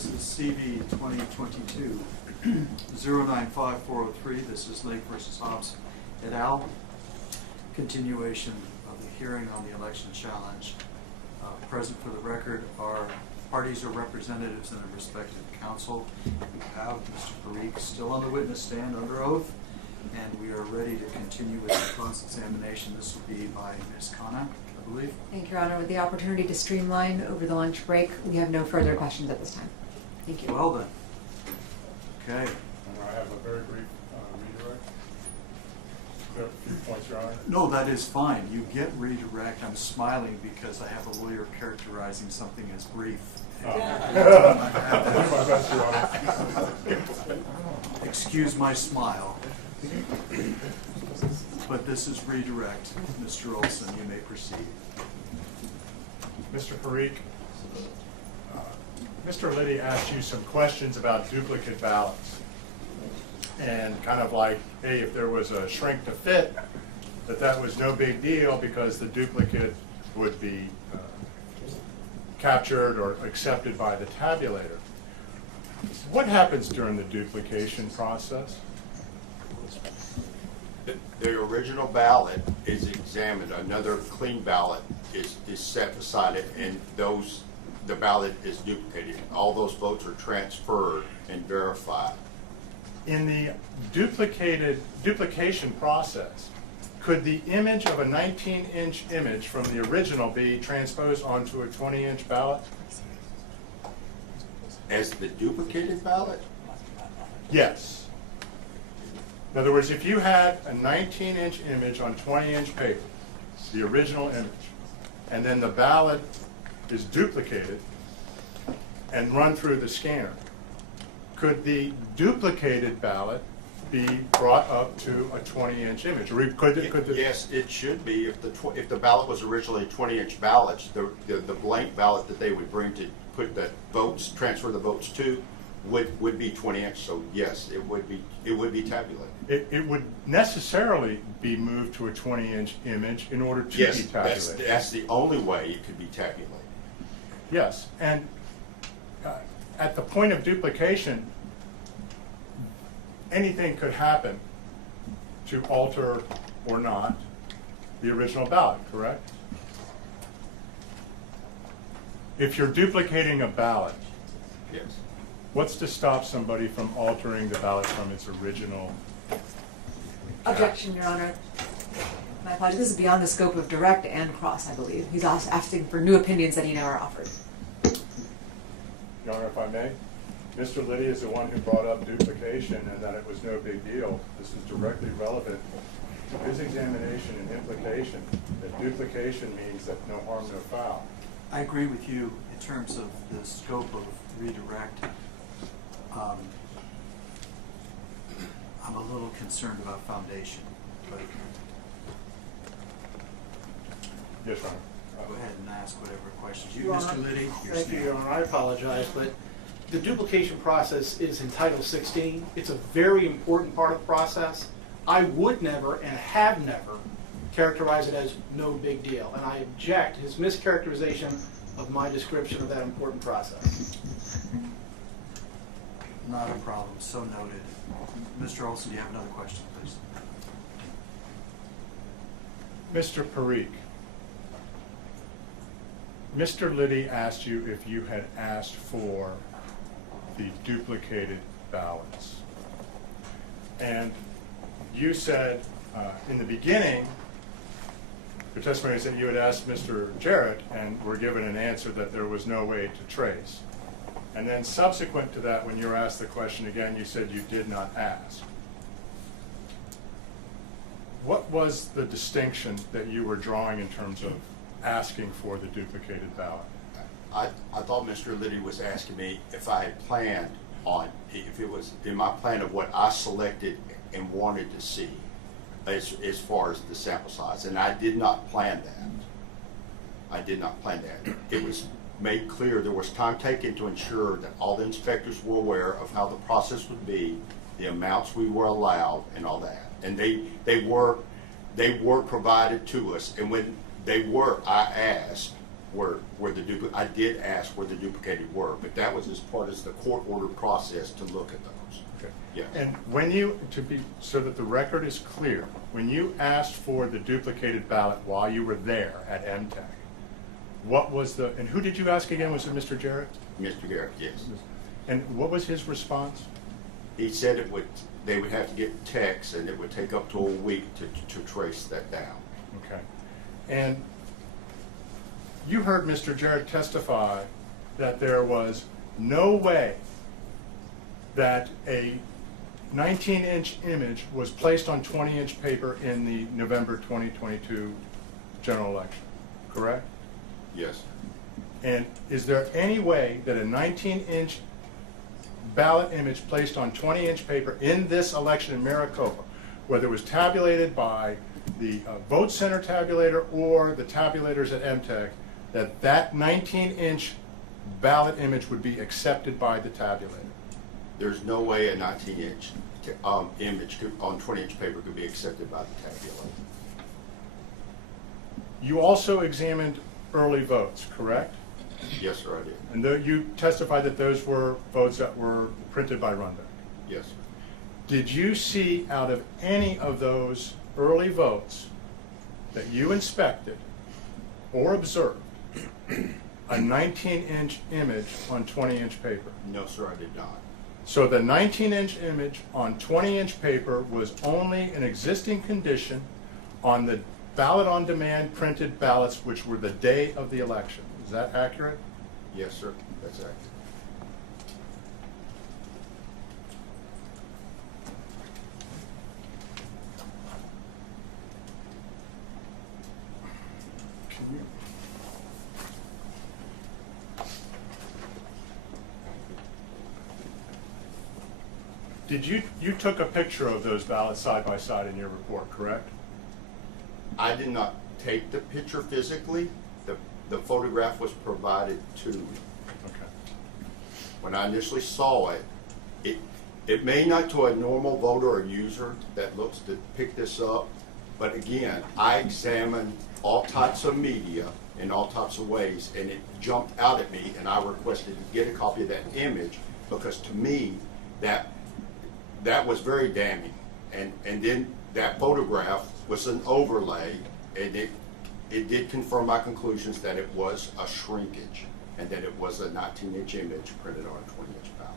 This is CV 2022-095403. This is Lake versus Hobbs et al. Continuation of the hearing on the election challenge. Present for the record are parties or representatives and their respective counsel. We have Mr. Parikh still on the witness stand under oath, and we are ready to continue with the cross-examination. This will be by Ms. Khanna, I believe. Thank you, Your Honor. With the opportunity to streamline over the lunch break, we have no further questions at this time. Thank you. Well then. Okay. I have a very brief redirect. There are a few points, Your Honor. No, that is fine. You get redirect. I'm smiling because I have a lawyer characterizing something as brief. I'll do my best, Your Honor. Excuse my smile. But this is redirect. Mr. Olson, you may proceed. Mr. Parikh, Mr. Liddy asked you some questions about duplicate ballots. And kind of like, hey, if there was a shrink to fit, that was no big deal because the duplicate would be captured or accepted by the tabulator. What happens during the duplication process? The original ballot is examined. Another clean ballot is set beside it, and the ballot is duplicated. All those votes are transferred and verified. In the duplication process, could the image of a 19-inch image from the original be transposed onto a 20-inch ballot? As the duplicated ballot? Yes. In other words, if you had a 19-inch image on 20-inch paper, the original image, and then the ballot is duplicated and run through the scanner, could the duplicated ballot be brought up to a 20-inch image? Or Yes, it should be. If the ballot was originally 20-inch ballots, the blank ballot that they would bring to put the votes, transfer the votes to, would be 20-inch. So yes, it would be tabulated. It would necessarily be moved to a 20-inch image in order to be tabulated. Yes, that's the only way it could be tabulated. Yes, and at the point of duplication, anything could happen to alter or not the original ballot, correct? If you're duplicating a ballot, Yes. what's to stop somebody from altering the ballot from its original? Objection, Your Honor. My apologies. This is beyond the scope of direct and cross, I believe. He's asking for new opinions that he never offered. Your Honor, if I may, Mr. Liddy is the one who brought up duplication and that it was no big deal. This is directly relevant to his examination and implication that duplication means that no harm, no foul. I agree with you in terms of the scope of redirect. I'm a little concerned about foundation, but Yes, Your Honor. go ahead and ask whatever questions. You, Your Mr. Honor, Liddy, you're Thank you, Your standing. Honor. I apologize, but the duplication process is in Title 16. It's a very important part of the process. I would never and have never characterize it as no big deal, and I object his mischaracterization of my description of that important process. Not a problem. So noted. Mr. Olson, do you have another question, please? Mr. Parikh, Mr. Liddy asked you if you had asked for the duplicated ballots. And you said in the beginning, your testimony is that you had asked Mr. Jarrett and were given an answer that there was no way to trace. And then subsequent to that, when you were asked the question again, you said you did not ask. What was the distinction that you were drawing in terms of asking for the duplicated ballot? I thought Mr. Liddy was asking me if I had planned on, if it was in my plan of what I selected and wanted to see as far as the sample size, and I did not plan that. I did not plan that. It was made clear there was time taken to ensure that all the inspectors were aware of how the process would be, the amounts we were allowed, and all that. And they were provided to us. And when they were, I asked where the I did ask where the duplicated were, but that was as part of the court order process to look at those. Okay. Yes. And when you, so that the record is clear, when you asked for the duplicated ballot while you were there at MTech, what was and who did you ask again? Was it Mr. Jarrett? Mr. Garrett, yes. And what was his response? He said they would have to get texts and it would take up to a week to trace that down. Okay. And you heard Mr. Jarrett testify that there was no way that a 19-inch image was placed on 20-inch paper in the November 2022 general election, correct? Yes. And is there any way that a 19-inch ballot image placed on 20-inch paper in this election in Maricopa, whether it was tabulated by the vote center tabulator or the tabulators at MTech, that 19-inch ballot image would be accepted by the tabulator? There's no way a 19-inch image on 20-inch paper could be accepted by the tabulator. You also examined early votes, correct? Yes, sir, I did. And you testified that those were votes that were printed by Runbeck. Yes, sir. Did you see out of any of those early votes that you inspected or observed a 19-inch image on 20-inch paper? No, sir, I did not. So the 19-inch image on 20-inch paper was only an existing condition on the ballot on demand printed ballots, which were the day of the election. Is that accurate? Yes, sir, that's accurate. Did you took a picture of those ballots side by side in your report, correct? I did not take the picture physically. The photograph was provided to me. Okay. When I initially saw it, it may not to a normal voter or user that looks to pick this up, but again, I examined all types of media in all types of ways, and it jumped out at me, and I requested to get a copy of that image because to me, that was very damning. And then that photograph was an overlay, and it did confirm my conclusions that it was a shrinkage and that it was a 19-inch image printed on a 20-inch ballot.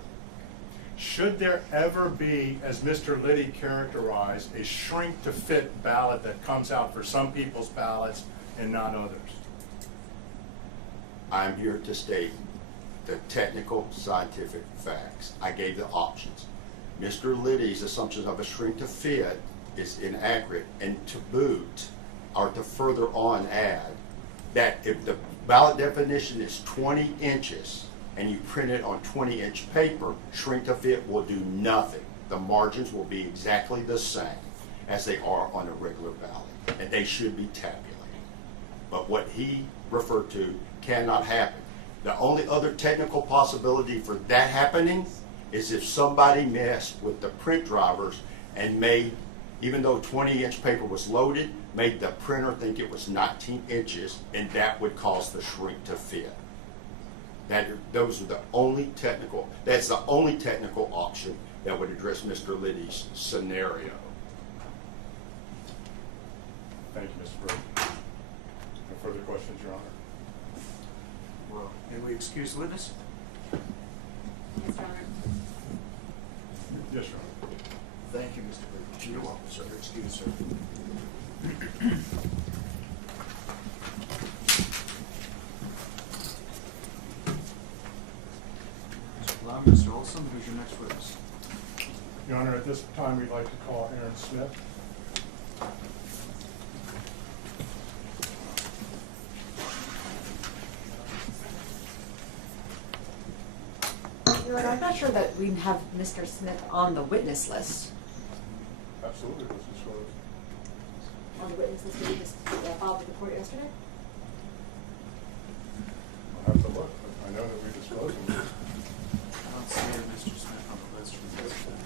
Should there ever be, as Mr. Liddy characterized, a shrink-to-fit ballot that comes out for some people's ballots and not others? I'm here to state the technical scientific facts. I gave the options. Mr. Liddy's assumptions of a shrink-to-fit is inaccurate, and to boot, or to further on add, that if the ballot definition is 20 inches and you print it on 20-inch paper, shrink-to-fit will do nothing. The margins will be exactly the same as they are on a regular ballot, and they should be tabulated. But what he referred to cannot happen. The only other technical possibility for that happening is if somebody messed with the print drivers and made, even though 20-inch paper was loaded, made the printer think it was 19 inches, and that would cause the shrink to fit. That's the only technical option that would address Mr. Liddy's scenario. Thank you, Mr. Burke. No further questions, Your Honor. Well, may we excuse the witness? Yes, Your Honor. Yes, Your Honor. Thank you, Mr. Burke. You're welcome, sir. You're excused, sir. Mr. Blount, Mr. Olson, who's your next witness? Your Honor, at this time, we'd like to call Aaron Smith. Your Honor, I'm not sure that we have Mr. Smith on the witness list. Absolutely, was disclosed. On the witness list that we just filed with the court yesterday? I'll have to look, but I know that we disclosed him. I don't see Mr. Smith on the list from yesterday.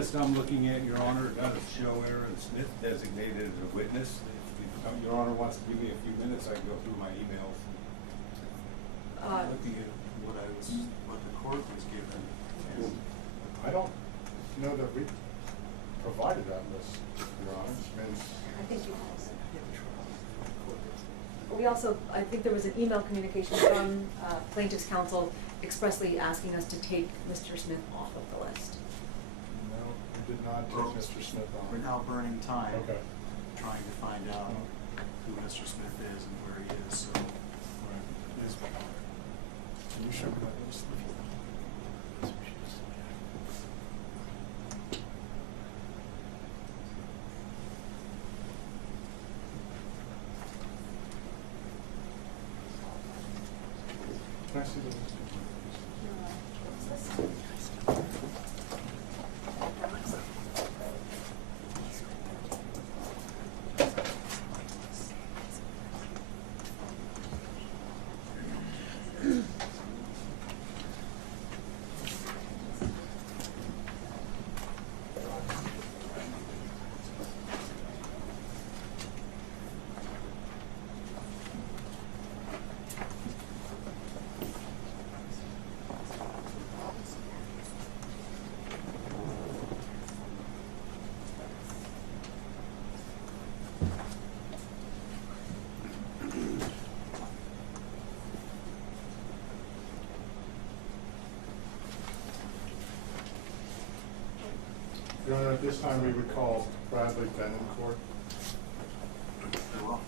list I'm looking at, Your Honor, doesn't show Aaron Smith designated as a witness. If Your Honor wants to give me a few minutes, I can go through my emails. Looking at what the court was given. I don't know that we provided that list, Your Honor. And I think you We also, I think there was an email communication from plaintiff's counsel expressly asking us to take Mr. Smith off of the list. no, we did not Well, take Mr. Smith on. We're now burning time. Okay. Trying to find out who Mr. Smith is and where he is, so. Yes. Can you show me that list? Can I see the list? Your Honor, at this time we would call Bradley Benencourt. Very well.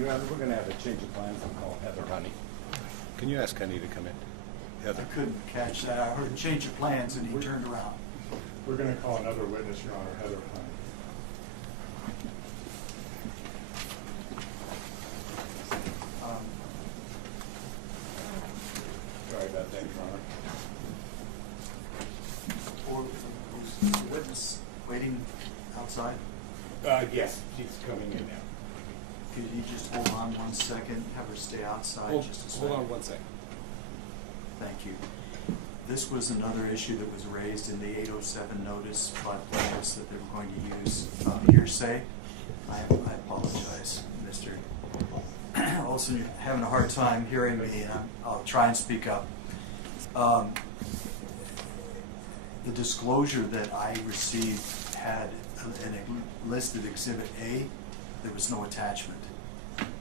Your Honor, we're going to have a change of plans and call Heather Honey. Can you ask Honey to come in? Heather? I couldn't catch that. I heard change of plans and he turned around. We're going to call another witness, Your Honor, Heather Honey. Sorry about that, Your Honor. Or who's the witness waiting outside? Yes, she's coming in now. Could you just hold on 1 second, have her stay outside just a second? Hold on 1 second. Thank you. This was another issue that was raised in the 807 notice by plaintiffs that they were going to use hearsay. I apologize, Mr. Olson, you're having a hard time hearing me, and I'll try and speak up. The disclosure that I received had a listed Exhibit A. There was no attachment.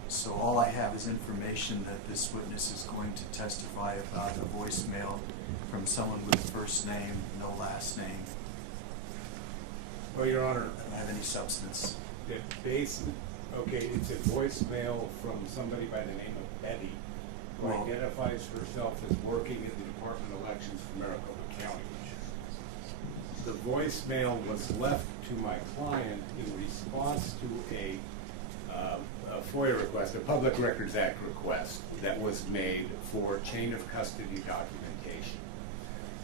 So all I have is information that this witness is going to testify about a voicemail from someone with a first name, no last name. Well, Your Honor, I don't have any substance. it's a voicemail from somebody by the name of Betty, who Well- identifies herself as working at the Department of Elections for Maricopa County. The voicemail was left to my client in response to a FOIA request, a Public Records Act request that was made for chain of custody documentation.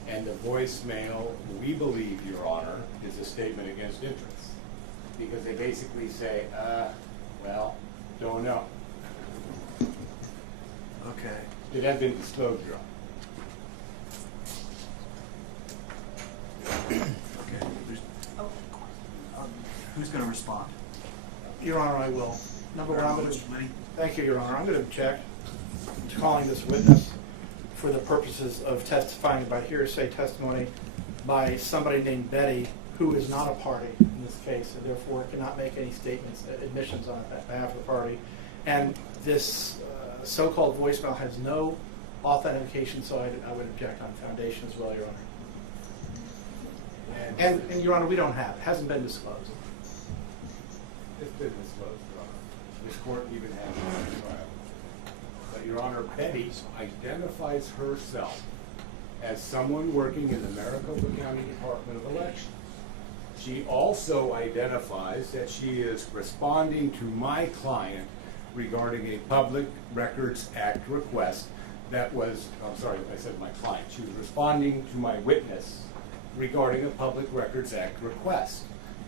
And the voicemail, we believe, Your Honor, is a statement against interest. Because they basically say, well, don't know. Okay. It had been disclosed, Your Honor. Okay. Who's going to respond? Your Honor, I will. Number one, I'm going to, Mr. Liddy? thank you, Your Honor. I'm going to object to calling this witness for the purposes of testifying by hearsay testimony by somebody named Betty, who is not a party in this case, and therefore cannot make any statements, admissions on behalf of the party. And this so-called voicemail has no authentication, so I would object on foundation as well, Your Honor. And Your Honor, we don't have, it hasn't been disclosed. It's been disclosed, Your Honor. This court even had it on trial. But Your Honor, Betty identifies herself as someone working in the Maricopa County Department of Elections. She also identifies that she is responding to my client regarding a Public Records Act request that was, I'm sorry, I said my client. She was responding to my witness regarding a Public Records Act request.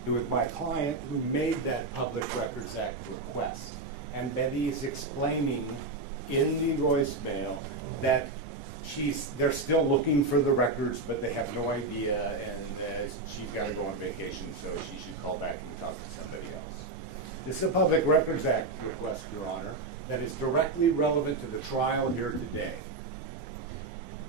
It was my client who made that Public Records Act request. And Betty is explaining in the voicemail that they're still looking for the records, but they have no idea, and she's got to go on vacation, so she should call back and talk to somebody else. This is a Public Records Act request, Your Honor, that is directly relevant to the trial here today.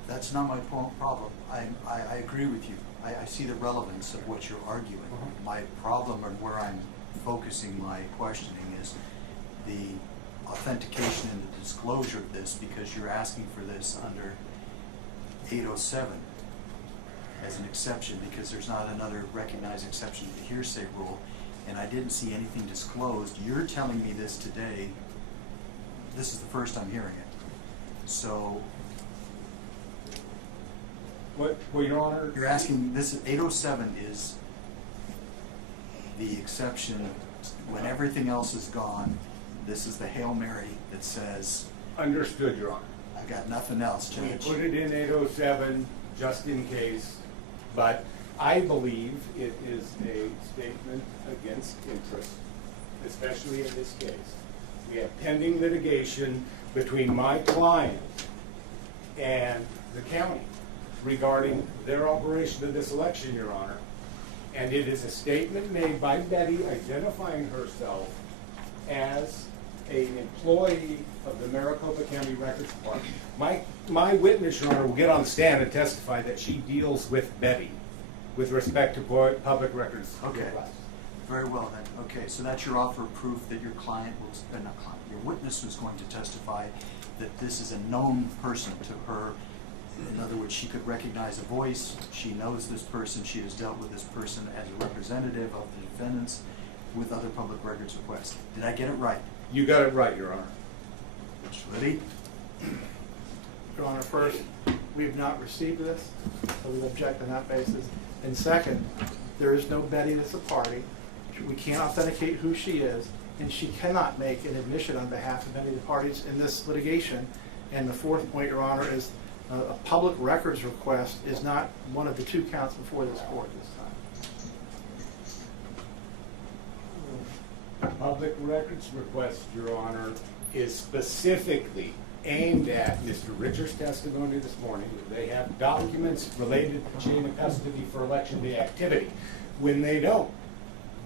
That's not my problem. I agree with you. I see the relevance of what you're arguing. My problem, and where I'm focusing my questioning, is the authentication and the disclosure of this, because you're asking for this under 807 as an exception, because there's not another recognized exception to the hearsay rule, and I didn't see anything disclosed. You're telling me this today. This is the first I'm hearing it. So, Well, Your Honor, you're asking, this 807 is the exception when everything else is gone. This is the Hail Mary that says, understood, Your Honor. I've got nothing else, We Judge. put it in 807 just in case, but I believe it is a statement against interest, especially in this case. We have pending litigation between my client and the county regarding their operation of this election, Your Honor. And it is a statement made by Betty identifying herself as an employee of the Maricopa County Records Department. My witness, Your Honor, will get on the stand and testify that she deals with Betty with respect to public records Okay. requests. Very well then. Okay, so that's your offer of proof that your client was, not client, your witness was going to testify that this is a known person to her. In other words, she could recognize a voice, she knows this person, she has dealt with this person as a representative of the defendants with other public records requests. Did I get it right? You got it right, Your Honor. Mr. Liddy? Your Honor, first, we have not received this, so we object on that basis. And second, there is no Betty that's a party. We can't authenticate who she is, and she cannot make an admission on behalf of any of the parties in this litigation. And the fourth point, Your Honor, is a public records request is not one of the two counts before this court this time. Public records request, Your Honor, is specifically aimed at Mr. Richards' testimony this morning. They have documents related to chain of custody for election day activity. When they don't,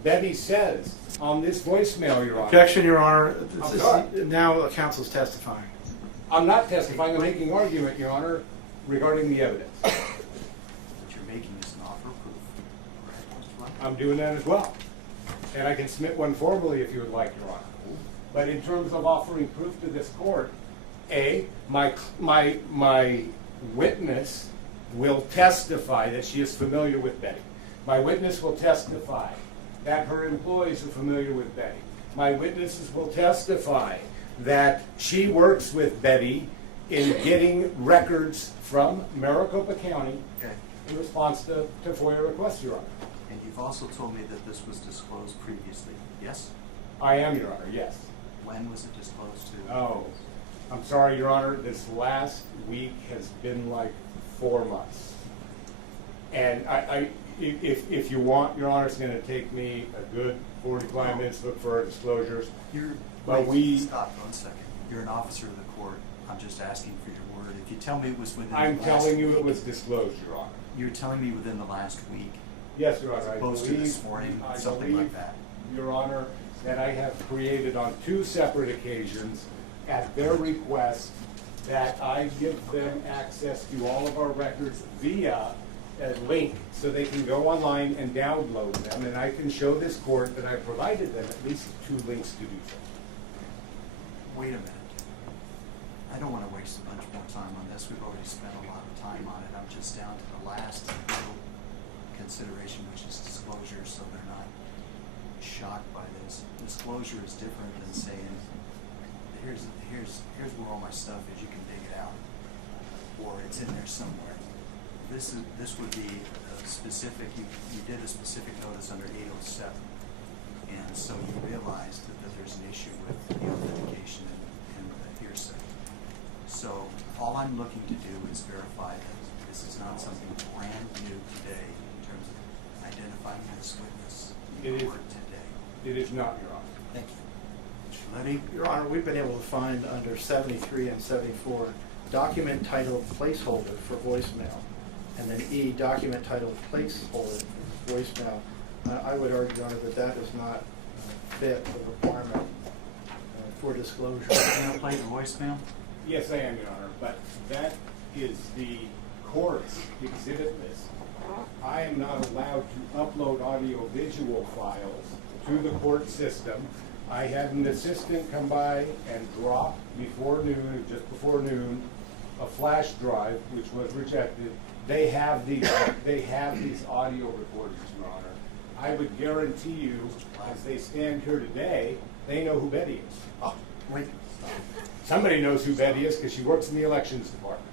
Betty says on this voicemail, Your Honor. Objection, Your Honor. I'm sorry. Now the counsel's testifying. I'm not testifying, I'm making argument, Your Honor, regarding the evidence. What you're making is an offer of proof. Correct, Mr. Liddy? I'm doing that as well. And I can submit one formally if you would like, Your Honor. But in terms of offering proof to this court, my witness will testify that she is familiar with Betty. My witness will testify that her employees are familiar with Betty. My witnesses will testify that she works with Betty in getting records from Maricopa County Okay. in response to FOIA requests, Your Honor. And you've also told me that this was disclosed previously, yes? I am, Your Honor, yes. When was it disclosed to? Oh, I'm sorry, Your Honor, this last week has been like 4 months. And if you want, Your Honor, it's gonna take me a good 45 minutes to look for our disclosures. But Stop 1 second. You're an officer of the court. I'm just asking for your word. If you tell me it was within the last I'm telling you it week- was disclosed, Your Honor. You're telling me within the last week, Yes, Your Honor, I opposed to believe, this morning, I something like believe, that. Your Honor, that I have created on 2 separate occasions at their request that I give them access to all of our records via a link so they can go online and download them. And I can show this court that I provided them at least 2 links to do so. wait a minute. I don't want to waste a bunch more time on this. We've already spent a lot of time on it. I'm just down to the last little consideration, which is disclosure, so they're not shocked by this. Disclosure is different than saying, here's where all my stuff is, you can dig it out, or it's in there somewhere. This would be a specific, you did a specific notice under 807, and so you realized that there's an issue with the authentication and the hearsay. So all I'm looking to do is verify that this is not something brand new today in terms of identifying this witness in court today. It is not, Your Honor. Thank you. Mr. Liddy? Your Honor, we've been able to find under 73 and 74, document titled placeholder for voicemail, and then E, document titled placeholder for voicemail. I would argue, Your Honor, that that does not fit the requirement for disclosure. You going to play the voicemail? Yes, I am, Your Honor, but that is the court's exhibit list. I am not allowed to upload audio-visual files to the court system. I had an assistant come by and drop before noon, just before noon, a flash drive, which was rejected. They have these audio recordings, Your Honor. I would guarantee you, as they stand here today, they know who Betty is. Oh, wait. Somebody knows who Betty is because she works in the elections department.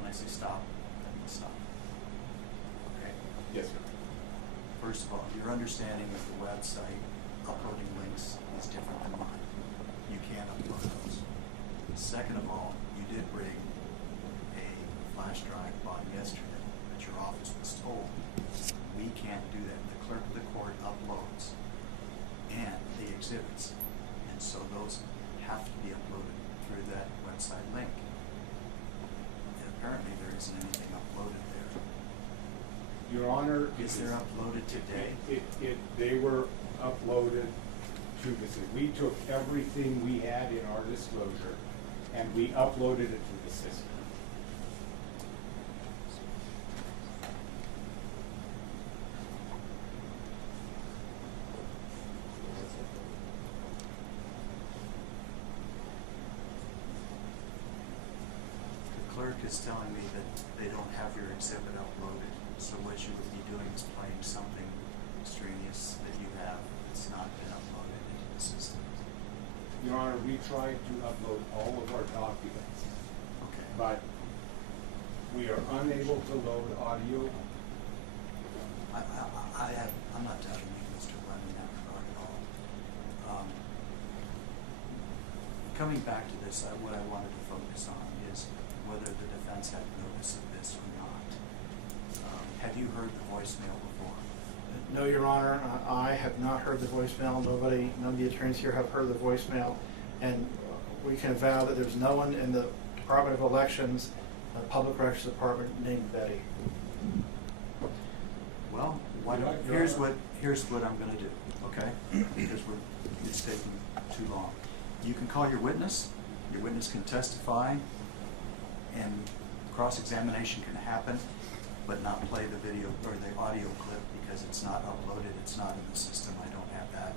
When I say stop, I mean stop. Okay. Yes, sir. First of all, your understanding of the website uploading links is different than mine. You can't upload those. Second of all, you did bring a flash drive bought yesterday, but your office was told we can't do that. The clerk of the court uploads and the exhibits, and so those have to be uploaded through that website link. And apparently there isn't anything uploaded there. Your Honor, Is there uploaded today? They were uploaded to this. We took everything we had in our disclosure and we uploaded it to the system. The clerk is telling me that they don't have your exhibit uploaded, so what you would be doing is playing something extraneous that you have that's not been uploaded into the system. Your Honor, we tried to upload all of our documents, Okay. but we are unable to load audio. I'm not telling you, Mr. Glenn, in that regard at all. Coming back to this, what I wanted to focus on is whether the defense had notice of this or not. Have you heard the voicemail before? No, Your Honor, I have not heard the voicemail. None of the attorneys here have heard the voicemail. And we can vow that there's no one in the Department of Elections, Public Records Department named Betty. Well, here's what I'm gonna do, okay? Because it's taking too long. You can call your witness can testify, and cross-examination can happen, but not play the video or the audio clip because it's not uploaded, it's not in the system. I don't have that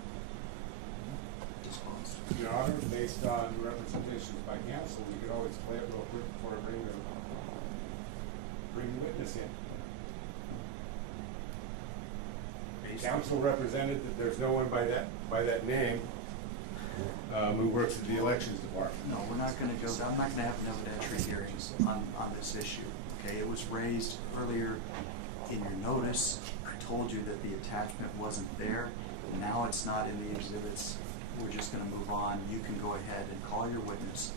disclosed. Your Honor, based on representations by counsel, we could always play it real quick before I bring the witness in. Counsel represented that there's no one by that name who works at the elections department. No, we're not gonna go, I'm not gonna have an evidentiary hearings on this issue, okay? It was raised earlier in your notice. I told you that the attachment wasn't there. Now it's not in the exhibits. We're just gonna move on. You can go ahead and call your witness.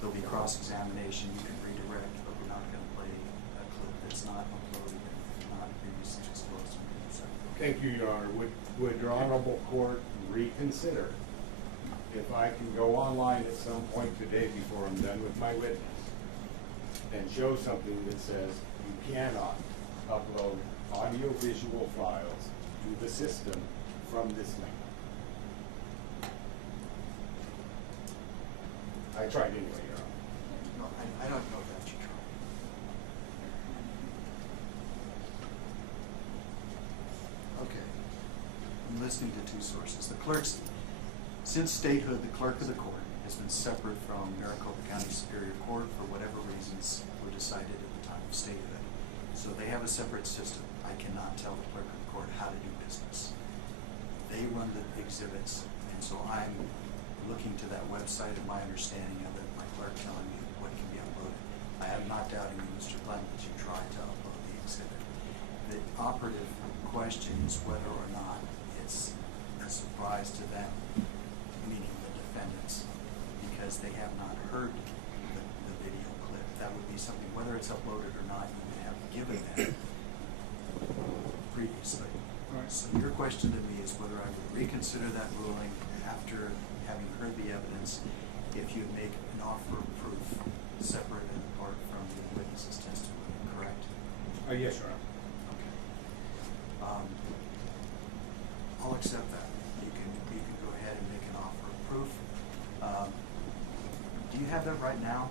There'll be cross-examination. You can redirect, but we're not gonna play a clip that's not uploaded and not previously disclosed. Thank you, Your Honor. Would your honorable court reconsider if I can go online at some point today before I'm done with my witness and show something that says you cannot upload audio-visual files to the system from this link? I tried anyway, Your Honor. No, I don't know that you tried. Okay. I'm listening to two sources. The clerks, since statehood, the clerk of the court has been separate from Maricopa County Superior Court for whatever reasons were decided at the time of statehood. So they have a separate system. I cannot tell the clerk of the court how to do business. They run the exhibits, and so I'm looking to that website and my understanding of it, my clerk telling me what can be uploaded. I am not doubting you, Mr. Glenn, that you tried to upload the exhibit. The operative question is whether or not it's a surprise to them, meaning the defendants, because they have not heard the video clip. That would be something, whether it's uploaded or not, you would have given them previously. So your question to me is whether I would reconsider that ruling after having heard the evidence if you make an offer of proof separate and apart from the witness's testimony, correct? Yes, Your Honor. Okay. I'll accept that. You can go ahead and make an offer of proof. Do you have that right now?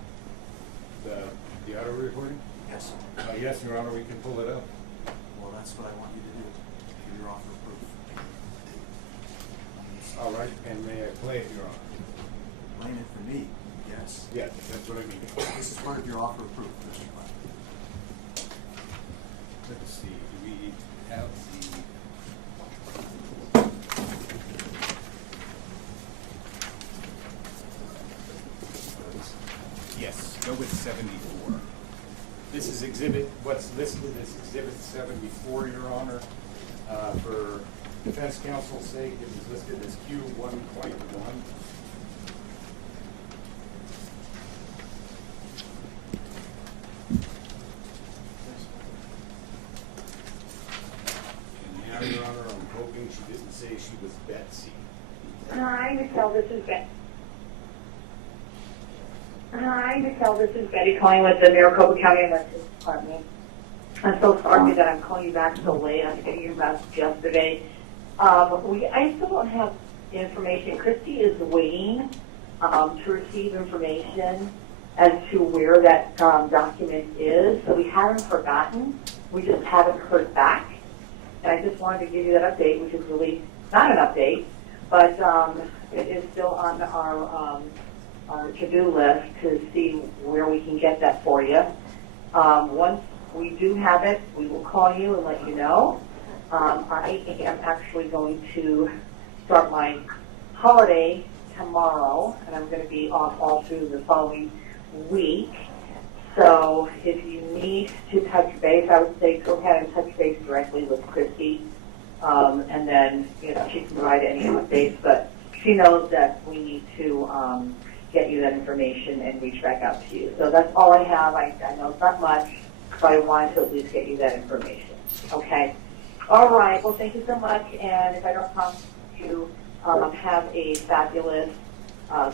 The auto recording? Yes. Yes, Your Honor, we can pull it up. Well, that's what I want you to do. Give your offer of proof. All right, and may I play it, Your Honor? Playing it for me, yes. Yes, that's what I mean. This is part of your offer of proof, Mr. Glenn. Let's see, do we have the... Yes, go with 74. This is what's listed as Exhibit 74, Your Honor. For defense counsel's sake, it was listed as Q1.1. And now, Your Honor, I'm hoping she didn't say she was Betsy. Hi, Michelle, this is Betty. Hi, Michelle, this is Betty calling with the Maricopa County Elections Department. I'm so sorry that I'm calling you back so late. I was getting your message yesterday. I still don't have information. Christy is waiting to receive information as to where that document is. So we haven't forgotten. We just haven't heard back. And I just wanted to give you that update, which is really not an update, but it is still on our to-do list to see where we can get that for you. Once we do have it, we will call you and let you know. I am actually going to start my holiday tomorrow, and I'm going to be off all through the following week. So if you need to touch base, I would say go ahead and touch base directly with Christy, and then she can provide any updates. But she knows that we need to get you that information and reach back out to you. So that's all I have. I know it's not much, but I wanted to at least get you that information. Okay. All right. Well, thank you so much. And if I don't talk to you, have a fabulous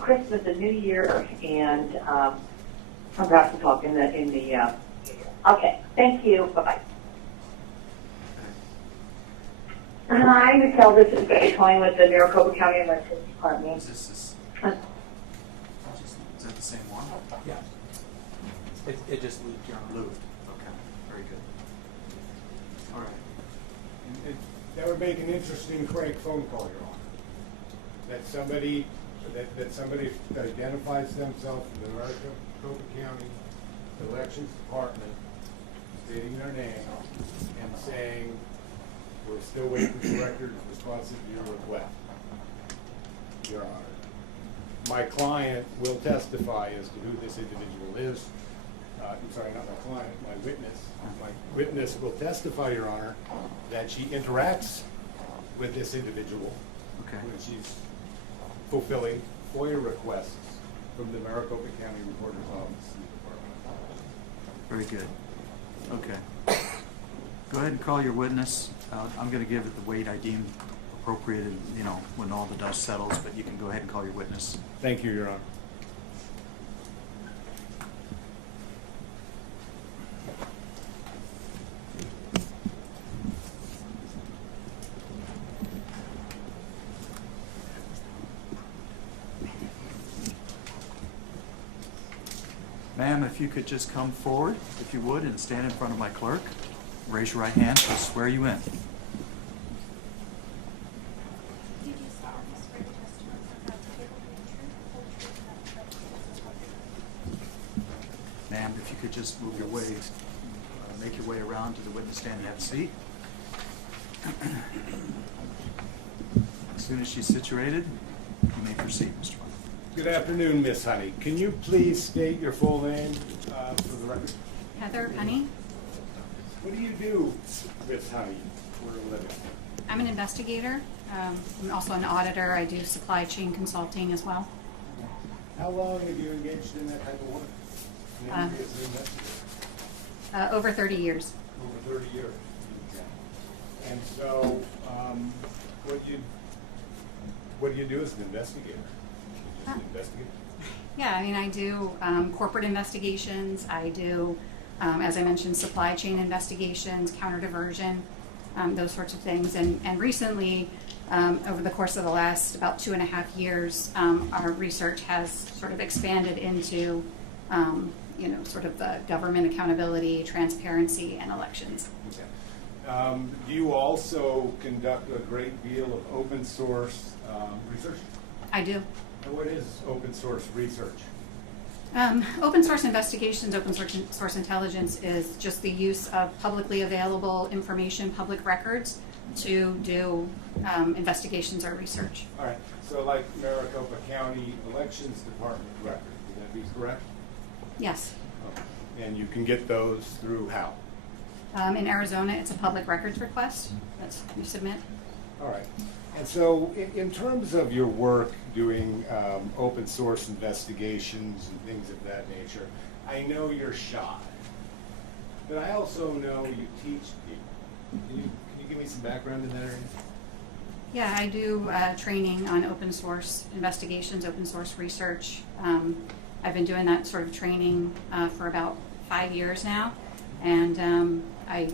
Christmas and New Year, and I'm about to talk in the. Okay. Thank you. Bye bye. Hi, Michelle. This is Betty calling with the Maricopa County Elections Department. Is that the same one? Yeah. It just looped, Your Honor. Looped. Okay. Very good. All right. That would make an interesting crank phone call, Your Honor. That somebody identifies themselves in the Maricopa County Elections Department, stating their name and saying, we're still waiting for the record responsive to your request, Your Honor. My client will testify as to who this individual is. I'm sorry, not my client, my witness. My witness will testify, Your Honor, that she interacts with this individual Okay. when she's fulfilling FOIA requests from the Maricopa County Recorder's Office in the department. Very good. Okay. Go ahead and call your witness. I'm going to give it the weight I deem appropriate, when all the dust settles, but you can go ahead and call your witness. Thank you, Your Honor. Ma'am, if you could just come forward, if you would, and stand in front of my clerk. Raise your right hand. She'll swear you in. Did you solemnly swear the testimony you're about to give will be the truth, the whole truth, and could just move your way, make your way around to the witness stand and have a seat. As soon as she's situated, you may proceed, Mr. Funk. Good afternoon, Miss Honey. Can you please state your full name for the record? Heather Honey. What do you do, Miss Honey, for a living? I'm an investigator. I'm also an auditor. I do supply chain consulting as well. How long have you engaged in that type of work? Uh, As an investigator? Over 30 years. Over 30 years. Okay. And so, what do you do as an investigator? Just an investigator? Yeah, I mean, I do corporate investigations. I do, as I mentioned, supply chain investigations, counterdiversion, those sorts of things. And recently, over the course of the last about 2.5 years, our research has sort of expanded into, sort of the government accountability, transparency, and elections. Okay. Do you also conduct a great deal of open source research? I do. And what is open source research? Open source investigations, open source intelligence is just the use of publicly available information, public records, to do investigations or research. All right. So like Maricopa County Elections Department record, would that be correct? Yes. Okay. And you can get those through how? In Arizona, it's a public records request that you submit. All right. And so in terms of your work doing open source investigations and things of that nature, I know you're shy, but I also know you teach people. Can you give me some background in that area? Yeah, I do training on open source investigations, open source research. I've been doing that sort of training for about 5 years now, and I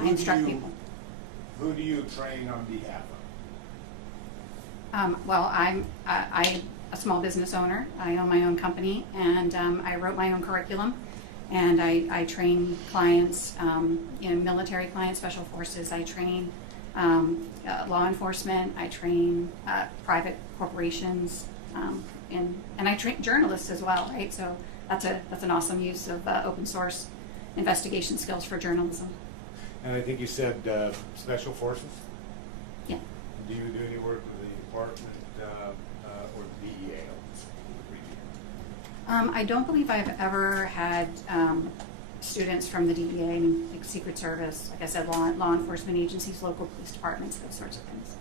instruct people. Who do you train on behalf of? Well, I'm a small business owner. I own my own company, and I wrote my own curriculum, and I train clients, military clients, special forces. I train law enforcement. I train private corporations, and I train journalists as well. Right, so that's an awesome use of open source investigation skills for journalism. And I think you said special forces? Yeah. Do you do any work with the department or the DEA? I don't believe I've ever had students from the DEA, I mean, like Secret Service, like I said, law enforcement agencies, local police departments, those sorts of things.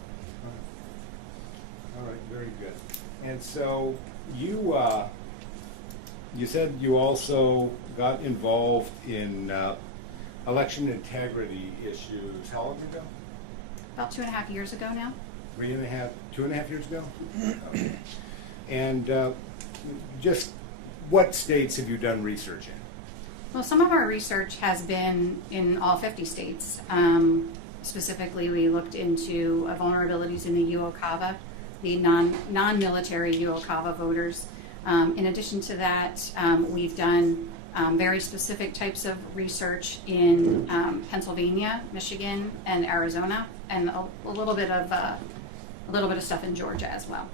All right, very good. And so you said you also got involved in election integrity issues. How long ago? About 2.5 years ago now. 2.5 years ago? Okay. And just what states have you done research in? Well, some of our research has been in all 50 states. Specifically, we looked into vulnerabilities in the UOCAVA, the non-military UOCAVA voters. In addition to that, we've done very specific types of research in Pennsylvania, Michigan, and Arizona, and a little bit of stuff in Georgia as well.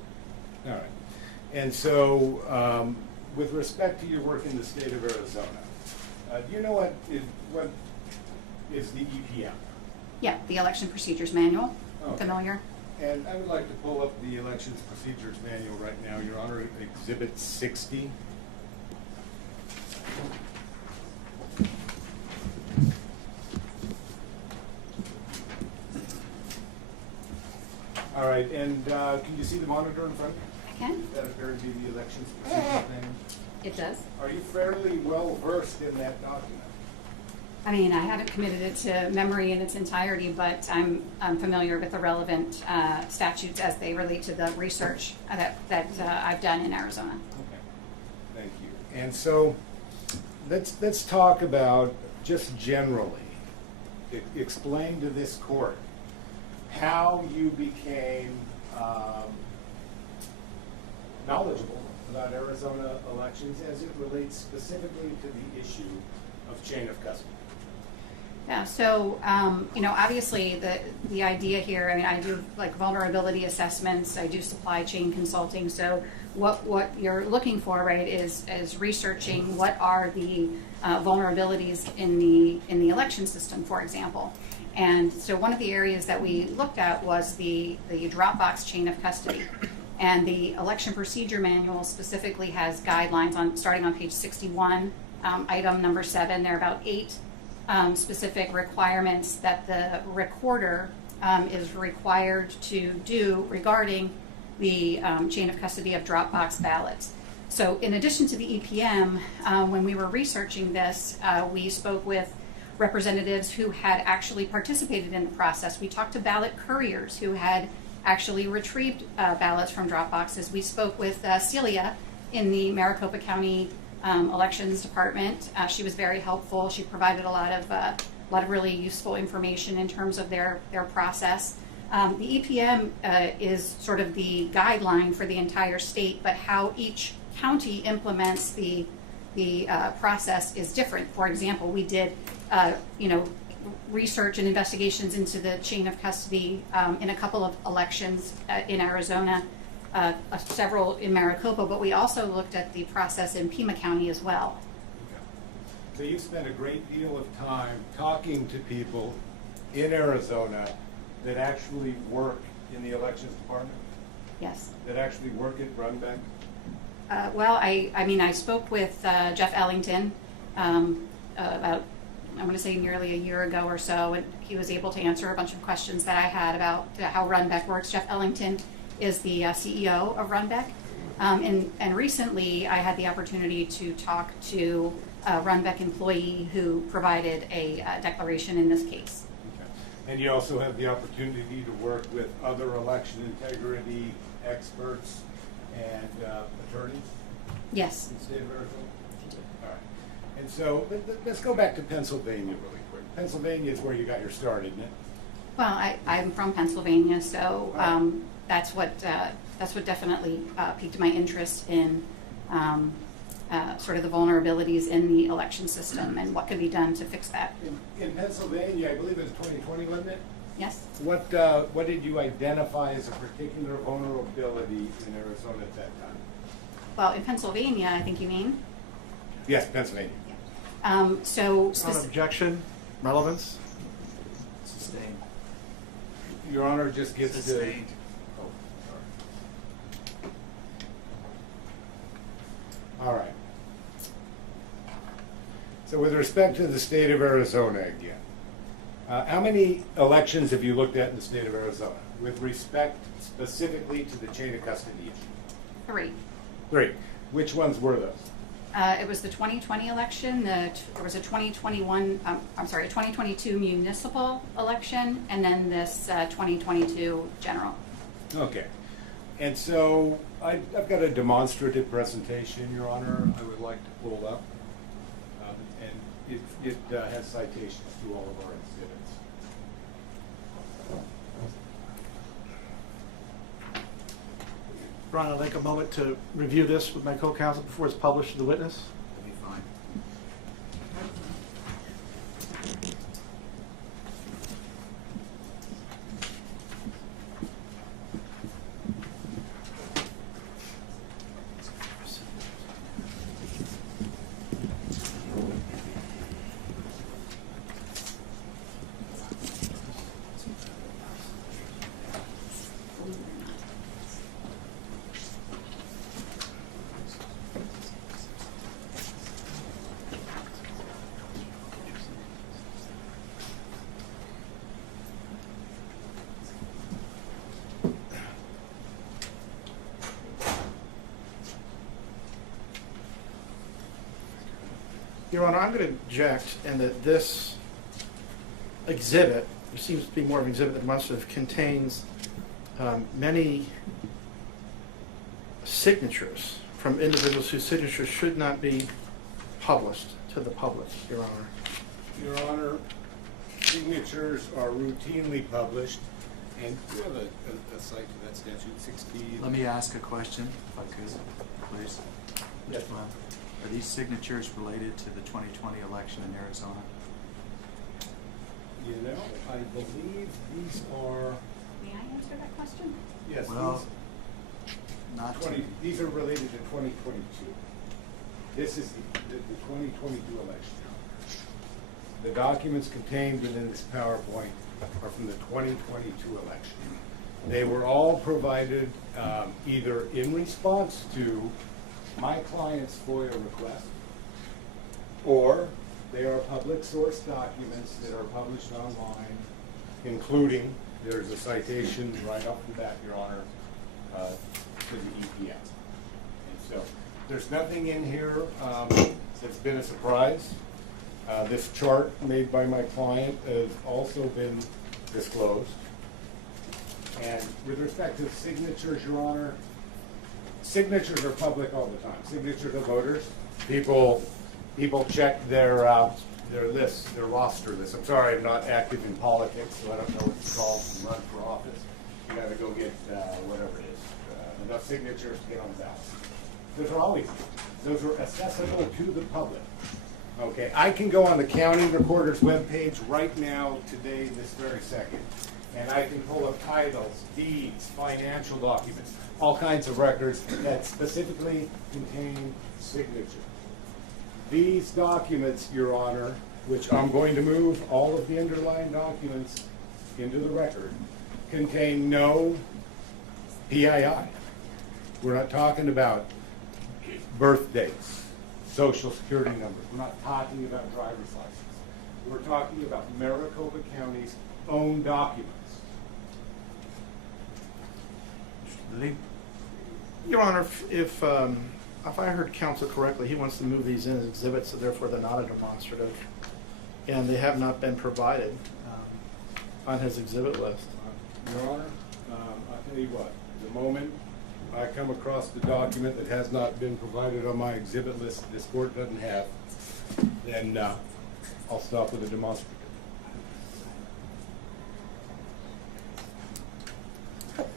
All right. And so, with respect to your work in the state of Arizona, do you know what is the EPM? Yeah, the Election Procedures Manual. Okay. Familiar? And I would like to pull up the Elections Procedures Manual right now, Your Honor, Exhibit 60. All right, and can you see the monitor in front of you? I can. That appears to be the Elections Procedures Manual. It does. Are you fairly well versed in that document? I mean, I haven't committed it to memory in its entirety, but I'm familiar with the relevant statutes as they relate to the research that I've done in Arizona. Okay, thank you. And so, let's talk about just generally. Explain to this court how you became knowledgeable about Arizona elections as it relates specifically to the issue of chain of custody. Yeah, so, obviously the idea here, I mean, I do like vulnerability assessments, I do supply chain consulting, so what you're looking for, right, is researching what are the vulnerabilities in the election system, for example. And so one of the areas that we looked at was the Dropbox chain of custody. And the election procedure manual specifically has guidelines starting on page 61, item number 7. There are about 8 specific requirements that the recorder is required to do regarding the chain of custody of Dropbox ballots. So in addition to the EPM, when we were researching this, we spoke with representatives who had actually participated in the process. We talked to ballot couriers who had actually retrieved ballots from Dropboxes. We spoke with Celia in the Maricopa County Elections Department. She was very helpful. She provided a lot of really useful information in terms of their process. The EPM is sort of the guideline for the entire state, but how each county implements the process is different. For example, we did research and investigations into the chain of custody in a couple of elections in Arizona, several in Maricopa, but we also looked at the process in Pima County as well. Okay. So you spent a great deal of time talking to people in Arizona that actually work in the elections department? Yes. That actually work at Runbeck? Well, I spoke with Jeff Ellington about, I want to say nearly a year ago or so, and he was able to answer a bunch of questions that I had about how Runbeck works. Jeff Ellington is the CEO of Runbeck. And recently I had the opportunity to talk to a Runbeck employee who provided a declaration in this case. Okay. And you also have the opportunity to work with other election integrity experts and attorneys? Yes. In the state of Arizona? All right. And so let's go back to Pennsylvania really quick. Pennsylvania is where you got your start, isn't it? Well, I'm from Pennsylvania, so that's what definitely piqued my interest in sort of the vulnerabilities in the election system and what could be done to fix that. In Pennsylvania, I believe it was 2020, wasn't it? Yes. What did you identify as a particular vulnerability in Arizona at that time? Well, in Pennsylvania, I think you mean. Yes, Pennsylvania. On objection, relevance? Sustained. Your Honor just gets to. Sustained. Oh, sorry. All right. So with respect to the state of Arizona again, how many elections have you looked at in the state of Arizona with respect specifically to the chain of custody issue? 3. 3. Which ones were those? It was the 2020 election. There was a 2022 municipal election, and then this 2022 general. Okay. And so I've got a demonstrative presentation, Your Honor, I would like to pull up. And it has citations to all of our exhibits. Ron, I'd like a moment to review this with my co-counsel before it's published to the witness. That'd be fine. Your Honor, I'm going to object in that this exhibit, it seems to be more of an exhibit than demonstrative, contains many signatures from individuals whose signatures should not be published to the public, Your Honor. Your Honor, signatures are routinely published, and do you have a cite to that statute, 16? Let me ask a question, if I could, please. Yes. Are these signatures related to the 2020 election in Arizona? I believe these are, May I answer that question? yes, Well, not to. these are related to 2022. This is the 2022 election. The documents contained within this PowerPoint are from the 2022 election. They were all provided either in response to my client's FOIA request, or they are public source documents that are published online, including, there's a citation right off the bat, Your Honor, to the EPM. And so, there's nothing in here that's been a surprise. This chart made by my client has also been disclosed. And with respect to signatures, Your Honor, signatures are public all the time. Signatures of voters. People check their lists, their roster lists. I'm sorry, I'm not active in politics, so I don't know what it's called to run for office. You got to go get whatever it is, enough signatures to get on the ballot. Those are accessible to the public. Okay, I can go on the county recorder's webpage right now, today, this very second, and I can pull up titles, deeds, financial documents, all kinds of records that specifically contain signatures. These documents, Your Honor, which I'm going to move all of the underlying documents into the record, contain no PII. We're not talking about birth dates, social security numbers. We're not talking about driver's license. We're talking about Maricopa County's own documents. Lee? Your Honor, if I heard counsel correctly, he wants to move these in as exhibits, so therefore they're not a demonstrative, and they have not been provided on his exhibit list. Your Honor, I'll tell you what, the moment I come across the document that has not been provided on my exhibit list, this court doesn't have, then I'll stop with the demonstrative.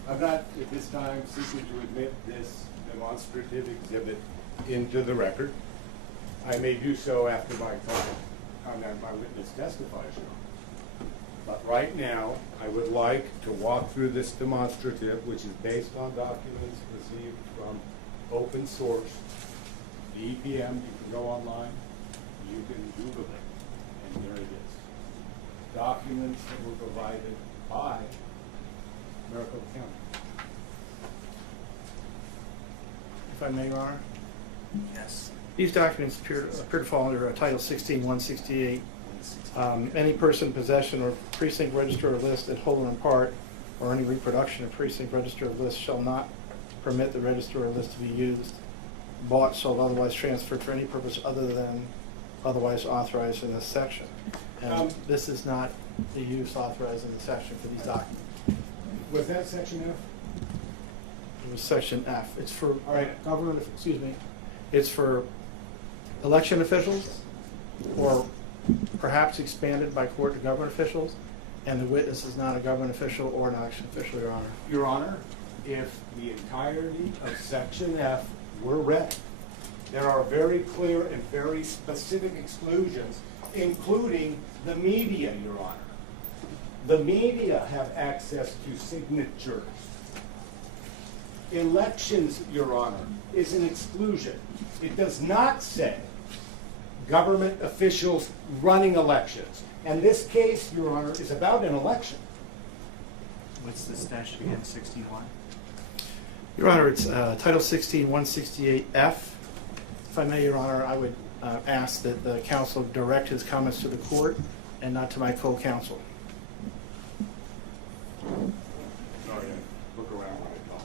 I'm not, at this time, seeking to admit this demonstrative exhibit into the record. I may do so after my witness testifies, Your Honor. But right now, I would like to walk through this demonstrative, which is based on documents received from open source, the EPM. You can go online, you can Google it, and there it is. Documents that were provided by Maricopa County. If I may, Your Honor. Yes. These documents appear to fall under Title 16-168. Any person in possession or precinct register or list in whole or in part, or any reproduction of precinct register or list shall not permit the register or list to be used, bought, sold, otherwise transferred for any purpose other than otherwise authorized in this section. And this is not the use authorized in the section for these documents. Was that section F? It was section F. It's for All right. government, excuse me, it's for election officials, or perhaps expanded by court to government officials, and the witness is not a government official or an election official, Your Honor. Your Honor, if the entirety of section F were read, there are very clear and very specific exclusions, including the media, Your Honor. The media have access to signatures. Elections, Your Honor, is an exclusion. It does not say government officials running elections. And this case, Your Honor, is about an election. What's the statute again, 61? Your Honor, it's Title 16-168F. If I may, Your Honor, I would ask that the counsel direct his comments to the court and not to my co-counsel. Sorry, I look around when I talk.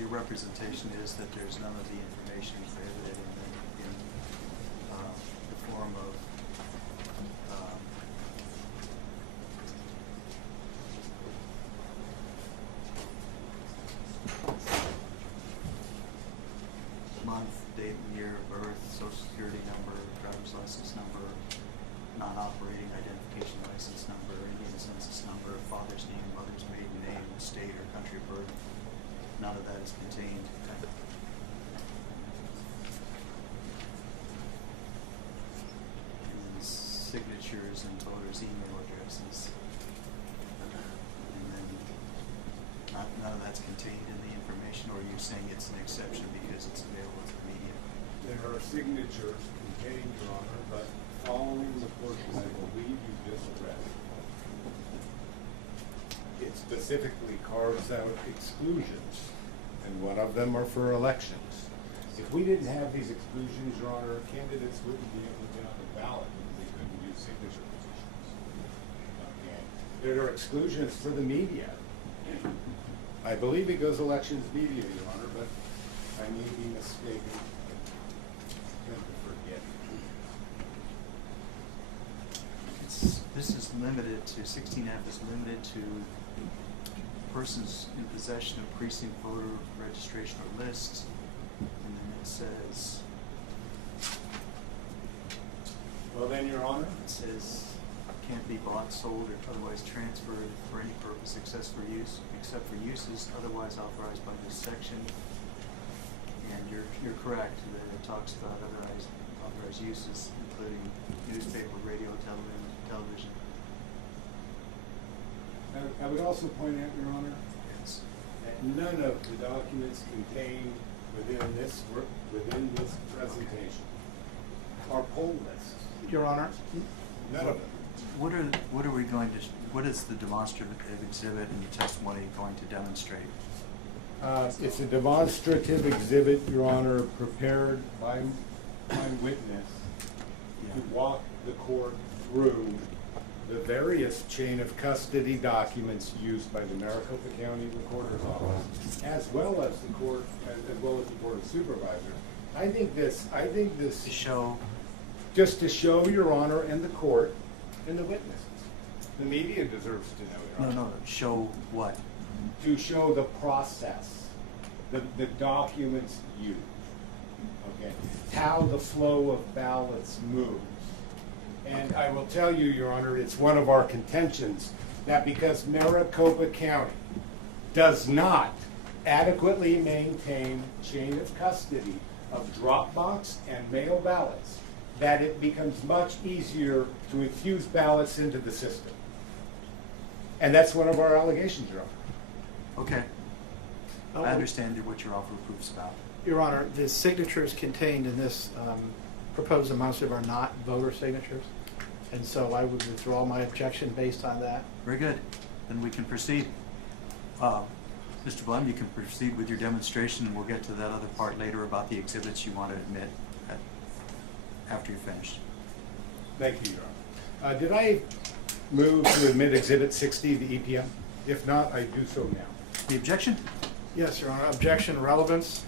your representation is that there's none of the information prohibited in the form of month, date, and year of birth, social security number, driver's license number, non-operating identification license number, Indian census number, father's name, mother's maiden name, state or country of birth. None of that is contained. And then signatures and voters' email addresses. And then none of that's contained in the information, or are you saying it's an exception because it's available to the media? There are signatures contained, Your Honor, but following the portion I believe you just read, it specifically carves out exclusions, and one of them are for elections. If we didn't have these exclusions, Your Honor, candidates wouldn't be able to get on the ballot because they couldn't use signature petitions. Okay. There are exclusions for the media. I believe it goes elections media, Your Honor, but I may be mistaken. I tend to forget. This is limited to, 16F is limited to persons in possession of precinct voter registration or lists. And then it says, Well then, Your Honor, can't be bought, sold, or otherwise transferred for any purpose except for uses otherwise authorized by this section. And you're correct that it talks about authorized uses, including newspaper, radio, television. I would also point out, Your Honor, Yes. that none of the documents contained within this presentation are poll lists. Your Honor, None of them. What is the demonstrative exhibit in the testimony going to demonstrate? It's a demonstrative exhibit, Your Honor, prepared by my witness to walk the court through the various chain of custody documents used by the Maricopa County Recorder's Office, as well as the Board of Supervisors. I think this To show, just to show Your Honor and the court and the witnesses. The media deserves to know, Your Honor. no, show what? To show the process, the documents used, okay? How the flow of ballots moves. And I will tell you, Your Honor, it's one of our contentions that because Maricopa County does not adequately maintain chain of custody of drop box and mail ballots, that it becomes much easier to infuse ballots into the system. And that's one of our allegations, Your Honor. Okay. I understand what your offer of proof's about. Your Honor, the signatures contained in this proposed demonstrative are not voter signatures, and so I would withdraw my objection based on that. Very good. Then we can proceed. Mr. Blum, you can proceed with your demonstration, and we'll get to that other part later about the exhibits you want to admit after you're finished. Thank you, Your Honor. Did I move to admit Exhibit 60, the EPM? If not, I do so now. The objection? Yes, Your Honor. Objection, relevance.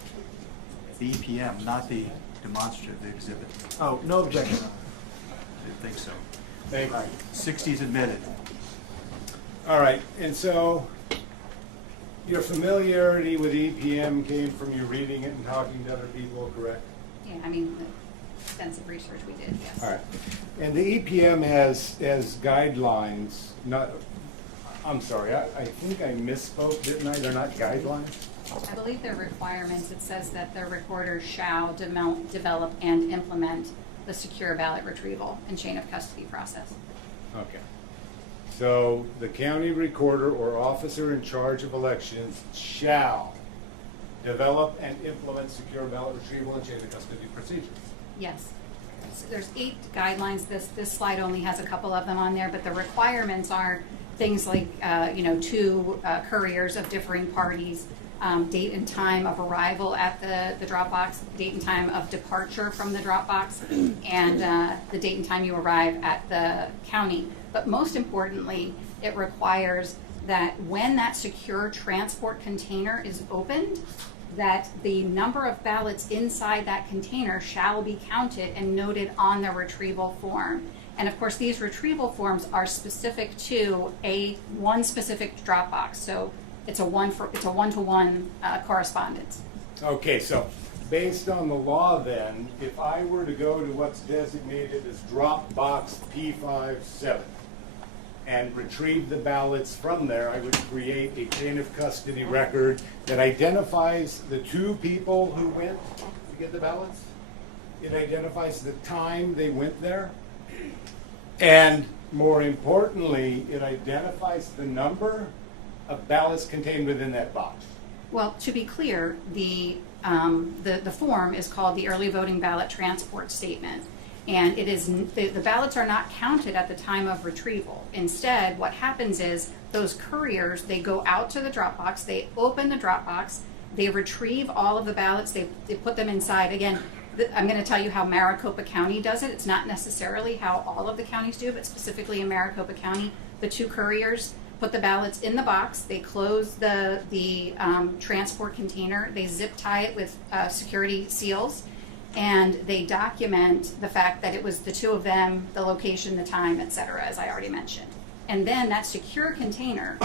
The EPM, not the demonstrative exhibit. Oh, no objection. I didn't think so. Thank you. 60 is admitted. All right, and so your familiarity with EPM came from you reading it and talking to other people, correct? Yeah, I mean, the extensive research we did, yes. All right. And the EPM has guidelines, I'm sorry, I think I misspoke, didn't I? They're not guidelines? I believe they're requirements. It says that the recorder shall develop and implement the secure ballot retrieval and chain of custody process. Okay. So the county recorder or officer in charge of elections shall develop and implement secure ballot retrieval and chain of custody procedures. Yes. So there's 8 guidelines. This slide only has a couple of them on there, but the requirements are things like, 2 couriers of differing parties, date and time of arrival at the drop box, date and time of departure from the drop box, and the date and time you arrive at the county. But most importantly, it requires that when that secure transport container is opened, that the number of ballots inside that container shall be counted and noted on the retrieval form. And of course, these retrieval forms are specific to one specific drop box. So it's a one-to-one correspondence. Okay, so based on the law then, if I were to go to what's designated as drop box P57 and retrieve the ballots from there, I would create a chain of custody record that identifies the two people who went to get the ballots. It identifies the time they went there. And more importantly, it identifies the number of ballots contained within that box. Well, to be clear, the form is called the Early Voting Ballot Transport Statement. And it is the ballots are not counted at the time of retrieval. Instead, what happens is those couriers, they go out to the drop box, they open the drop box, they retrieve all of the ballots, they put them inside. Again, I'm going to tell you how Maricopa County does it. It's not necessarily how all of the counties do, but specifically in Maricopa County, the two couriers put the ballots in the box, they close the transport container, they zip tie it with security seals, and they document the fact that it was the two of them, the location, the time, etc., as I already mentioned. And then that secure container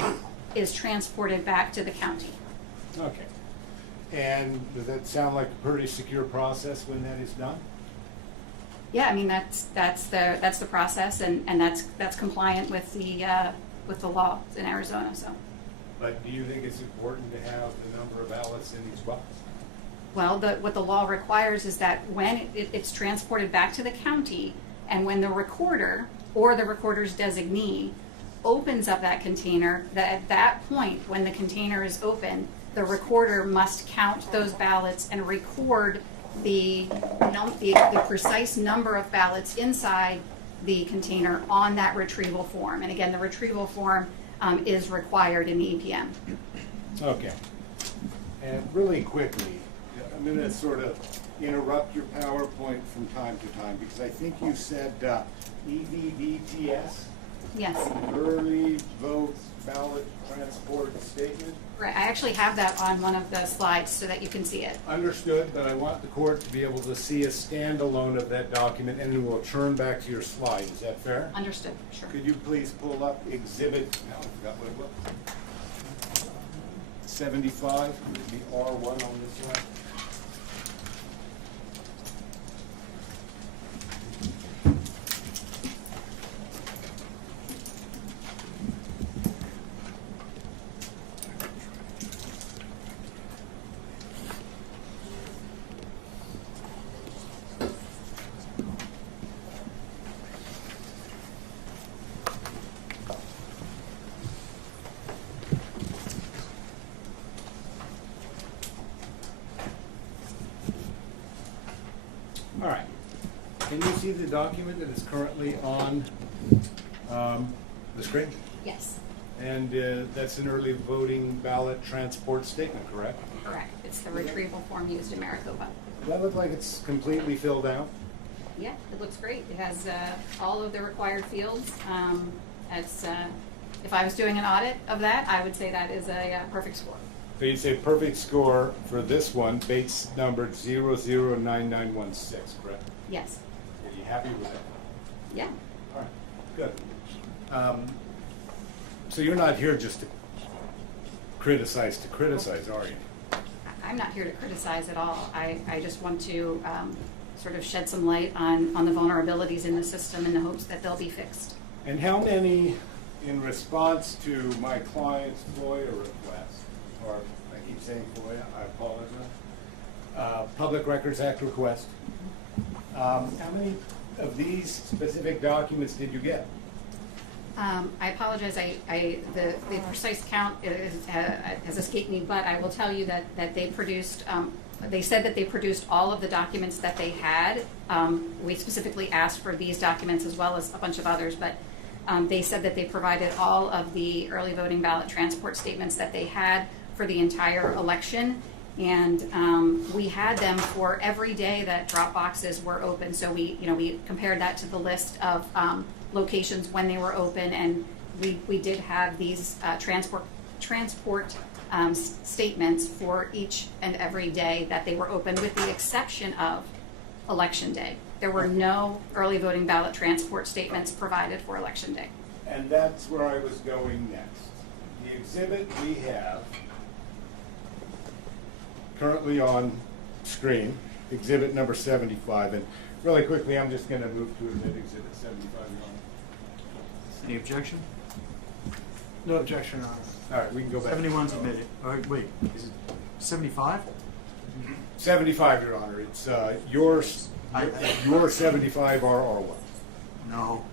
is transported back to the county. Okay. And does that sound like a pretty secure process when that is done? Yeah, I mean that's the process, and that's compliant with the law in Arizona. So. But do you think it's important to have the number of ballots in each box? Well, what the law requires is that when it's transported back to the county, and when the recorder or the recorder's designee opens up that container, that at that point, when the container is open, the recorder must count those ballots and record the precise number of ballots inside the container on that retrieval form. And again, the retrieval form is required in the EPM. Okay. And really quickly, I'm going to sort of interrupt your PowerPoint from time to time because I think you said EVBTS? Yes. Early Vote Ballot Transport Statement? Right. I actually have that on one of the slides so that you can see it. Understood, but I want the court to be able to see a standalone of that document, and then we'll turn back to your slide. Is that fair? Understood. Sure. Could you please pull up exhibit, now I forgot what it was. 75, would be R1 on this one. All right. Can you see the document that is currently on the screen? Yes. And that's an early voting ballot transport statement, correct? Correct. It's the retrieval form used in Maricopa. Does that look like it's completely filled out? Yeah, it looks great. It has all of the required fields. If I was doing an audit of that, I would say that is a perfect score. So you'd say perfect score for this one, base numbered 009916, correct? Yes. Are you happy with that? Yeah. All right, good. So you're not here just to criticize, are you? I'm not here to criticize at all. I just want to sort of shed some light on the vulnerabilities in the system in the hopes that they'll be fixed. And how many, in response to my client's FOIA request, or I keep saying FOIA, I apologize, Public Records Act request, how many of these specific documents did you get? I apologize. The precise count has escaped me, but I will tell you that they produced. They said that they produced all of the documents that they had. We specifically asked for these documents as well as a bunch of others, but they said that they provided all of the early voting ballot transport statements that they had for the entire election. And we had them for every day that drop boxes were open. So we compared that to the list of locations when they were open, and we did have these transport statements for each and every day that they were open, with the exception of Election Day. There were no early voting ballot transport statements provided for Election Day. And that's where I was going next. The exhibit we have currently on screen, exhibit number 75, and really quickly, I'm just going to move to admit exhibit 75. Your Honor. Any objection? No objection, Your Honor. All right, we can go back. 71's admitted. All right, wait, is it 75? 75, Your Honor. It's yours. Your 75 are our one. No,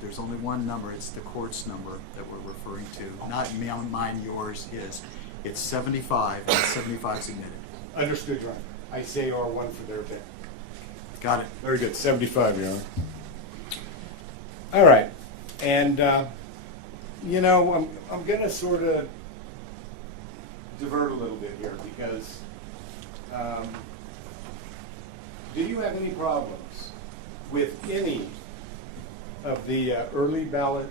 there's only one number. It's the court's number that we're referring to. Not mine, yours, his. It's 75, and 75's admitted. Understood, Your Honor. I say R1 for their benefit. Got it. Very good. 75, Your Honor. All right. And, you know, I'm going to sort of divert a little bit here because do you have any problems with any of the early ballot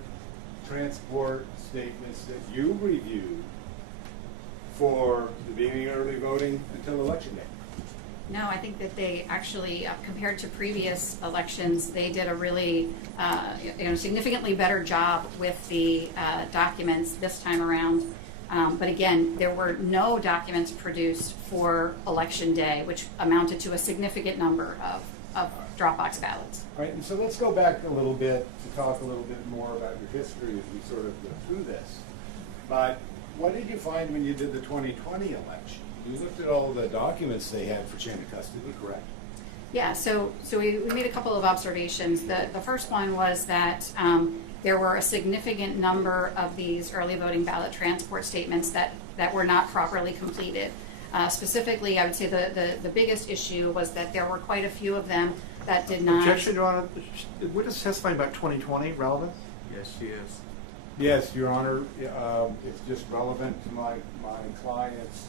transport statements that you reviewed for the beginning of early voting until Election Day? No, I think that they actually, compared to previous elections, they did a really, significantly better job with the documents this time around. But again, there were no documents produced for Election Day, which amounted to a significant number of Dropbox ballots. All right, and so let's go back a little bit to talk a little bit more about your history as we sort of go through this. But what did you find when you did the 2020 election? You looked at all the documents they had for chain of custody, correct? Yeah, so we made a couple of observations. The first one was that there were a significant number of these early voting ballot transport statements that were not properly completed. Specifically, I would say the biggest issue was that there were quite a few of them that did not. Objection, Your Honor. Witness testifying about 2020 relevant? Yes, she is. Yes, Your Honor. It's just relevant to my client's,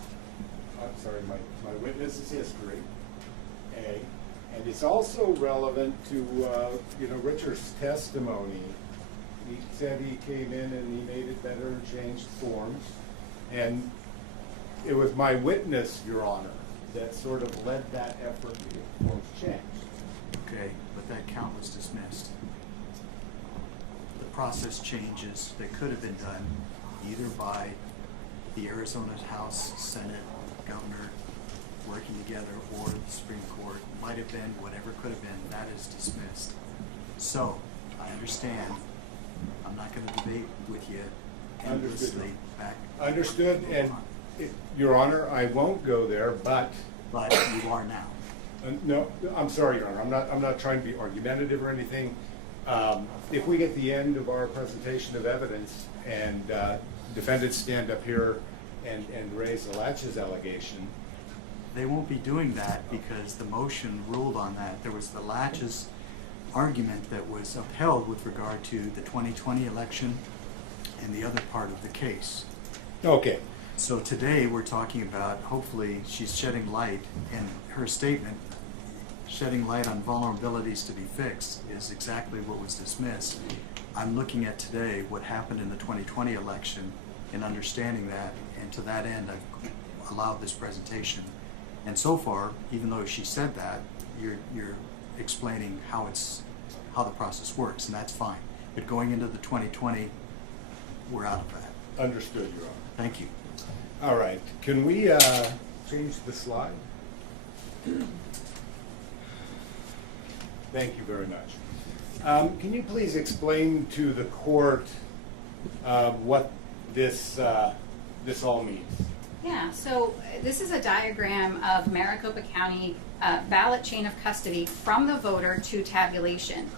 I'm sorry, my witness's history, A. And it's also relevant to, Richard's testimony. He said he came in and he made it better and changed forms. And it was my witness, Your Honor, that sort of led that effort to get forms changed. Okay, but that count was dismissed. The process changes that could have been done either by the Arizona House, Senate, Governor working together, or the Supreme Court. Might have been, whatever could have been, that is dismissed. So, I understand. I'm not going to debate with you endlessly back. Understood, and Your Honor, I won't go there, but you are now. no, I'm sorry, Your Honor. I'm not trying to be argumentative or anything. If we get the end of our presentation of evidence and defendants stand up here and raise the laches allegation, They won't be doing that because the motion ruled on that. There was the laches argument that was upheld with regard to the 2020 election and the other part of the case. okay. So today we're talking about, hopefully she's shedding light, and her statement, shedding light on vulnerabilities to be fixed, is exactly what was dismissed. I'm looking at today what happened in the 2020 election and understanding that, and to that end I've allowed this presentation. And so far, even though she said that, you're explaining how the process works, and that's fine. But going into the 2020, we're out of that. Understood, Your Honor. Thank you. All right. Can we change the slide? Thank you very much. Can you please explain to the court what this all means? Yeah, so this is a diagram of Maricopa County ballot chain of custody from the voter to tabulation.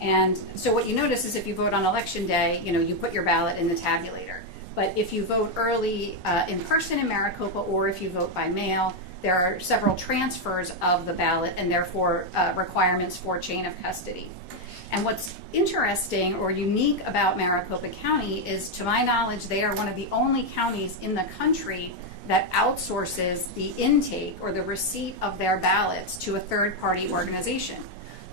And so what you notice is if you vote on election day, you put your ballot in the tabulator. But if you vote early in person in Maricopa, or if you vote by mail, there are several transfers of the ballot and therefore requirements for chain of custody. And what's interesting or unique about Maricopa County is, to my knowledge, they are one of the only counties in the country that outsources the intake or the receipt of their ballots to a third-party organization.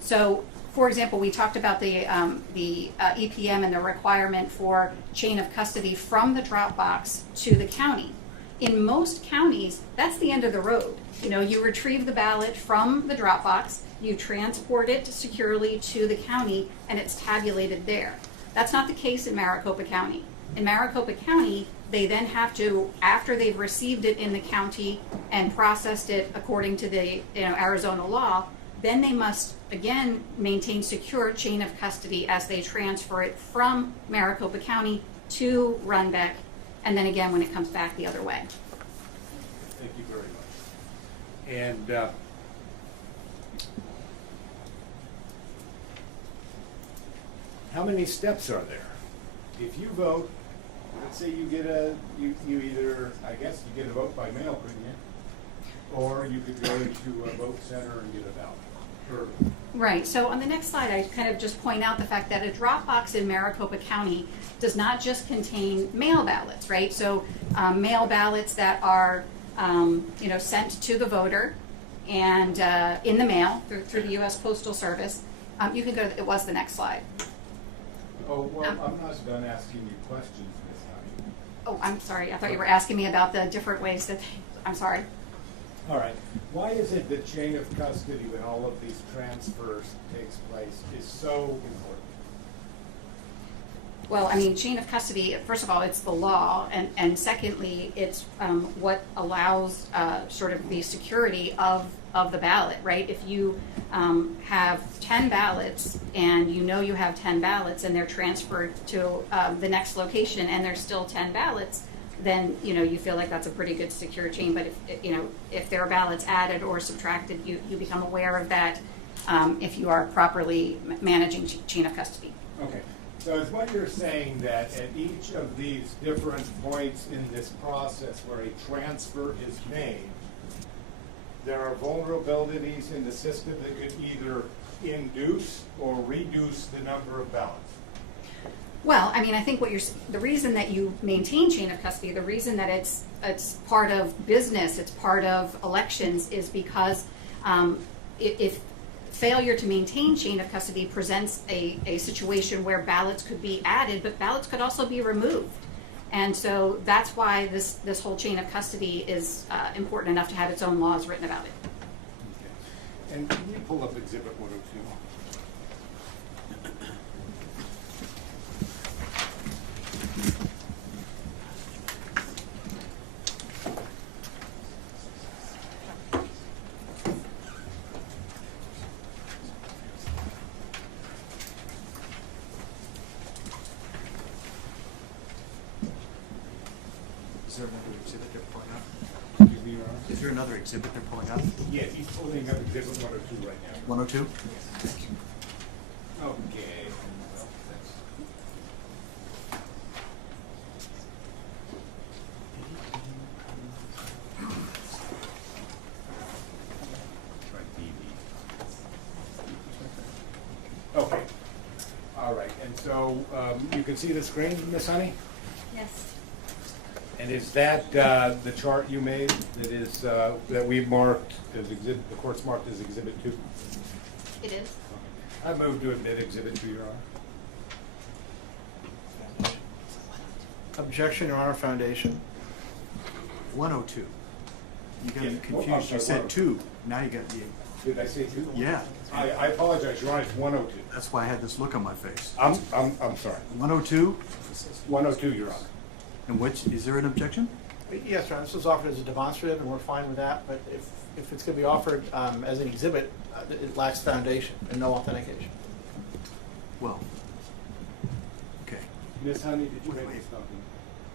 So for example, we talked about the EPM and the requirement for chain of custody from the Dropbox to the county. In most counties, that's the end of the road. You know, you retrieve the ballot from the Dropbox, you transport it securely to the county, and it's tabulated there. That's not the case in Maricopa County. In Maricopa County, they then have to, after they've received it in the county and processed it according to the Arizona law, then they must again maintain secure chain of custody as they transfer it from Maricopa County to Runbeck, and then again when it comes back the other way. Thank you very much. And how many steps are there? If you vote, let's say you get you either, I guess you get a vote by mail, couldn't you? Or you could go into a vote center and get a ballot. Right, so on the next slide, I kind of just point out the fact that a Dropbox in Maricopa County does not just contain mail ballots, right? So mail ballots that are, sent to the voter and in the mail through the U.S. Postal Service. You can go, it was the next slide. Oh, well, I'm not done asking you questions, Ms. Honey. Oh, I'm sorry, I thought you were asking me about the different ways that, I'm sorry. All right. Why is it that chain of custody, when all of these transfers takes place, is so important? Well, I mean, chain of custody, first of all, it's the law, and secondly, it's what allows sort of the security of the ballot, right? If you have 10 ballots and you have 10 ballots and they're transferred to the next location and there's still 10 ballots, then you feel like that's a pretty good secure chain. But if there are ballots added or subtracted, you become aware of that if you are properly managing chain of custody. Okay, so is what you're saying that at each of these different points in this process where a transfer is made, there are vulnerabilities in the system that could either induce or reduce the number of ballots? Well, I mean, I think the reason that you maintain chain of custody, the reason that it's part of business, it's part of elections, is because if failure to maintain chain of custody presents a situation where ballots could be added, but ballots could also be removed. And so that's why this whole chain of custody is important enough to have its own laws written about it. Okay. And can you pull up Exhibit 102? Is there another exhibit they're pulling up? Excuse me, Your Honor? Is there another exhibit they're pulling up? Yes, he's pulling up Exhibit 102 right now. 102? Okay. Okay. All right. And so you can see the screen, Miss Honey? Yes. And is that the chart you made that is that we marked as exhibit? The court's marked as Exhibit 2. It is. I move to admit Exhibit 2, Your Honor. Objection, Your Honor, foundation. 102. You got me Yeah. confused. Oh, I'm You sorry, said 102. 2. Now you got the. Did I say 2? Yeah. I apologize, Your Honor. It's 102. That's why I had this look on my face. I'm sorry. 102? 102, Your Honor. And which, is there an objection? Yes, Your Honor, this was offered as a demonstrative, and we're fine with that, but if it's going to be offered as an exhibit, it lacks foundation and no authentication. Well, okay. Miss Honey, did you Wait, make wait. this copy?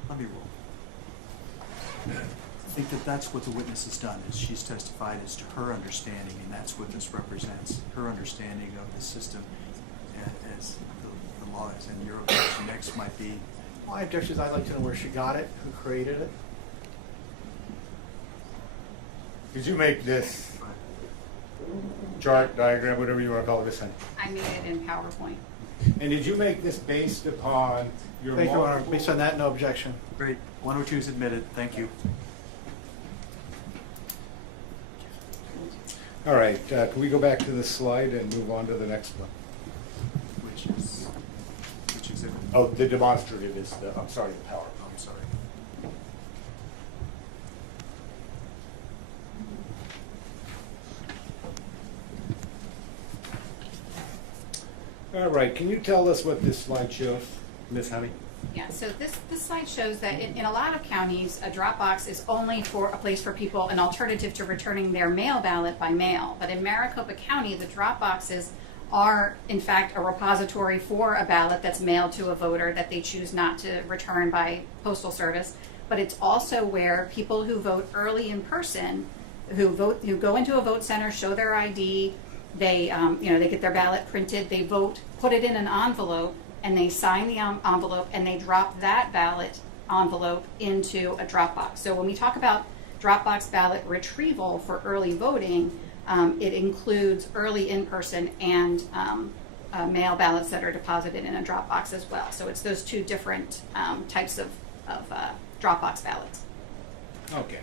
Let me roll. I think that that's what the witness has done, is she's testified as to her understanding, and that's what this represents, her understanding of the system as the law is. And your objection next might be, My objection is I'd like to know where she got it, who created it. Did you make this chart, diagram, whatever you want to call it, Miss Honey? I made it in PowerPoint. And did you make this based upon your Thank you, Your Honor. multiple- Based on that, no objection. great, 102 is admitted, thank you. All right, can we go back to the slide and move on to the next one? Which exhibit? Oh, the demonstrative is the, I'm sorry, the PowerPoint. I'm sorry. All right, can you tell us what this slide shows, Ms. Honey? Yeah, so this slide shows that in a lot of counties, a drop box is only for a place for people, an alternative to returning their mail ballot by mail. But in Maricopa County, the drop boxes are in fact a repository for a ballot that's mailed to a voter that they choose not to return by postal service. But it's also where people who vote early in person, who go into a vote center, show their ID, they they get their ballot printed, they vote, put it in an envelope, and they sign the envelope, and they drop that ballot envelope into a drop box. So when we talk about drop box ballot retrieval for early voting, it includes early in-person and mail ballots that are deposited in a drop box as well. So it's those two different types of drop box ballots. Okay.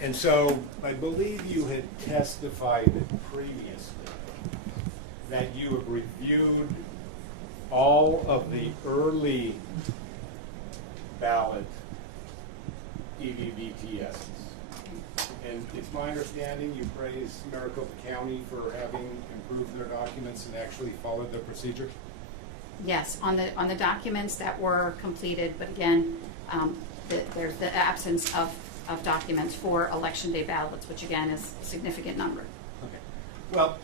And so I believe you had testified previously that you have reviewed all of the early ballot EVVTSs. And it's my understanding you praise Maricopa County for having improved their documents and actually followed the procedure? Yes, on the documents that were completed, but again, there's the absence of documents for election day ballots, which again is a significant number. Okay. Well,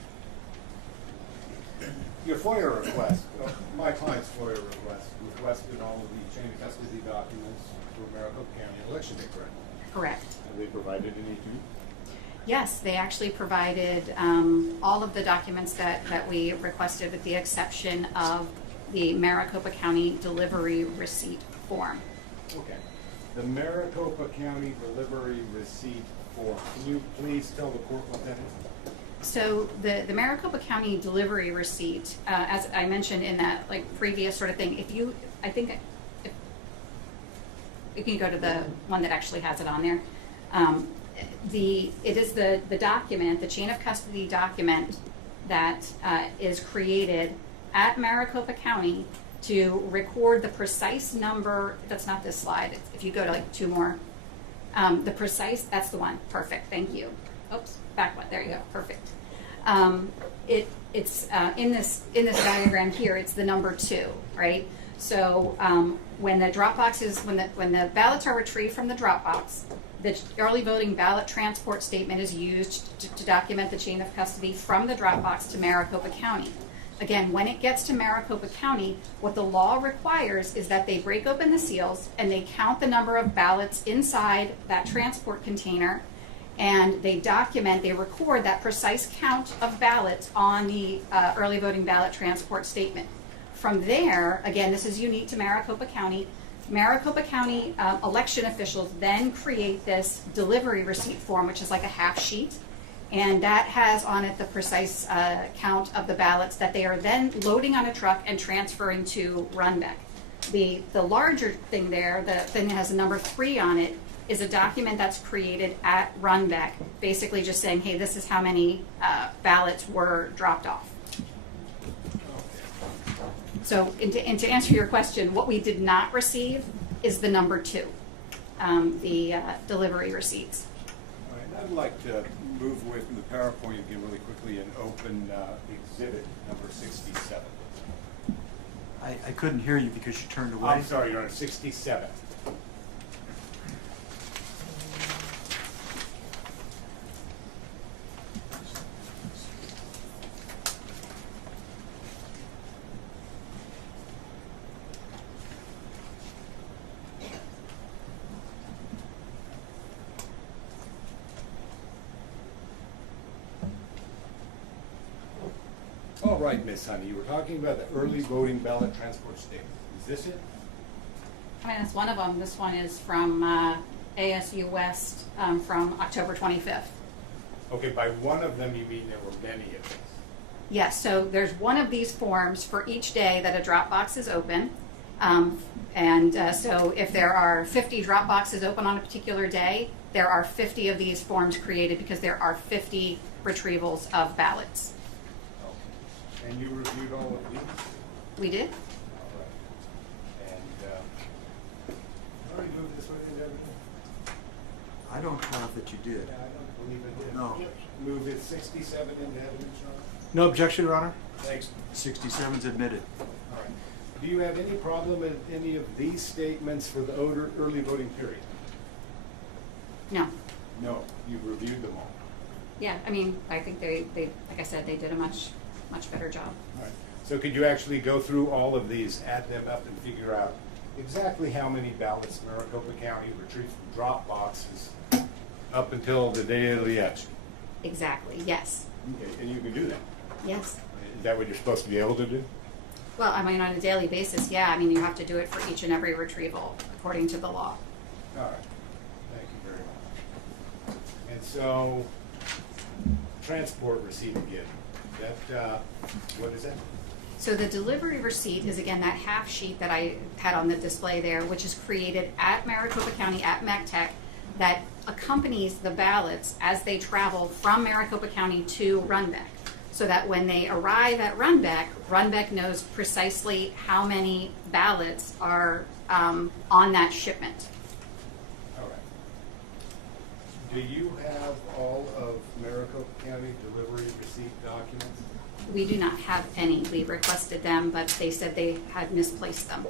your FOIA request, my client's FOIA request, requested all of the chain of custody documents for Maricopa County election day, correct? Correct. Have they provided any to you? Yes, they actually provided all of the documents that we requested, with the exception of the Maricopa County delivery receipt form. Okay. The Maricopa County delivery receipt form. Can you please tell the court what that is? So the Maricopa County delivery receipt, as I mentioned in that previous sort of thing, if you can go to the one that actually has it on there. It is the document, the chain of custody document that is created at Maricopa County to record the precise number. That's not this slide. If you go to two more, the precise, that's the one. Perfect. Thank you. Oops, back one. There you go. Perfect. It's in this diagram here. It's the number 2, right? So when the drop box is when the ballots are retrieved from the drop box, the early voting ballot transport statement is used to document the chain of custody from the drop box to Maricopa County. Again, when it gets to Maricopa County, what the law requires is that they break open the seals and they count the number of ballots inside that transport container, and they record that precise count of ballots on the early voting ballot transport statement. From there, again, this is unique to Maricopa County. Maricopa County election officials then create this delivery receipt form, which is like a half sheet, and that has on it the precise count of the ballots that they are then loading on a truck and transferring to Runbeck. The larger thing there, the thing that has the number 3 on it, is a document that's created at Runbeck, basically just saying, hey, this is how many ballots were dropped off. So, and to answer your question, what we did not receive is the number 2, the delivery receipts. All right, I'd like to move away from the PowerPoint again really quickly and open exhibit number 67. I couldn't hear you because you turned away. I'm sorry, Your Honor, 67. All right, Ms. Honey, you were talking about the early voting ballot transport statement. Is this it? I mean, that's one of them. This one is from ASU West from October 25th. Okay, by one of them you mean there were many of these? Yes, so there's one of these forms for each day that a drop box is open. So if there are 50 drop boxes open on a particular day, there are 50 of these forms created because there are 50 retrievals of ballots. And you reviewed all of these? We did? All right. And, I already moved this way, didn't I? I don't have that you did. Yeah, I don't believe I did. No. Move it 67 into evidence, Your Honor. No objection, Your Honor? Thanks. 67's admitted. All right. Do you have any problem with any of these statements for the early voting period? No. No, you've reviewed them all. Yeah, I mean, I think they, like I said, they did a much better job. All right. So could you actually go through all of these, add them up, and figure out exactly how many ballots Maricopa County retrieved from drop boxes up until the day of the election? Exactly, yes. Okay, and you can do that. Yes. Is that what you're supposed to be able to do? Well, I mean, on a daily basis, yeah. I mean, you have to do it for each and every retrieval according to the law. All right. Thank you very much. And so, transport receipt again. That, what is that? So the delivery receipt is, again, that half sheet that I had on the display there, which is created at Maricopa County, at MECTEC, that accompanies the ballots as they travel from Maricopa County to Runbeck. So that when they arrive at Runbeck knows precisely how many ballots are on that shipment. All right. Do you have all of Maricopa County delivery receipt documents? We do not have any. We requested them, but they said they had misplaced them.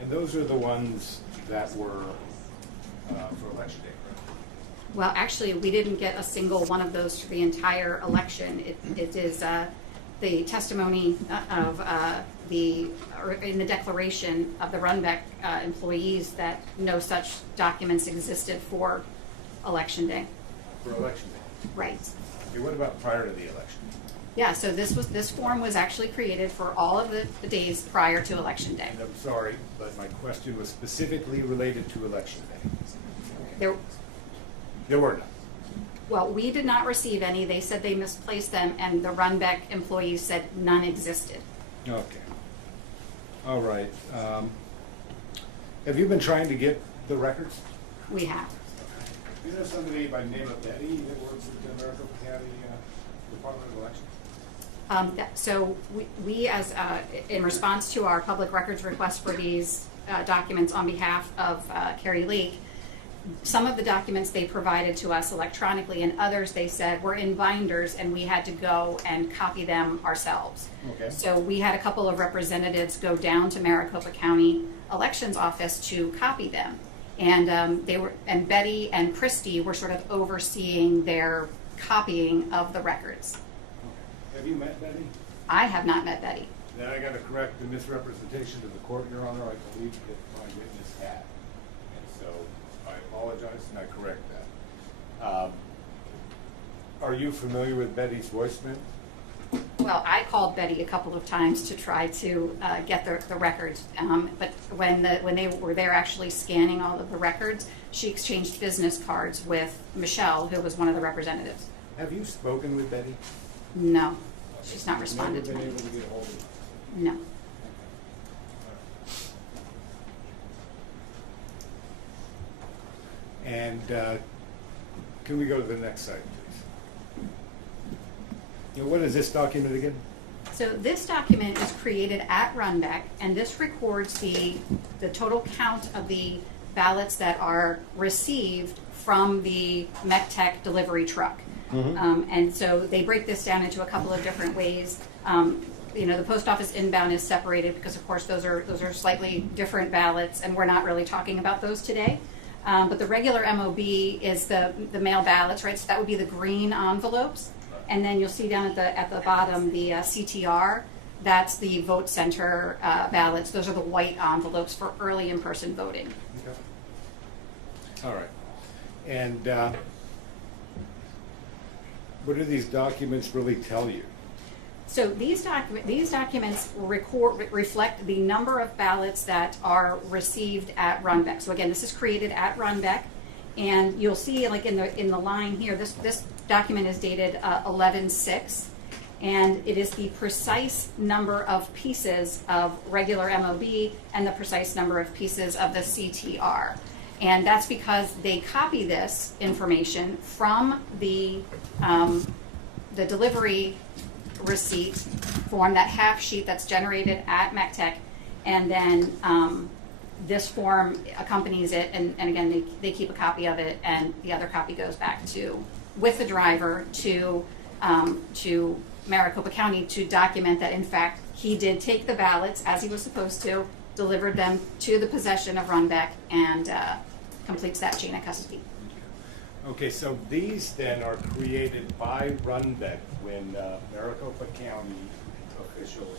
And those are the ones that were for election day, correct? Well, actually, we didn't get a single one of those for the entire election. It is the testimony of in the declaration of the Runbeck employees that no such documents existed for election day. For election day. Right. Okay, what about prior to the election? Yeah, so this form was actually created for all of the days prior to election day. And I'm sorry, but my question was specifically related to election day. There were none. Well, we did not receive any. They said they misplaced them, and the Runbeck employees said none existed. Okay. All right. Have you been trying to get the records? We have. Do you know somebody by the name of Betty that works at the Maricopa County Department of Elections? So we as, in response to our public records request for these documents on behalf of Kari Lake, some of the documents they provided to us electronically, and others they said were in binders and we had to go and copy them ourselves. Okay. So we had a couple of representatives go down to Maricopa County Elections Office to copy them. And and Betty and Christy were sort of overseeing their copying of the records. Okay. Have you met Betty? I have not met Betty. Then I got to correct the misrepresentation to the court, Your Honor. I believe that my witness had. And so I apologize and I correct that. Are you familiar with Betty's voicemail? Well, I called Betty a couple of times to try to get the records, but when they were there actually scanning all of the records, she exchanged business cards with Michelle, who was one of the representatives. Have you spoken with Betty? No, she's not responded to Never me. been able to get a hold of her? No. And can we go to the next slide, please? What is this document again? So this document is created at Runbeck, and this records the total count of the ballots that are received from the MECTEC delivery truck. And so they break this down into a couple of different ways. The post office inbound is separated because, of course, those are slightly different ballots, and we're not really talking about those today. But the regular MOB is the mail ballots, right? So that would be the green envelopes. And then you'll see down at the bottom the CTR. That's the vote center ballots. Those are the white envelopes for early in-person voting. Okay. All right. And what do these documents really tell you? So these documents reflect the number of ballots that are received at Runbeck. So again, this is created at Runbeck, and you'll see, like in the line here, this document is dated 11/6, and it is the precise number of pieces of regular MOB and the precise number of pieces of the CTR. And that's because they copy this information from the delivery receipt form, that half sheet that's generated at MECTEC, and then this form accompanies it, and again, they keep a copy of it, and the other copy goes back with the driver to Maricopa County to document that, in fact, he did take the ballots as he was supposed to, delivered them to the possession of Runbeck, and completes that chain of custody. Okay, so these then are created by Runbeck when Maricopa County officials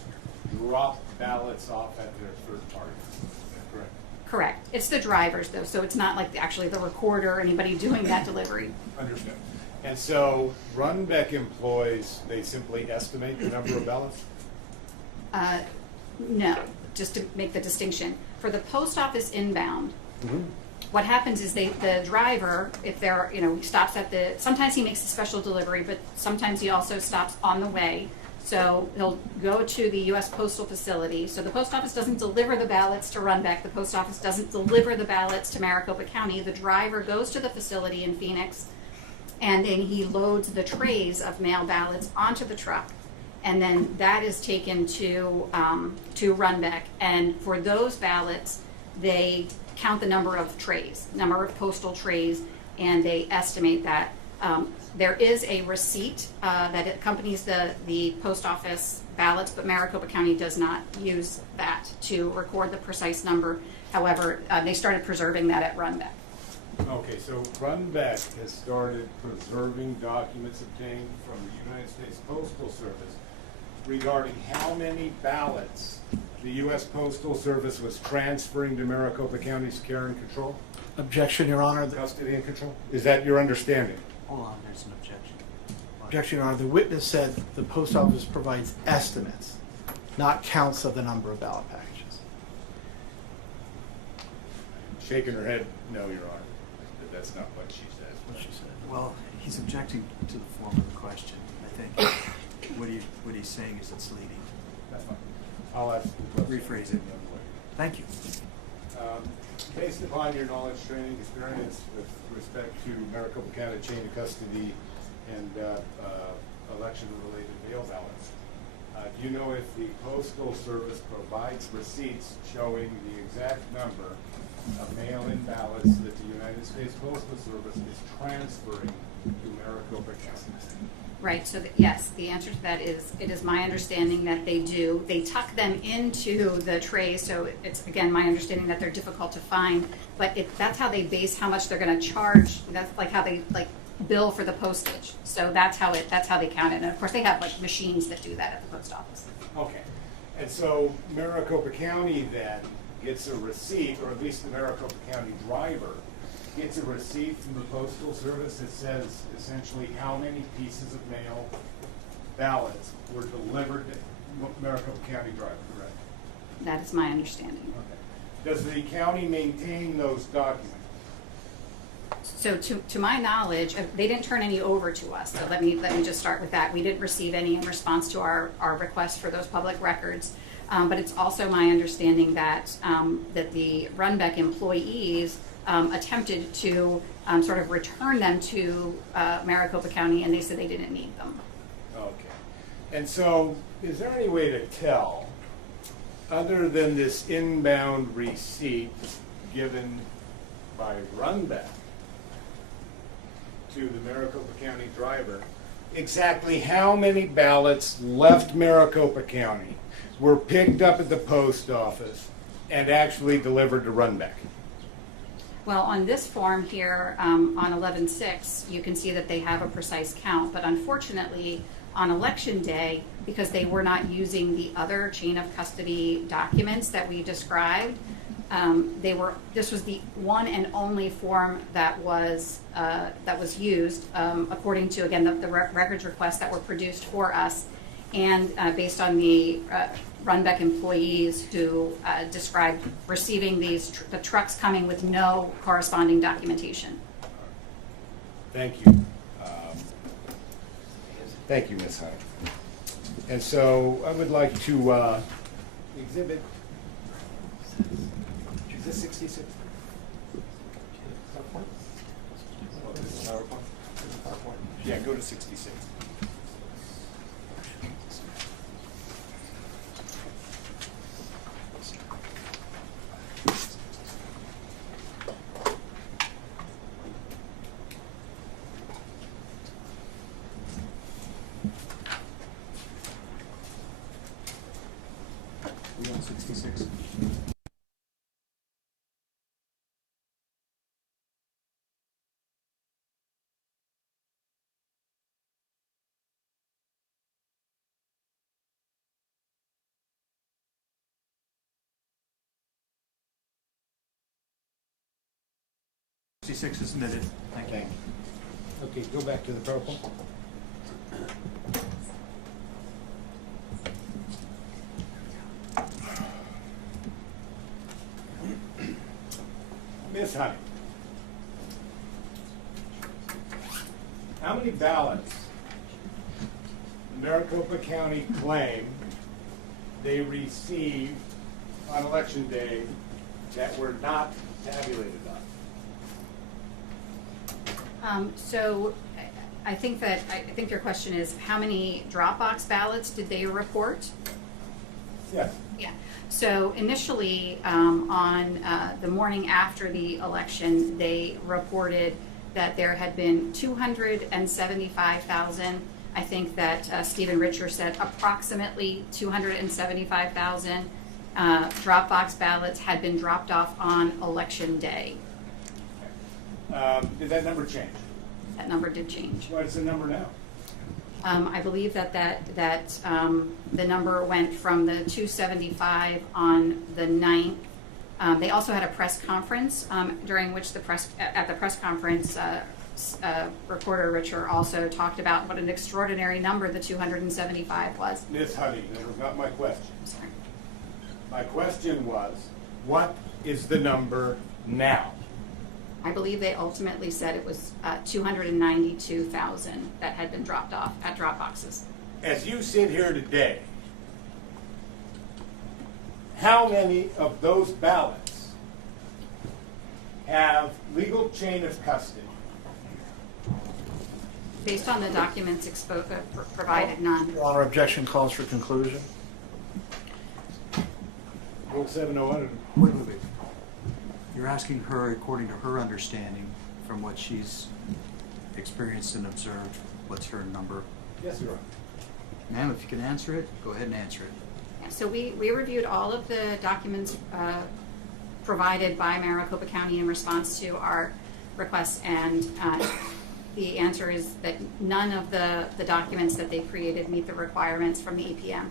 drop ballots off at their third party. Is that correct? Correct. It's the drivers, though, so it's not like actually the recorder or anybody doing that delivery. Understood. And so Runbeck employees, they simply estimate the number of ballots? No, just to make the distinction. For the post office inbound, what happens is the driver, if they're, stops at sometimes he makes a special delivery, but sometimes he also stops on the way. So he'll go to the U.S. Postal Facility. So the post office doesn't deliver the ballots to Runbeck. The post office doesn't deliver the ballots to Maricopa County. The driver goes to the facility in Phoenix, and then he loads the trays of mail ballots onto the truck. And then that is taken to Runbeck. And for those ballots, they count the number of trays, number of postal trays, and they estimate that. There is a receipt that accompanies the post office ballots, but Maricopa County does not use that to record the precise number. However, they started preserving that at Runbeck. Okay, so Runbeck has started preserving documents obtained from the United States Postal Service regarding how many ballots the U.S. Postal Service was transferring to Maricopa County's care and control? Objection, Your Honor. Custody and control? Is that your understanding? Hold on, there's an objection. Objection, Your Honor. The witness said the post office provides estimates, not counts of the number of ballot packages. Shaking her head, no, Your Honor. But that's not what she says. What she said. Well, he's objecting to the form of the question, I think. What he's saying is it's leading. That's fine. I'll ask the question. Rephrase it. Thank you. Based upon your knowledge, training, experience with respect to Maricopa County chain of custody and election-related mail ballots, do you know if the Postal Service provides receipts showing the exact number of mail-in ballots that the United States Postal Service is transferring to Maricopa County? Right, so yes, the answer to that is, it is my understanding that they do. They tuck them into the trays, so it's, again, my understanding that they're difficult to find, but that's how they base how much they're gonna charge. That's like how they bill for the postage. So that's how they count it. And of course, they have machines that do that at the post office. Okay, and so Maricopa County then gets a receipt, or at least the Maricopa County driver gets a receipt from the Postal Service that says essentially how many pieces of mail ballots were delivered to Maricopa County driver, correct? That is my understanding. Okay. Does the county maintain those documents? So to my knowledge, they didn't turn any over to us. So let me just start with that. We didn't receive any in response to our request for those public records. But it's also my understanding that that the Runbeck employees attempted to sort of return them to Maricopa County, and they said they didn't need them. Okay. And so is there any way to tell, other than this inbound receipt given by Runbeck to the Maricopa County driver, exactly how many ballots left Maricopa County were picked up at the post office and actually delivered to Runbeck? Well, on this form here, on 11/6, you can see that they have a precise count, but unfortunately, on election day, because they were not using the other chain of custody documents that we described, this was the one and only form that was used, according to, again, the records requests that were produced for us, and based on the Runbeck employees who described receiving the trucks coming with no corresponding documentation. Thank you. Thank you, Ms. Hunt. And so I would like to exhibit, is this 66? Oh, this is PowerPoint? Yeah, go to 66. 66 is admitted. Thank you. Okay, go back to the purple. Miss Honey, how many ballots Maricopa County claim they received on election day that were not tabulated on? So I think your question is how many Dropbox ballots did they report? Yes. Yeah. So initially, on the morning after the election, they reported that there had been 275,000. I think that Stephen Richer said approximately 275,000 Dropbox ballots had been dropped off on election day. Did that number change? That number did change. What is the number now? I believe that the number went from the 275 on the 9th. They also had a press conference during which at the press conference, Recorder Richer also talked about what an extraordinary number the 275 was. Ms. Honey, that was not my question. Sorry. My question was, what is the number now? I believe they ultimately said it was 292,000 that had been dropped off at Dropboxes. As you sit here today, how many of those ballots have legal chain of custody? Based on the documents provided, none. Your Honor, objection calls for conclusion. Rule 701. Wait. You're asking her, according to her understanding, from what she's experienced and observed, what's her number? Yes, Your Honor. Ma'am, if you can answer it, go ahead and answer it. Yeah, so we reviewed all of the documents provided by Maricopa County in response to our request, and the answer is that none of the documents that they created meet the requirements from the EPM.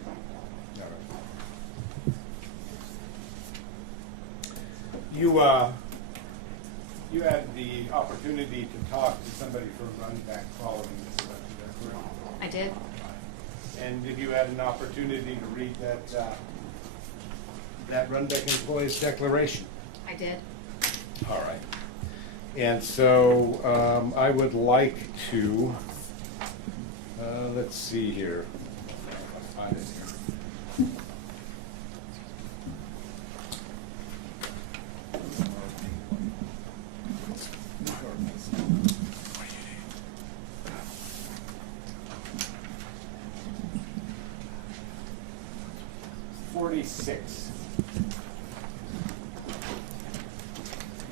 You had the opportunity to talk to somebody from Runback following this election, is that correct? I did. And did you have an opportunity to read that Runback employee's declaration? I did. All right. And so I would like to, let's see here. I'll find it here.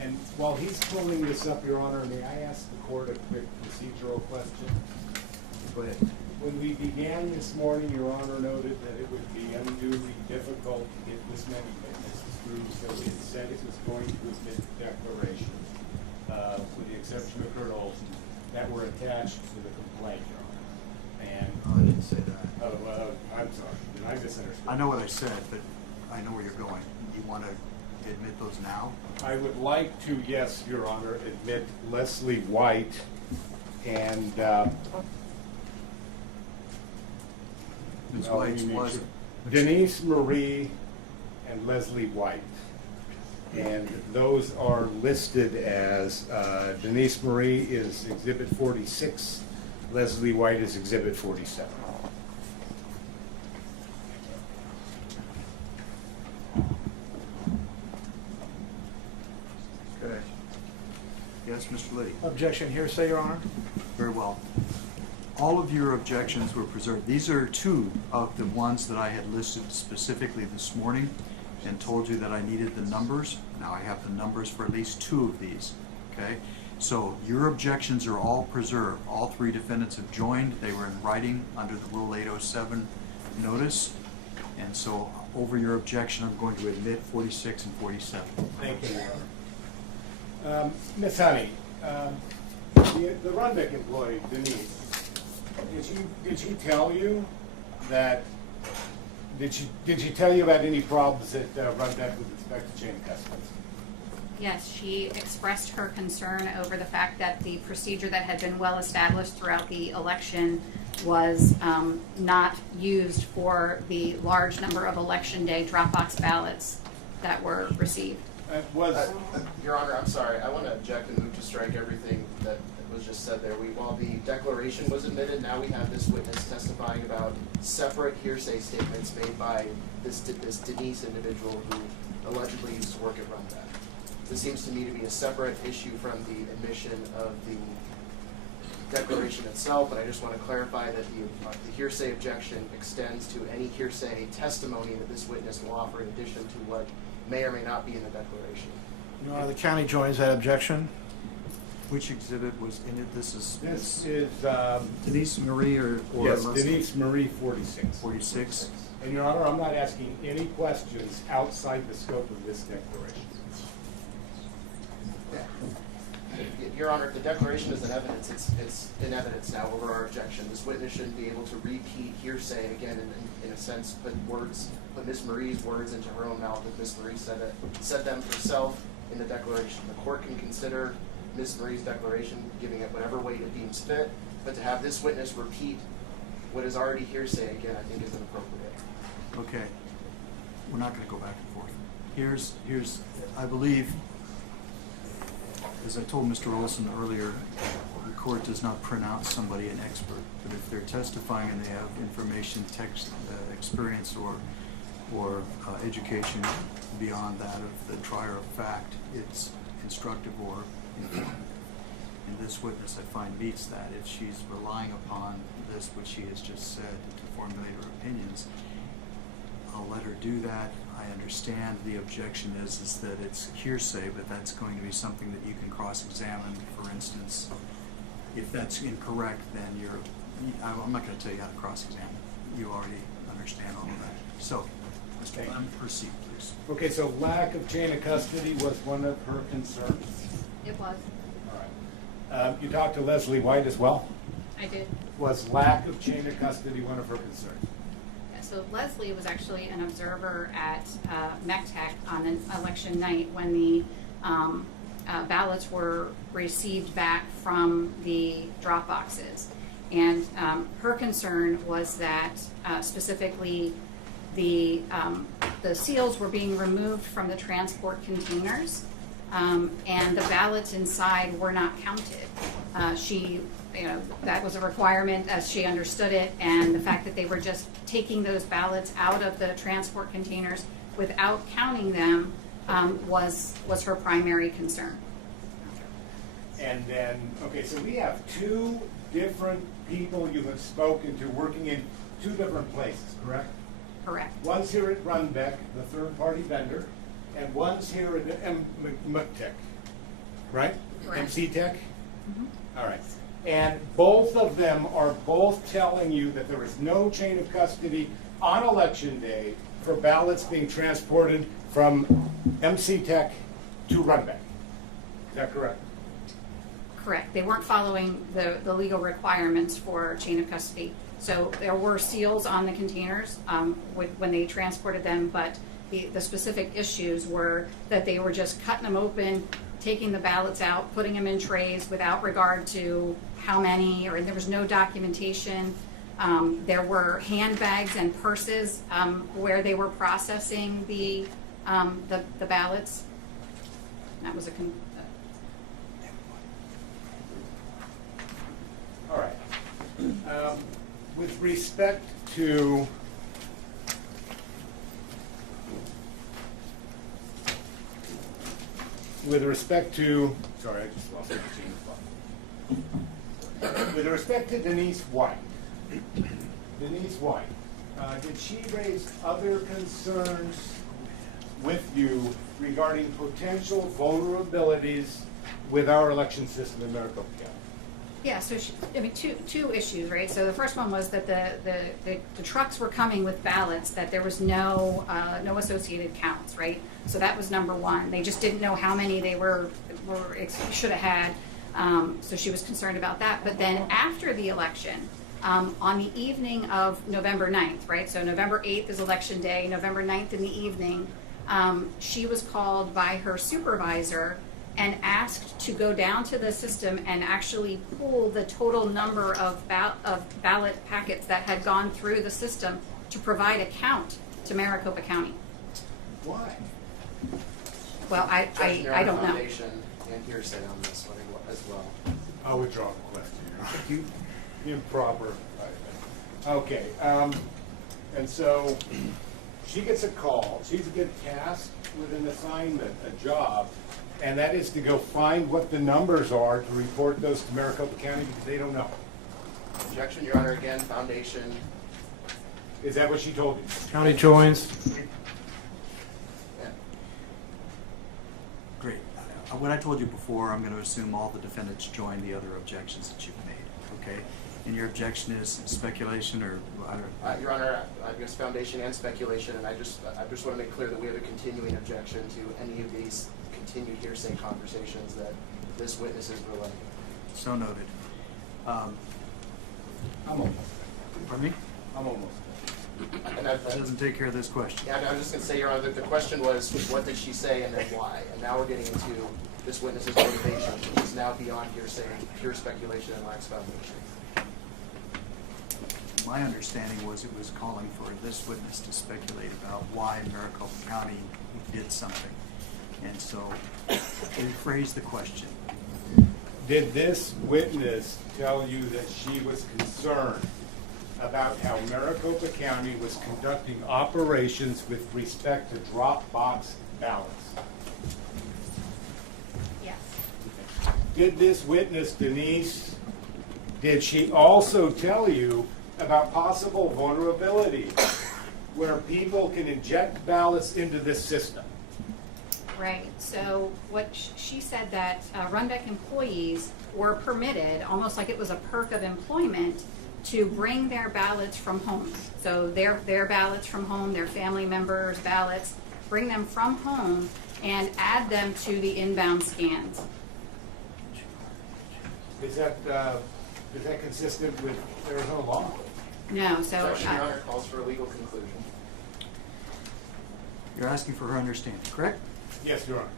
And while he's pulling this up, Your Honor, may I ask the court a quick procedural question? Go ahead. When we began this morning, Your Honor noted that it would be unduly difficult to get this many witnesses through, so it said it was going to admit declarations, with the exception of Kurt Olson, that were attached to the complaint, Your Honor. And Oh, I didn't say that. I'm sorry, did I misunderstand? I know what I said, but I know where you're going. You want to admit those now? I would like to, yes, Your Honor, admit Leslie White and Ms. White's was. Denise Marie and Leslie White. And those are listed as, Denise Marie is Exhibit 46, Leslie White is Exhibit 47. Okay. Yes, Mr. Liddy. Objection hearsay, Your Honor. Very well. All of your objections were preserved. These are two of the ones that I had listed specifically this morning and told you that I needed the numbers. Now I have the numbers for at least two of these, okay? So your objections are all preserved. All three defendants have joined. They were in writing under the Rule 807 notice. And so over your objection, I'm going to admit 46 and 47. Thank you, Your Honor. Ms. Honey, the Runbeck employee, Denise, did she tell you that, did she tell you about any problems at Runbeck with respect to chain of custody? Yes, she expressed her concern over the fact that the procedure that had been well established throughout the election was not used for the large number of election day drop-box ballots that were received. Your Honor, I'm sorry. I want to object and move to strike everything that was just said there. While the declaration was admitted, now we have this witness testifying about separate hearsay statements made by this Denise individual who allegedly used to work at Runback. This seems to me to be a separate issue from the admission of the declaration itself, but I just want to clarify that the hearsay objection extends to any hearsay testimony that this witness will offer in addition to what may or may not be in the declaration. Your Honor, the county joins that objection. Which exhibit was in it? This is This is, Denise Marie or yes, Leslie? Denise Marie 46. 46. And Your Honor, I'm not asking any questions outside the scope of this declaration. Your Honor, the declaration is in evidence. It's in evidence now over our objection. This witness shouldn't be able to repeat hearsay again, in a sense, put Ms. Marie's words into her own mouth if Ms. Marie said them herself in the declaration. The court can consider Ms. Marie's declaration, giving it whatever weight it deems fit, but to have this witness repeat what is already hearsay again, I think is inappropriate. Okay. We're not going to go back and forth. Here's, I believe, as I told Mr. Olson earlier, the court does not pronounce somebody an expert, but if they're testifying and they have information, experience, or education beyond that of the trier of fact, it's instructive or informative. And this witness, I find, meets that. If she's relying upon this, which she has just said, to formulate her opinions, I'll let her do that. I understand the objection is that it's hearsay, but that's going to be something that you can cross-examine. For instance, if that's incorrect, then I'm not going to tell you how to cross-examine. You already understand all of that. So, Mr. Clem, proceed, please. Okay, so lack of chain of custody was one of her concerns. It was. All right. You talked to Leslie White as well? I did. Was lack of chain of custody one of her concerns? So Leslie was actually an observer at MECTEC on an election night when the ballots were received back from the drop boxes. And her concern was that specifically the seals were being removed from the transport containers and the ballots inside were not counted. That was a requirement as she understood it, and the fact that they were just taking those ballots out of the transport containers without counting them was her primary concern. And then, okay, so we have two different people you have spoken to working in two different places, correct? Correct. One's here at Runbeck, the third-party vendor, and one's here at MECTEC, right? Correct. MC-Tech? Mm-hmm. All right. And both of them are both telling you that there is no chain of custody on election day for ballots being transported from MC-Tech to Runbeck. Is that correct? Correct. They weren't following the legal requirements for chain of custody. So there were seals on the containers when they transported them, but the specific issues were that they were just cutting them open, taking the ballots out, putting them in trays without regard to how many, or there was no documentation. There were handbags and purses where they were processing the ballots. That was All right. With respect to sorry, I just lost my chain of thought. With respect to Denise White, did she raise other concerns with you regarding potential vulnerabilities with our election system in Maricopa County? Yeah, so two issues, right? So the first one was that the trucks were coming with ballots, that there was no associated counts, right? So that was number one. They just didn't know how many they should have had. So she was concerned about that. But then after the election, on the evening of November 9th, right? So November 8th is election day. November 9th in the evening, She was called by her supervisor and asked to go down to the system and actually pull the total number of ballot packets that had gone through the system to provide a count to Maricopa County. Why? Well, I don't know. Foundation and hearsay on this one as well. I'll withdraw the question. Improper. Okay, and so she gets a call. She's been tasked with an assignment, a job, and that is to go find what the numbers are to report those to Maricopa County because they don't know. Objection, Your Honor, again, Foundation. Is that what she told you? County joins. Yeah. Great. What I told you before, I'm going to assume all the defendants join the other objections that you've made, okay? And your objection is speculation or, I don't Your Honor, I guess Foundation and speculation, and I just want to make clear that we have a continuing objection to any of these continued hearsay conversations that this witness is relaying. So noted. I'm almost. Pardon me? I'm almost. And That doesn't take care of this question. yeah, I'm just going to say, Your Honor, that the question was, what did she say and then why? And now we're getting into this witness's motivation, which is now beyond hearsay, pure speculation and lacks foundation. My understanding was it was calling for this witness to speculate about why Maricopa County did something. And so rephrase the question. Did this witness tell you that she was concerned about how Maricopa County was conducting operations with respect to drop box ballots? Yes. Did this witness, Denise, did she also tell you about possible vulnerability where people can inject ballots into this system? Right. So what she said that Runbeck employees were permitted, almost like it was a perk of employment, to bring their ballots from home. So their ballots from home, their family members' ballots, bring them from home and add them to the inbound scans. Is that consistent with Arizona law? No. So Objection, Your Honor, calls for a legal conclusion. You're asking for her understanding, correct? Yes, Your Honor.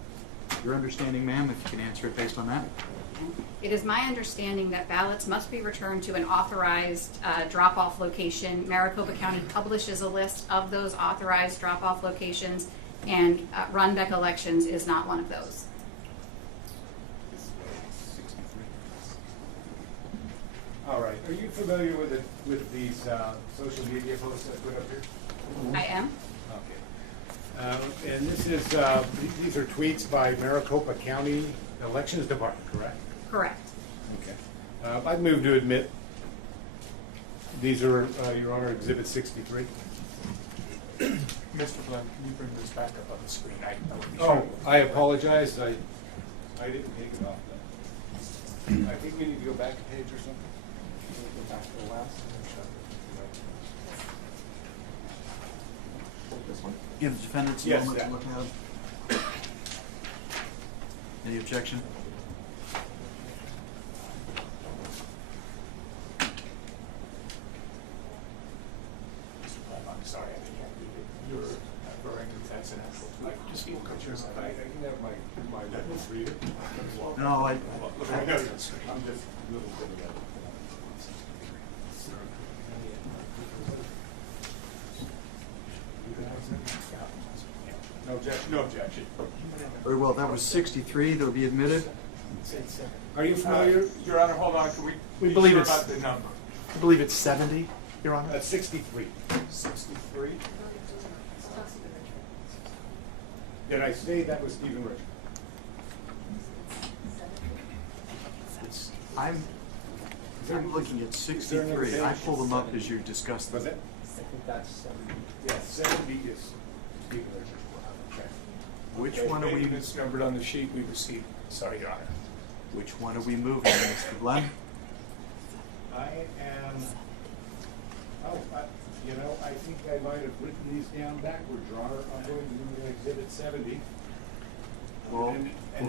Your understanding, ma'am, if you can answer it based on that. it is my understanding that ballots must be returned to an authorized drop-off location. Maricopa County publishes a list of those authorized drop-off locations, and Runbeck Elections is not one of those. All right. Are you familiar with these social media posts I put up here? I am. Okay. And this is these are tweets by Maricopa County Elections Department, correct? Correct. Okay. I'd move to admit these are, Your Honor, Exhibit 63. Mr. Flynn, can you bring this back up on the screen? Oh, I apologize. I didn't take it off. I think we need to go back a page or something. Go back to the last and show this one. Give the defendants a Yes, moment yeah. to look at it. Any objection? I'm sorry, I can't read it. You're referring to that's an actual tweet. Just look at yours. I can have my witness read it. No, I Look right now, on the screen. I'm just a little bit of that. No objection. No objection. very well. That was 63 that would be admitted. Are you familiar? Your Honor, hold on. Can we be believe sure it's- about the number? I believe it's 70, Your Honor. That's 63. 63? Did I say that was Stephen Richard? I'm looking at 63. I pulled them up as you discussed Was them. it? I think that's 70. Yeah, 70 is Stephen Richard. Okay. Which Okay, one are we? It's numbered on the sheet we received. Sorry, Your Honor. Which one are we moving, Mr. Glenn? I am, I think I might have written these down backwards, Your Honor. I'm going to move in Exhibit 70. Well, and then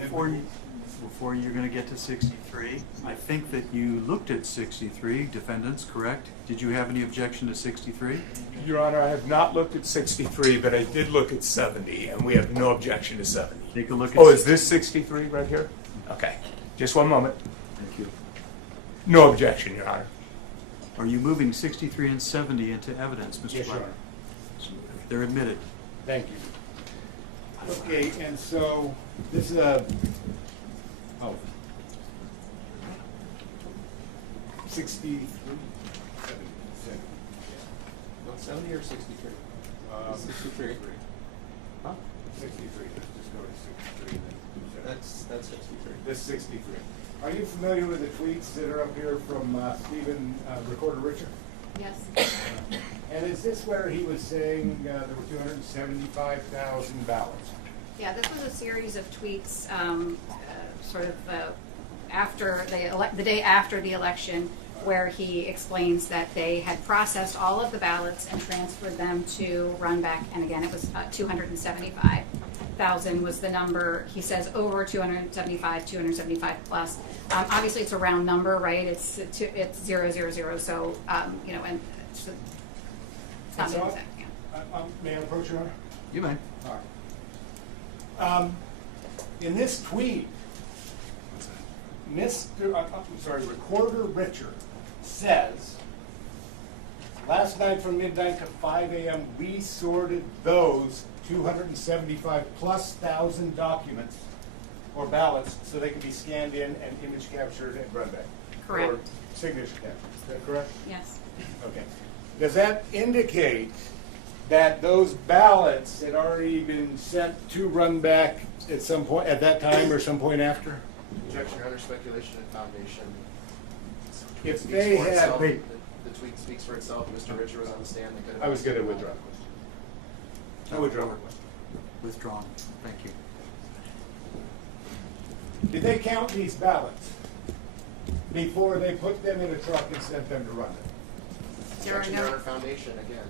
before you're gonna get to 63, I think that you looked at 63 defendants, correct? Did you have any objection to 63? Your Honor, I have not looked at 63, but I did look at 70, and we have no objection to 70. Take a look at. Oh, is this 63 right here? Okay, just one moment. Thank you. No objection, Your Honor. Are you moving 63 and 70 into evidence, Mr. Yes, Your Black? Honor. They're admitted. Thank you. Okay, and so this is a, 63, 70 or 63? 63. Huh? 63, let's just go to 63 then. That's 63. This 63. Are you familiar with the tweets that are up here from Stephen Recorder Richard? Yes. And is this where he was saying there were 275,000 ballots? Yeah, this was a series of tweets, after the day after the election, where he explains that they had processed all of the ballots and transferred them to Runback, and again, it was 275,000 was the number. He says over 275 plus. Obviously, it's a round number, right? It's 000. So and it's not So, exact. Yeah. may I approach, Your Honor? You may. All right. In this tweet, Recorder Richard says, last night from midnight to 5 a.m., we sorted those 275,000+ documents or ballots so they could be scanned in and image captured and run back. Correct. Or signature captured. Is that correct? Yes. Okay. Does that indicate that those ballots had already been sent to run back at some point, at that time or some point after? Objection, Your Honor, speculation and foundation. If Speaks they for had- itself. Wait. The tweet speaks for itself. Mr. Richard was on the stand. They could have I was asked going to him. withdraw the question. I withdraw my question. Withdrawn. Thank you. Did they count these ballots before they put them in a truck and sent them to run them? There are Objection, no- Your Honor, foundation again.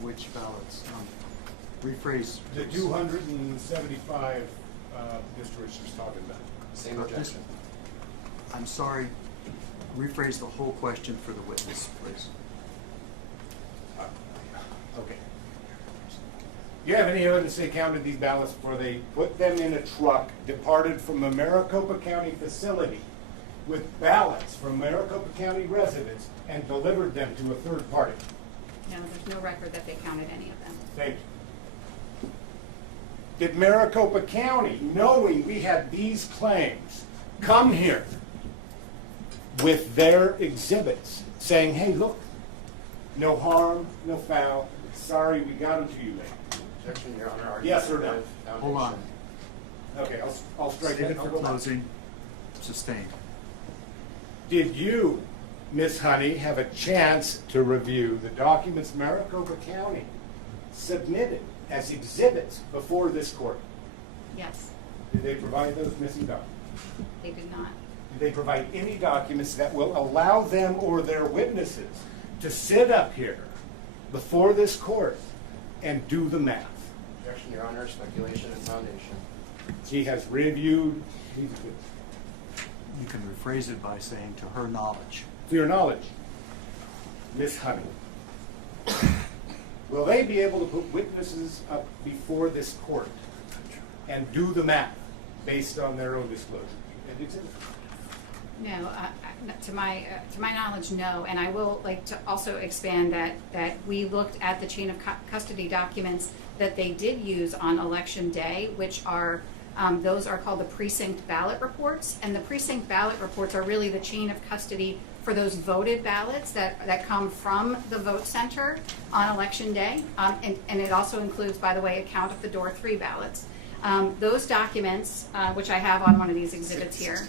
Which ballots? Rephrase. The please. 275 Mr. Richard's talking about. Same But this- objection. I'm sorry. Rephrase the whole question for the witness, please. Okay. Do you have any evidence they counted these ballots before they put them in a truck, departed from a Maricopa County facility with ballots from Maricopa County residents and delivered them to a third party? No, there's no record that they counted any of them. Thank you. Did Maricopa County, knowing we had these claims, come here with their exhibits saying, hey, look, no harm, no foul, sorry we got them to you late? Objection, Your Honor. Yes or no? Argument of Hold on. foundation. Okay, I'll strike Statement that for for closing. Sustained. Did you, Ms. Honey, have a chance to review the documents Maricopa County submitted as exhibits before this court? Yes, Did they provide those missing documents? they did not. Did they provide any documents that will allow them or their witnesses to sit up here before this court and do the math? Objection, Your Honor. Speculation and foundation. He has reviewed, You can rephrase it by saying to her knowledge. to your knowledge, Ms. Honey, will they be able to put witnesses up before this court and do the math based on their own disclosure and exhibit? No, to my knowledge, no. And I will like to also expand that we looked at the chain of custody documents that they did use on election day, which are those are called the precinct ballot reports, and the precinct ballot reports are really the chain of custody for those voted ballots that come from the vote center on election day, and it also includes, by the way, a count of the door 3 ballots. Those documents, which I have on one of these exhibits here.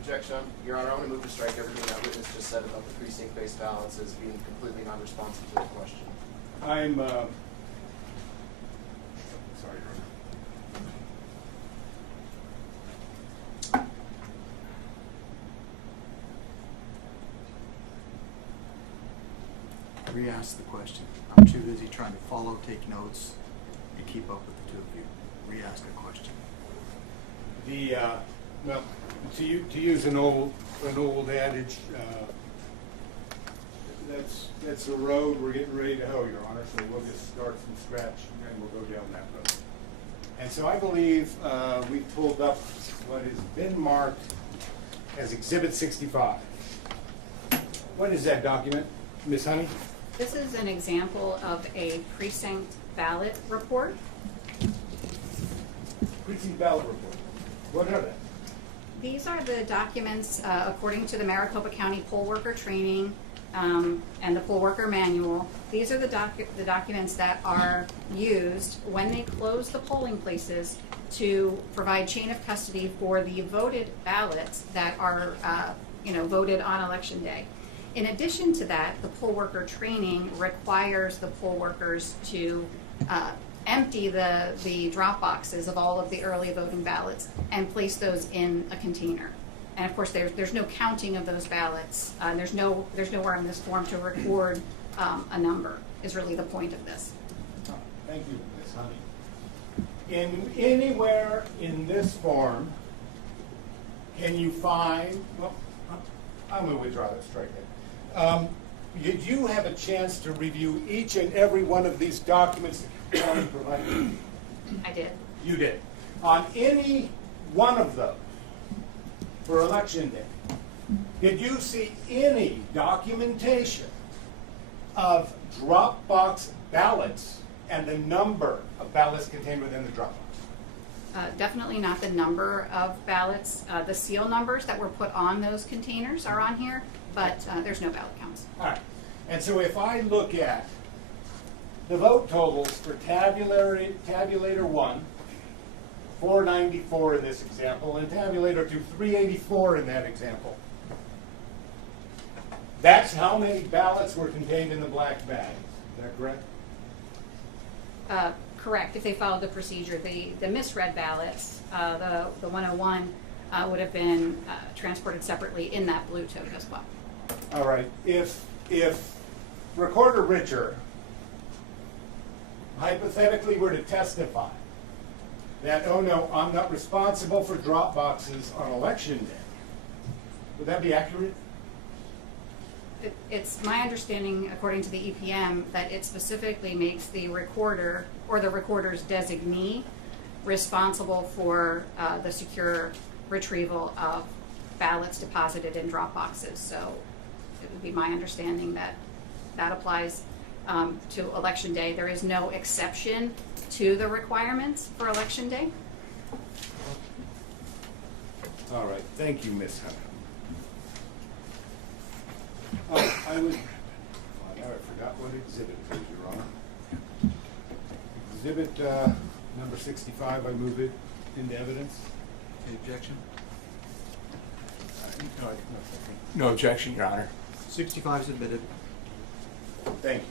Objection, Your Honor. I'm going to move to strike everything that witness just said about the precinct-based ballots as being completely non-responsive to the question. I'm sorry, Your Honor. Re-ask the question. I'm too busy trying to follow, take notes, to keep up with the two of you. Re-ask a question. Well, to use an old adage, that's a road we're getting ready to hoe, Your Honor. So we'll just start from scratch and we'll go down that road. And so I believe we've pulled up what has been marked as Exhibit 65. What is that document, Ms. Honey? This is an example of a precinct ballot report. Precinct ballot report. What are they? These are the documents, according to the Maricopa County poll worker training and the poll worker manual. These are the documents that are used when they close the polling places to provide chain of custody for the voted ballots that are, voted on election day. In addition to that, the poll worker training requires the poll workers to empty the drop boxes of all of the early voting ballots and place those in a container. And of course, there's no counting of those ballots. There's nowhere in this form to record a number. Is really the point of this. Thank you, Ms. Honey. Anywhere in this form, can you find? Well, I'm going to withdraw that strike. Did you have a chance to review each and every one of these documents that Kari provided? I did. You did. On any one of those, for election day, did you see any documentation of drop box ballots and the number of ballots contained within the drop box? Definitely not the number of ballots. The seal numbers that were put on those containers are on here, but there's no ballot counts. All right. And so if I look at the vote totals for tabulator 1, 494 in this example, and tabulator 2, 384 in that example, that's how many ballots were contained in the black bag. Is that correct? Correct. If they followed the procedure, the misread ballots, the 101, would have been transported separately in that blue tote as well. All right. If Recorder Richer hypothetically were to testify that, oh no, I'm not responsible for drop boxes on election day, would that be accurate? It's my understanding, according to the EPM, that it specifically makes the recorder or the recorder's designee responsible for the secure retrieval of ballots deposited in drop boxes. So it would be my understanding that that applies to election day. There is no exception to the requirements for election day. All right. Thank you, Ms. Hunter. I forgot what exhibit it is, Your Honor. Exhibit number 65, I move it into evidence. Any objection? No objection, Your Honor. 65 is admitted. Thank you.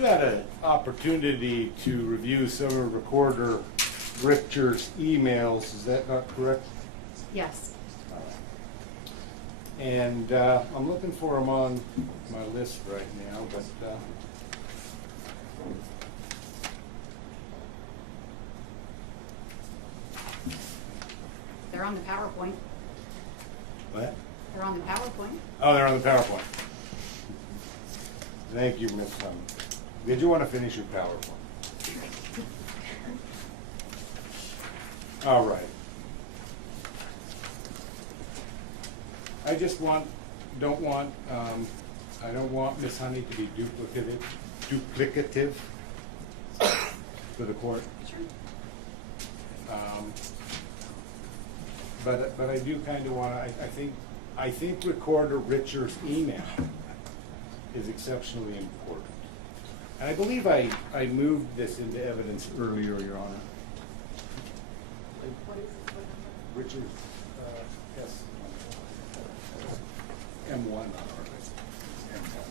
You had an opportunity to review some of Recorder Richter's emails, is that not correct? Yes. And I'm looking for them on my list right now, but They're on the PowerPoint. what? They're on the PowerPoint. Oh, they're on the PowerPoint. Thank you, Ms. Hunt. Did you want to finish your PowerPoint? All right. I just don't want Ms. Honey to be duplicative for the court. Sure. But I do kind of want to. I think Recorder Richter's email is exceptionally important, and I believe I moved this into evidence earlier, Your Honor. Richard, yes. M1 on our list. M1.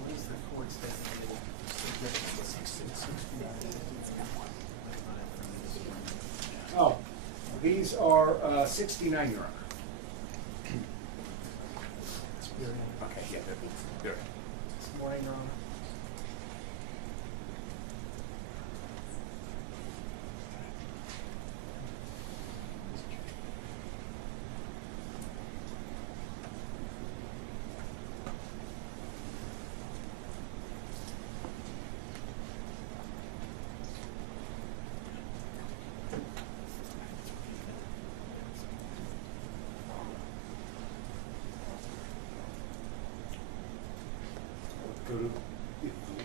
What is the court's designated? Oh, these are 69, Your Honor. Yeah, that'd be good. This morning, Your Honor.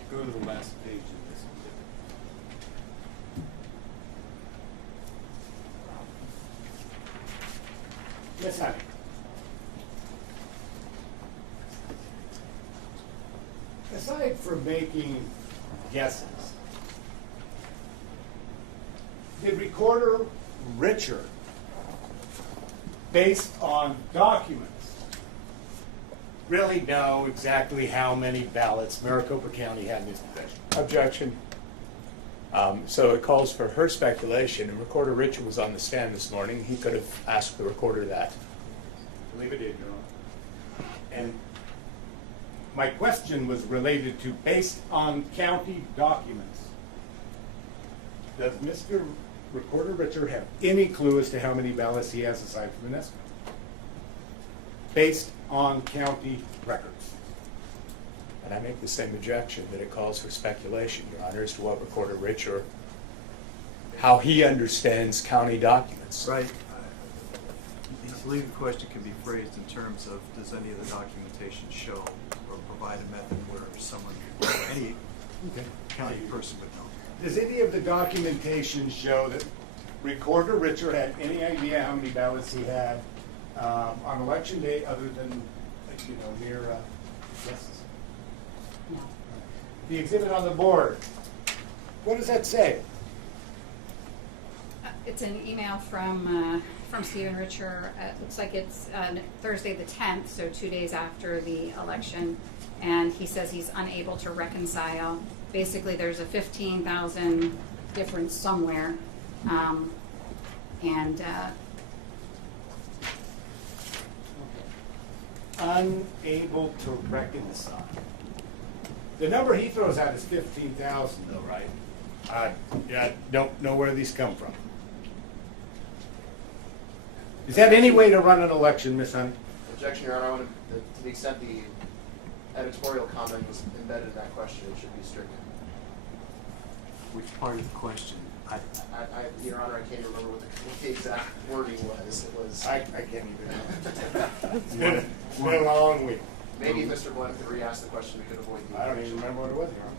Go to the last page of this. Yes, honey. Aside from making guesses, did Recorder Richard, based on documents, really know exactly how many ballots Maricopa County had in its possession? Objection. So it calls for her speculation, and Recorder Richard was on the stand this morning. He could have asked the recorder that. I believe it did, Your Honor. And my question was related to based on county documents. Does Mr. Recorder Richard have any clue as to how many ballots he has aside from an estimate? Based on county records. And I make the same objection that it calls for speculation, Your Honor, as to what Recorder Richard, how he understands county documents. Right. I believe the question can be phrased in terms of, does any of the documentation show or provide a method where someone, any county person would know? Does any of the documentation show that Recorder Richard had any idea how many ballots he had on election day other than, mere guesses? No. The exhibit on the board, what does that say? It's an email from Stephen Richer. It looks like it's Thursday the 10th, so 2 days after the election. And he says he's unable to reconcile. Basically, there's a 15,000 difference somewhere. Unable to reconcile. The number he throws out is 15,000 though, right? I don't know where these come from. Is that any way to run an election, Miss Honey? Objection, Your Honor. I want to the extent the editorial comment was embedded in that question, it should be stricken. Which part of the question? Your Honor, I can't remember what the exact wording was. It was. I can't even know. It's been a long week. Maybe if Mr. Blunt could re-ask the question, we could avoid the. I don't even remember what it was, Your Honor.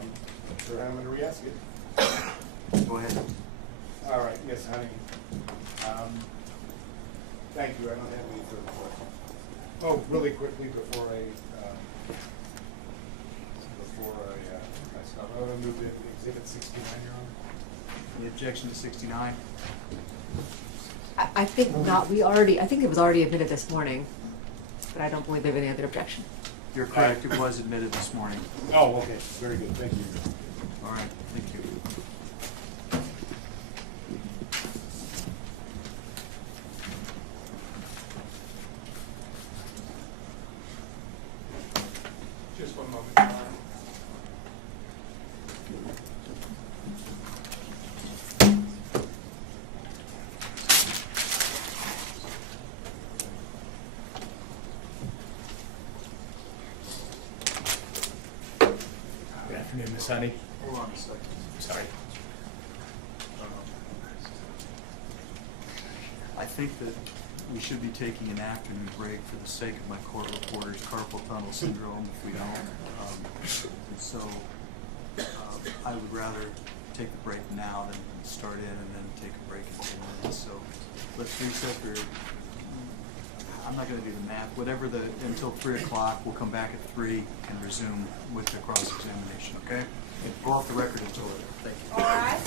I'm not sure I'm going to re-ask it. Go ahead. All right, yes, honey. Thank you. I don't have any further questions. Oh, really quickly before I stop, I want to move to Exhibit 69, Your Honor. The objection to 69? I think not. I think it was already admitted this morning, but I don't believe there was any other objection. You're correct, it was admitted this morning. Oh, okay. Very good. Thank you. All right, thank you. Just one moment, Your Honor. Good afternoon, Miss Honey. Hold on a second. Sorry. I think that we should be taking an afternoon break for the sake of my court reporter's carpal tunnel syndrome if we don't. And so I would rather take the break now than start in and then take a break in 10 minutes. So let's reset for, I'm not going to do the math, until 3 o'clock. We'll come back at 3 and resume with the cross-examination, okay? And go off the record until later. Thank you. All right.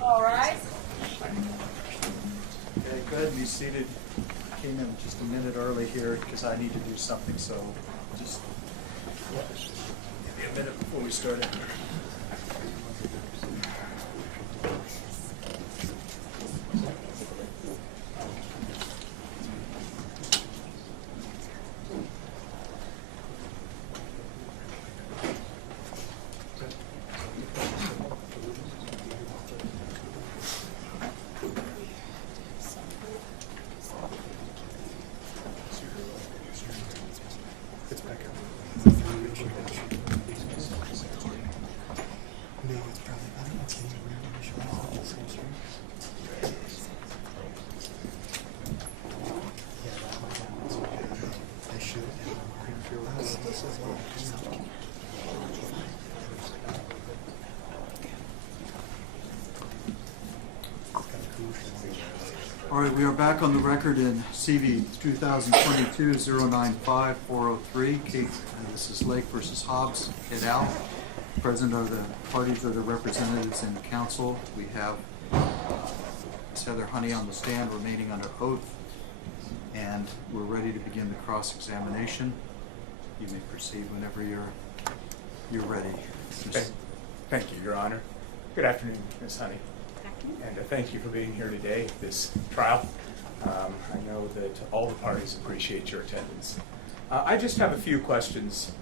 All right. Okay, go ahead and be seated. I came in just a minute early here because I need to do something, so just give me a minute before we start. All right, we are back on the record in CV 2022-095-403. Kate, this is Lake versus Hobbs et al. Present are the parties or the representatives in the council. We have Ms. Heather Honey on the stand remaining under oath, and we're ready to begin the cross-examination. You may proceed whenever you're ready. Thank you, Your Honor. Good afternoon, Ms. Honey. And thank you for being here today at this trial. I know that all the parties appreciate your attendance. I just have a few questions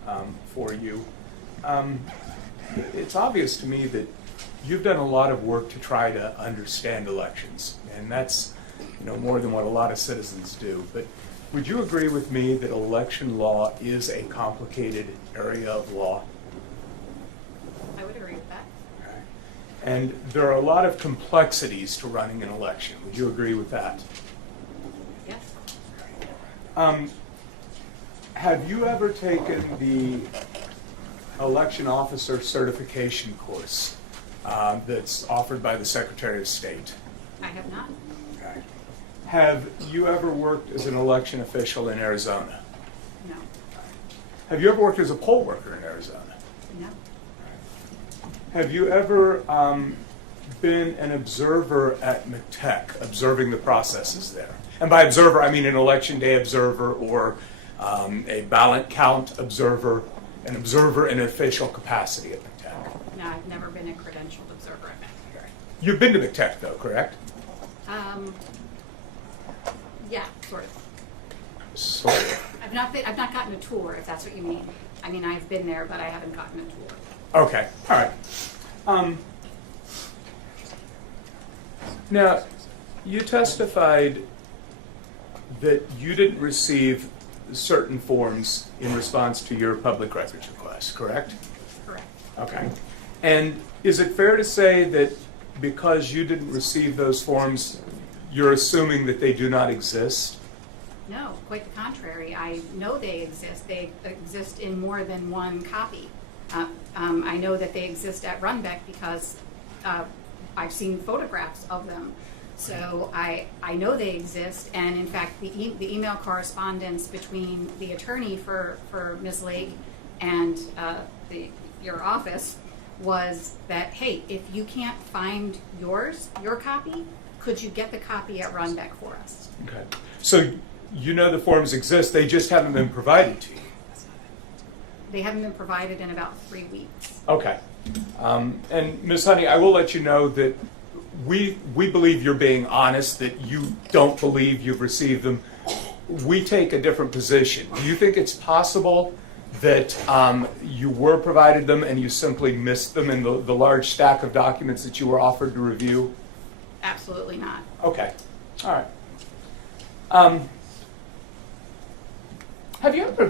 for you. It's obvious to me that you've done a lot of work to try to understand elections, and that's more than what a lot of citizens do. But would you agree with me that election law is a complicated area of law? I would agree with that. And there are a lot of complexities to running an election. Would you agree with that? Yes. Have you ever taken the election officer certification course that's offered by the Secretary of State? I have not. Okay. Have you ever worked as an election official in Arizona? No. Have you ever worked as a poll worker in Arizona? No. Have you ever been an observer at MTEC, observing the processes there? And by observer, I mean an election day observer or a ballot count observer, an observer in official capacity at MTEC. No, I've never been a credentialed observer at MTEC. You've been to MTEC though, correct? Yeah, sort of. Sort of. I've not gotten a tour, if that's what you mean. I mean, I've been there, but I haven't gotten a tour. Okay, all right. Now, you testified that you didn't receive certain forms in response to your public records request, correct? Correct. Okay. And is it fair to say that because you didn't receive those forms, you're assuming that they do not exist? No, quite the contrary. I know they exist. They exist in more than one copy. I know that they exist at Runbeck because I've seen photographs of them. So I know they exist, and in fact, the email correspondence between the attorney for Ms. Lake and your office was that, hey, if you can't find your copy, could you get the copy at Runbeck for us? Okay. So you know the forms exist, they just haven't been provided to you. They haven't been provided in about 3 weeks. Okay. And Ms. Honey, I will let you know that we believe you're being honest, that you don't believe you've received them. We take a different position. Do you think it's possible that you were provided them and you simply missed them in the large stack of documents that you were offered to review? Absolutely not. Okay. All right. Have you ever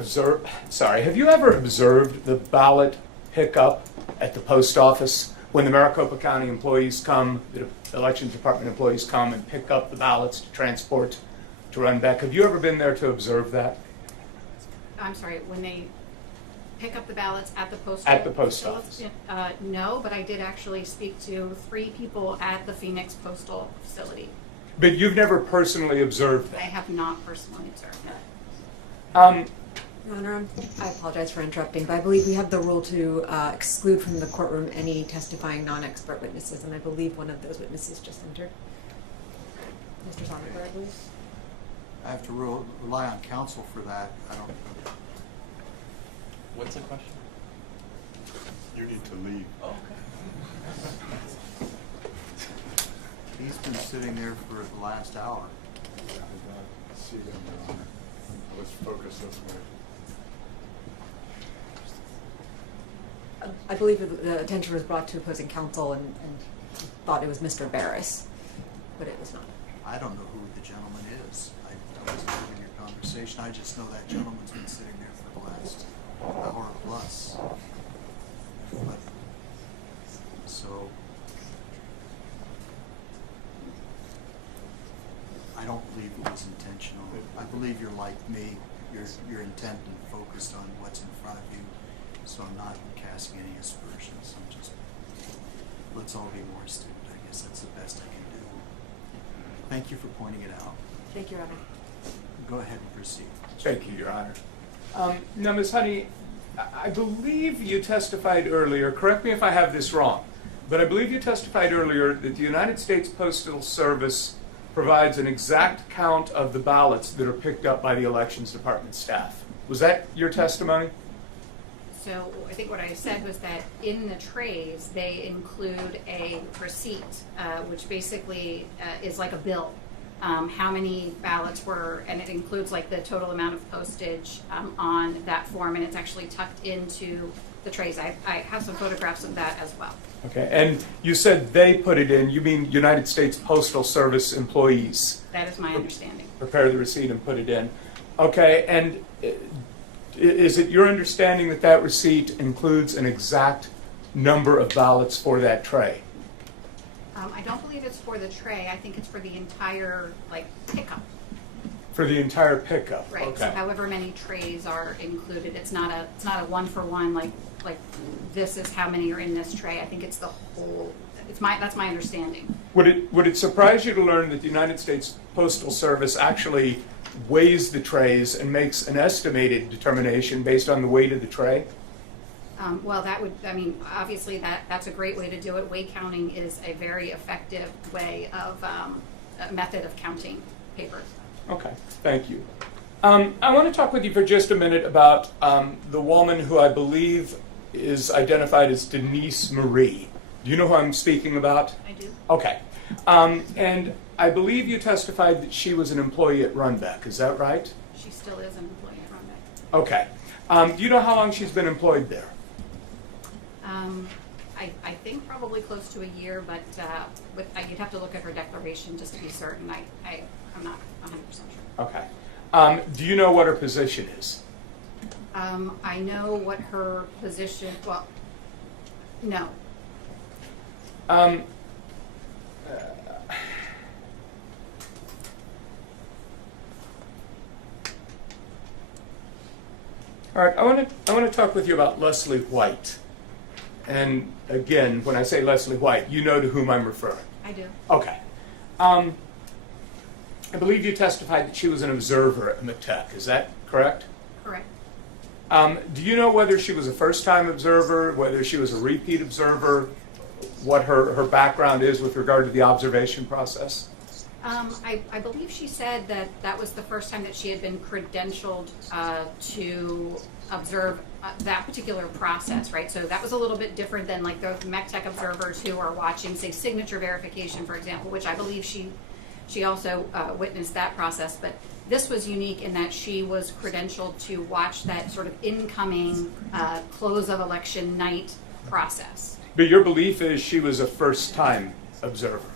observed the ballot pickup at the post office when the Maricopa County employees come, the Elections Department employees come and pick up the ballots to transport to Runbeck? Have you ever been there to observe that? I'm sorry, when they pick up the ballots at the post At the post office. No, but I did actually speak to 3 people at the Phoenix Postal Facility. But you've never personally observed I that? have not personally observed that. Your Honor, I apologize for interrupting, but I believe we have the rule to exclude from the courtroom any testifying non-expert witnesses, and I believe one of those witnesses just entered. Mr. Soniker, I believe. I have to rely on counsel for that. I don't. What's the question? You need to leave. Oh, okay. He's been sitting there for the last hour. I see them, Your Honor. Let's focus this way. I believe that the attention was brought to opposing counsel and thought it was Mr. Barris, but it was not. I don't know who the gentleman is. I wasn't hearing your conversation. I just know that gentleman's been sitting there for the last hour plus. But, so, I don't believe it was intentional. I believe you're like me. You're intent and focused on what's in front of you. So I'm not casting any aspersions. I'm just, let's all be more astute. I guess that's the best I can do. Thank you for pointing it out. Thank you, Your Honor. Go ahead and proceed. Thank you, Your Honor. Now, Ms. Honey, I believe you testified earlier, correct me if I have this wrong, but I believe you testified earlier that the United States Postal Service provides an exact count of the ballots that are picked up by the Elections Department staff. Was that your testimony? So I think what I said was that in the trays, they include a receipt, which basically is like a bill. How many ballots were, and it includes like the total amount of postage on that form, and it's actually tucked into the trays. I have some photographs of that as well. Okay, and you said they put it in, you mean United States Postal Service employees? That is my understanding. Prepare the receipt and put it in. Okay, and is it your understanding that that receipt includes an exact number of ballots for that tray? I don't believe it's for the tray. I think it's for the entire like pickup. For the entire pickup? Right. Okay. So however many trays are included, it's not a one for one like this is how many are in this tray. I think it's the whole. That's my understanding. Would it surprise you to learn that the United States Postal Service actually weighs the trays and makes an estimated determination based on the weight of the tray? Well, that would, I mean, obviously that's a great way to do it. Weight counting is a very effective way of, a method of counting papers. Okay, thank you. I want to talk with you for just a minute about the woman who I believe is identified as Denise Marie. Do you know who I'm speaking about? I do. Okay. And I believe you testified that she was an employee at Runbeck. Is that right? She still is an employee at Runbeck. Okay. Do you know how long she's been employed there? I think probably close to a year, but you'd have to look at her declaration just to be certain. I'm not 100% sure. Okay. Do you know what her position is? I know what her position, well, no. All right, I want to talk with you about Leslie White. And again, when I say Leslie White, you know to whom I'm referring. I do. Okay. I believe you testified that she was an observer at MTEC. Is that correct? Correct. Do you know whether she was a first-time observer, whether she was a repeat observer, what her background is with regard to the observation process? I believe she said that was the first time that she had been credentialed to observe that particular process, right? So that was a little bit different than like the MECTEC observers who are watching, say, signature verification, for example, which I believe she also witnessed that process. But this was unique in that she was credentialed to watch that sort of incoming close of election night process. But your belief is she was a first-time observer?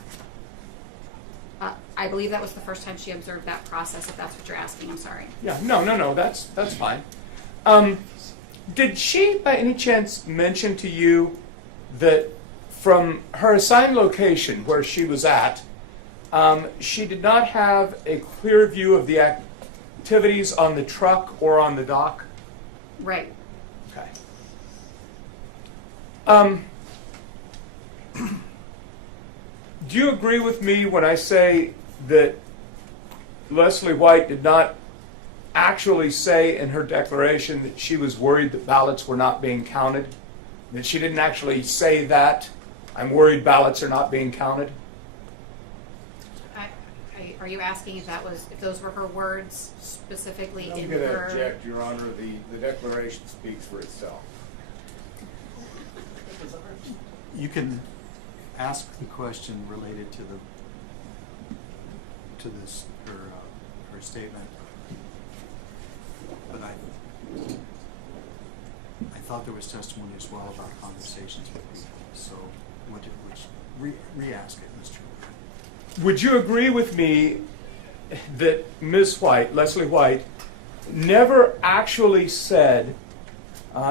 I believe that was the first time she observed that process, if that's what you're asking. I'm sorry. Yeah, no, that's fine. Did she, by any chance, mention to you that from her assigned location where she was at, she did not have a clear view of the activities on the truck or on the dock? Right. Okay. Do you agree with me when I say that Leslie White did not actually say in her declaration that she was worried that ballots were not being counted? That she didn't actually say that, I'm worried ballots are not being counted? Are you asking if those were her words specifically I'm in going to her? object, Your Honor. The declaration speaks for itself. You can ask the question related to this, her statement. But I thought there was testimony as well about conversations with me. So, re-ask it, Mr. Would you agree with me that Ms. White, Leslie White, never actually said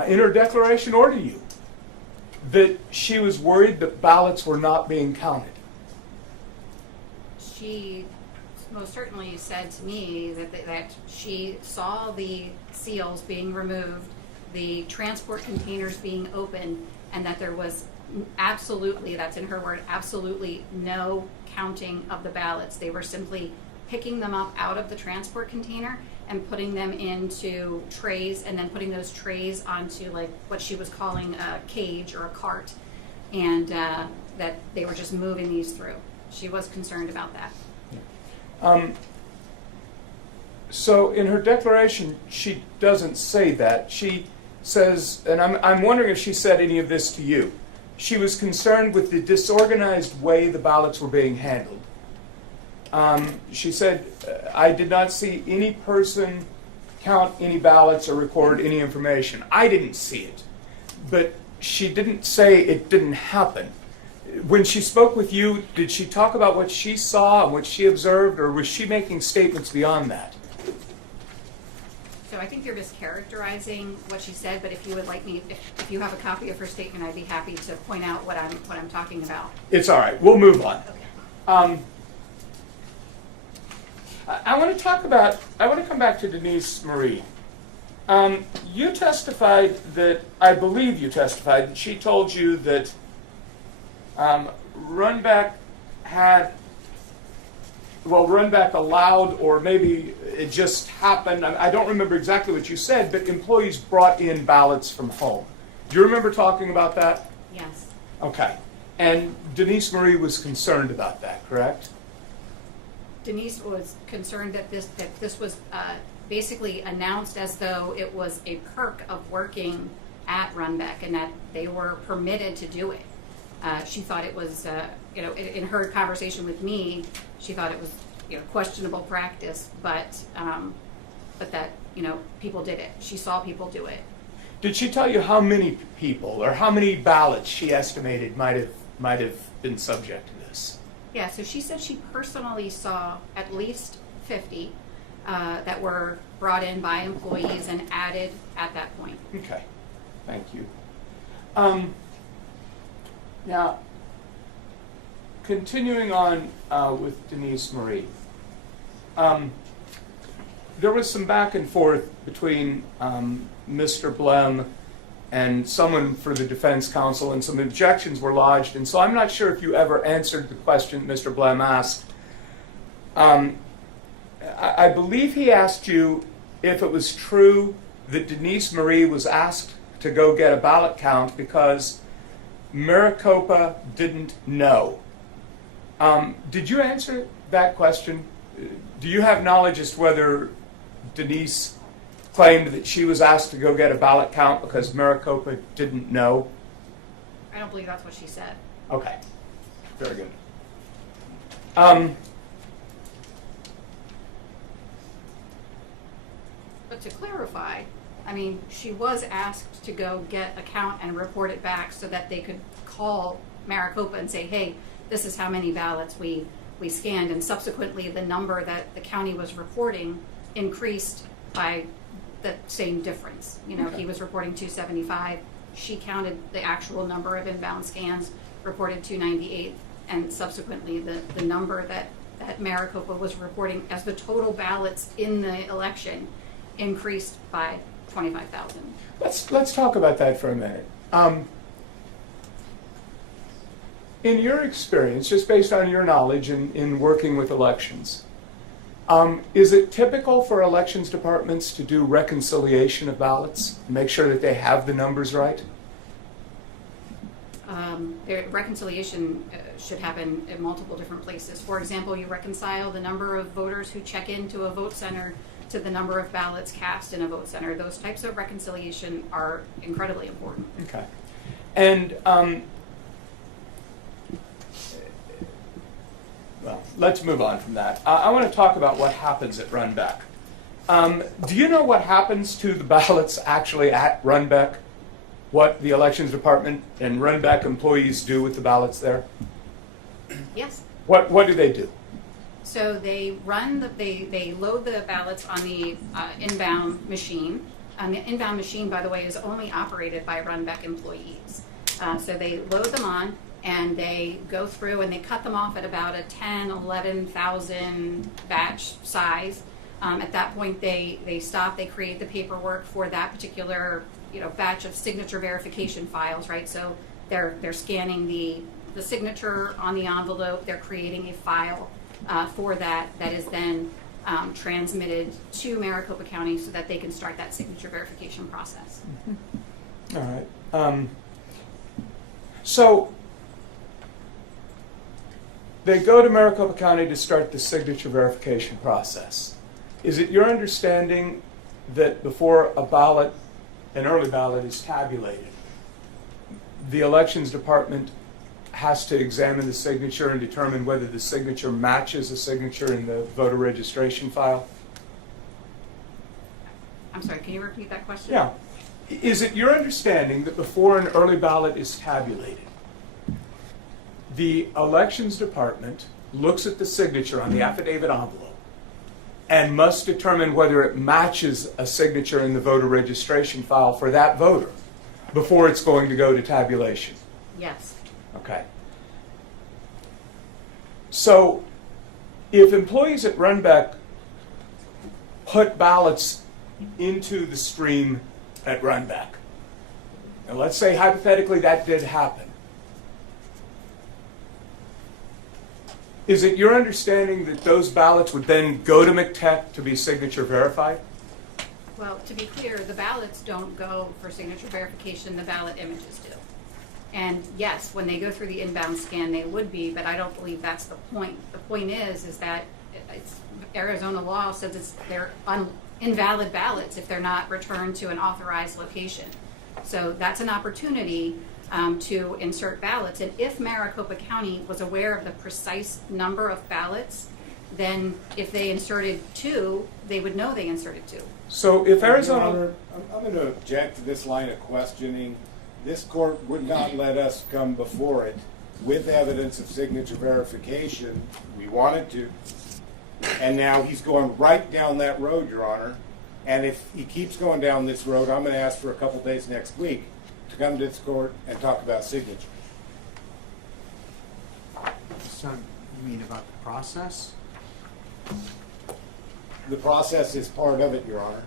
in her declaration or to you that she was worried that ballots were not being counted? She most certainly said to me that she saw the seals being removed, the transport containers being opened, and that there was absolutely, that's in her word, absolutely no counting of the ballots. They were simply picking them up out of the transport container and putting them into trays, and then putting those trays onto like what she was calling a cage or a cart, and that they were just moving these through. She was concerned about that. So in her declaration, she doesn't say that. She says, and I'm wondering if she said any of this to you. She was concerned with the disorganized way the ballots were being handled. She said, I did not see any person count any ballots or record any information. I didn't see it. But she didn't say it didn't happen. When she spoke with you, did she talk about what she saw and what she observed, or was she making statements beyond that? So I think you're mischaracterizing what she said, but if you would like me, if you have a copy of her statement, I'd be happy to point out what I'm talking about. It's all right. We'll move on. Okay. I want to come back to Denise Marie. You testified that, I believe you testified that she told you that Runback allowed, or maybe it just happened, I don't remember exactly what you said, but employees brought in ballots from home. Do you remember talking about that? Yes. Okay. And Denise Marie was concerned about that, correct? Denise was concerned that this was basically announced as though it was a perk of working at Runback, and that they were permitted to do it. She thought it was, in her conversation with me, she thought it was, questionable practice, but that, people did it. She saw people do it. Did she tell you how many people or how many ballots she estimated might have been subject to this? Yeah, so she said she personally saw at least 50 that were brought in by employees and added at that point. Okay, thank you. Now, continuing on with Denise Marie, there was some back and forth between Mr. Blem and someone for the defense counsel, and some objections were lodged, and so I'm not sure if you ever answered the question Mr. Blem asked. I believe he asked you if it was true that Denise Marie was asked to go get a ballot count because Maricopa didn't know. Did you answer that question? Do you have knowledge as to whether Denise claimed that she was asked to go get a ballot count because Maricopa didn't know? I don't believe that's what she said. Okay, very good. But to clarify, she was asked to go get a count and report it back so that they could call Maricopa and say, hey, this is how many ballots we scanned, and subsequently the number that the county was reporting increased by the same difference. Okay. He was reporting 275. She counted the actual number of inbound scans, reported 298, and subsequently the number that Maricopa was reporting as the total ballots in the election increased by 25,000. Let's talk about that for a minute. In your experience, just based on your knowledge in working with elections, Is it typical for elections departments to do reconciliation of ballots, make sure that they have the numbers right? Reconciliation should happen in multiple different places. For example, you reconcile the number of voters who check into a vote center to the number of ballots cast in a vote center. Those types of reconciliation are incredibly important. Okay. And well, let's move on from that. I want to talk about what happens at Runbeck. Do you know what happens to the ballots actually at Runbeck? What the elections department and Runbeck employees do with the ballots there? Yes. What do they do? So they they load the ballots on the inbound machine. The inbound machine, by the way, is only operated by Runbeck employees. So they load them on, and they go through and they cut them off at about a 11,000 batch size. At that point, they stop. They create the paperwork for that particular batch of signature verification files, right? So they're scanning the signature on the envelope. They're creating a file for that is then transmitted to Maricopa County so that they can start that signature verification process. Mm-hmm. All right. So they go to Maricopa County to start the signature verification process. Is it your understanding that before an early ballot is tabulated, the elections department has to examine the signature and determine whether the signature matches a signature in the voter registration file? I'm sorry, can you repeat that question? Yeah. Is it your understanding that before an early ballot is tabulated, the elections department looks at the signature on the affidavit envelope and must determine whether it matches a signature in the voter registration file for that voter before it's going to go to tabulation? Yes. Okay. So if employees at Runbeck put ballots into the stream at Runbeck, and let's say hypothetically that did happen, is it your understanding that those ballots would then go to McTech to be signature verified? Well, to be clear, the ballots don't go for signature verification, the ballot images do. And yes, when they go through the inbound scan, they would be, but I don't believe that's the point. The point is that Arizona law says they're invalid ballots if they're not returned to an authorized location. So that's an opportunity to insert ballots. And if Maricopa County was aware of the precise number of ballots, then if they inserted 2, they would know they inserted 2. So if Arizona... Your Honor, I'm going to object to this line of questioning. This court would not let us come before it with evidence of signature verification. We wanted to. And now he's going right down that road, Your Honor. And if he keeps going down this road, I'm going to ask for a couple days next week to come to this court and talk about signature. So you mean about the process? The process is part of it, Your Honor.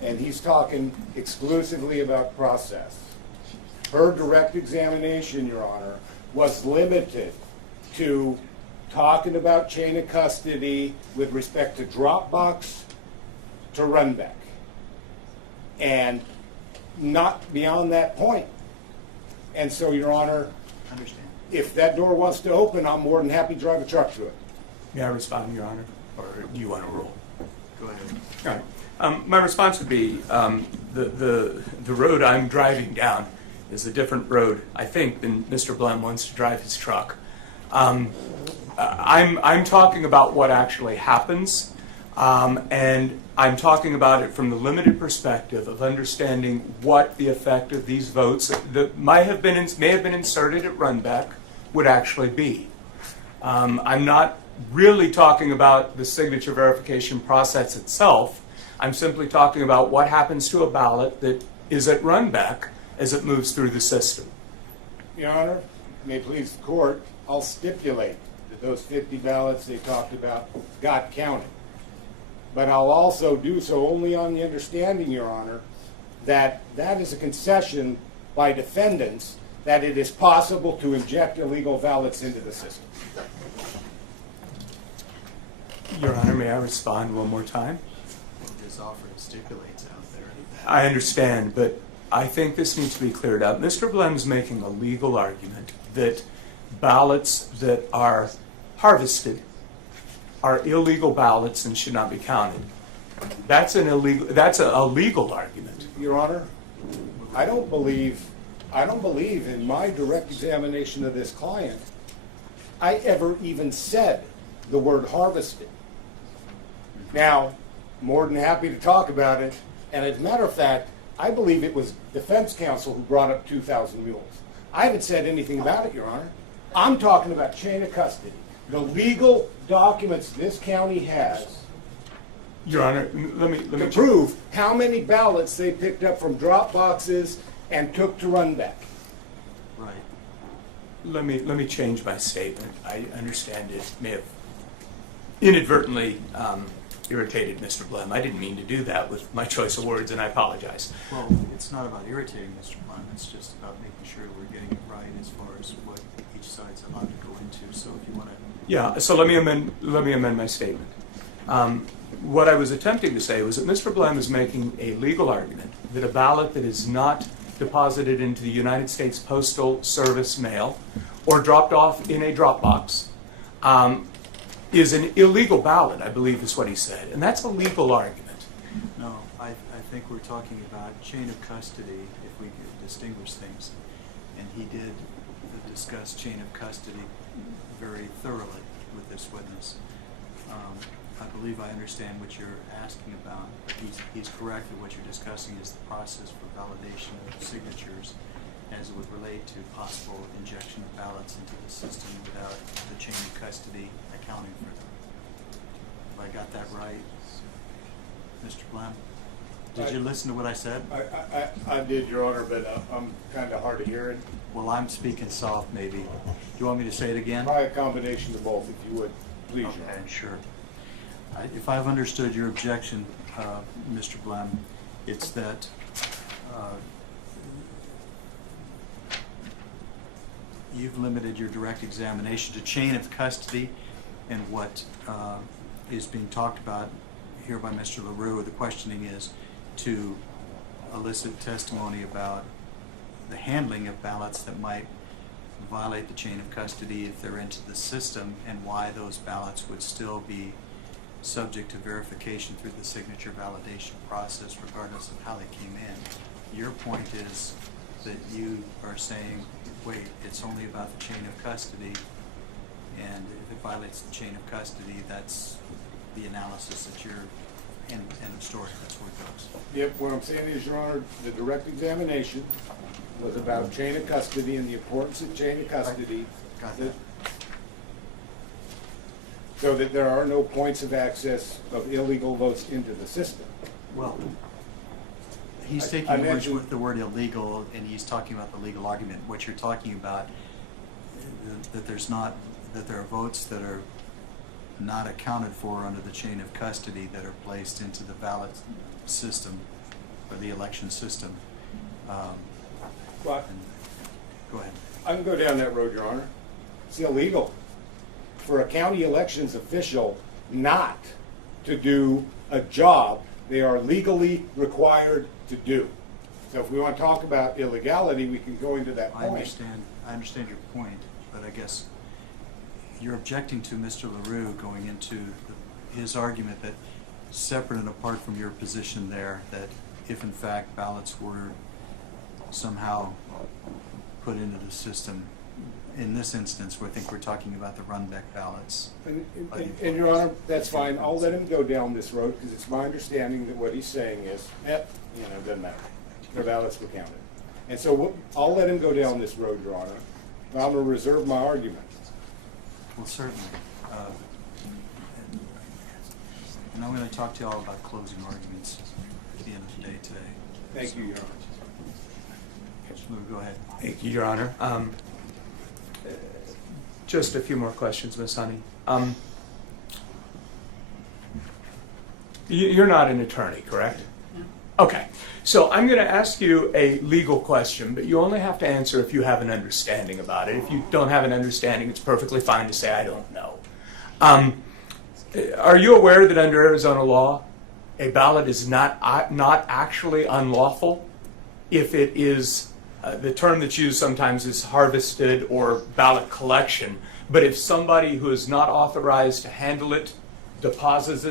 And he's talking exclusively about process. Her direct examination, Your Honor, was limited to talking about chain of custody with respect to Dropbox to Runbeck. And not beyond that point. And so, Your Honor, Understand. if that door wants to open, I'm more than happy to drive a truck through it. May I respond, Your Honor? Or do you want to rule? Go ahead. All right. My response would be the road I'm driving down is a different road, I think, than Mr. Blum wants to drive his truck. I'm talking about what actually happens, and I'm talking about it from the limited perspective of understanding what the effect of these votes that may have been inserted at Runbeck would actually be. I'm not really talking about the signature verification process itself. I'm simply talking about what happens to a ballot that is at Runbeck as it moves through the system. Your Honor, may it please the court, I'll stipulate that those 50 ballots they talked about got counted. But I'll also do so only on the understanding, Your Honor, that that is a concession by defendants that it is possible to inject illegal ballots into the system. Your Honor, may I respond one more time? His offer stipulates out there. I understand, but I think this needs to be cleared up. Mr. Blem's making a legal argument that ballots that are harvested are illegal ballots and should not be counted. That's a legal argument. Your Honor, I don't believe in my direct examination of this client, I ever even said the word harvested. Now, more than happy to talk about it, and as a matter of fact, I believe it was defense counsel who brought up 2,000 mules. I haven't said anything about it, Your Honor. I'm talking about chain of custody. The legal documents this county has Your Honor, let me to prove how many ballots they picked up from drop boxes and took to run back. Right. Let me change my statement. I understand it may have inadvertently irritated Mr. Blem. I didn't mean to do that with my choice of words, and I apologize. Well, it's not about irritating Mr. Blem. It's just about making sure we're getting it right as far as what each side's allowed to go into. So if you want to. Yeah. So let me amend my statement. What I was attempting to say was that Mr. Blem is making a legal argument that a ballot that is not deposited into the United States Postal Service mail or dropped off in a drop box is an illegal ballot, I believe is what he said. And that's a legal argument. No, I think we're talking about chain of custody, if we could distinguish things. And he did discuss chain of custody very thoroughly with this witness. I believe I understand what you're asking about. He's correct that what you're discussing is the process for validation of signatures as it would relate to possible injection of ballots into the system without the chain of custody accounting for them. Have I got that right, Mr. Blem? Did you listen to what I said? I did, Your Honor, but I'm kind of hard of hearing. Well, I'm speaking soft, maybe. Do you want me to say it again? Try a combination of both, if you would, please, Your Okay, Honor. sure. If I've understood your objection, Mr. Blem, it's that you've limited your direct examination to chain of custody, and what is being talked about here by Mr. LaRue, the questioning is to elicit testimony about the handling of ballots that might violate the chain of custody if they're into the system, and why those ballots would still be subject to verification through the signature validation process regardless of how they came in. Your point is that you are saying, wait, it's only about the chain of custody, and if it violates the chain of custody, that's the analysis that you're end of story, that's where it goes. Yep, what I'm saying is, Your Honor, the direct examination was about chain of custody and the importance of chain of custody. Got that. So that there are no points of access of illegal votes into the system. Well, he's I taking words mentioned- with the word illegal, and he's talking about the legal argument. What you're talking about, that there are votes that are not accounted for under the chain of custody that are placed into the ballot system or the election system. But Go ahead. I can go down that road, Your Honor. It's illegal for a county elections official not to do a job they are legally required to do. So if we want to talk about illegality, we can go into that I point. understand your point, but I guess you're objecting to Mr. LaRue going into his argument that separate and apart from your position there, that if in fact ballots were somehow put into the system, in this instance, I think we're talking about the run-back ballots. And Your Honor, that's fine. I'll let him go down this road because it's my understanding that what he's saying is, it doesn't matter. Their ballots were counted. And so I'll let him go down this road, Your Honor. But I'm going to reserve my argument. Well, certainly. And I'm going to talk to you all about closing arguments at the end of the day today. Thank you, Your Honor. Go ahead. Thank you, Your Honor. Just a few more questions, Ms. Honey. You're not an attorney, correct? No. Okay. So I'm going to ask you a legal question, but you only have to answer if you have an understanding about it. If you don't have an understanding, it's perfectly fine to say, I don't know. Are you aware that under Arizona law, a ballot is not actually unlawful if it is, the term that's used sometimes is harvested or ballot collection, but if somebody who is not authorized to handle it deposits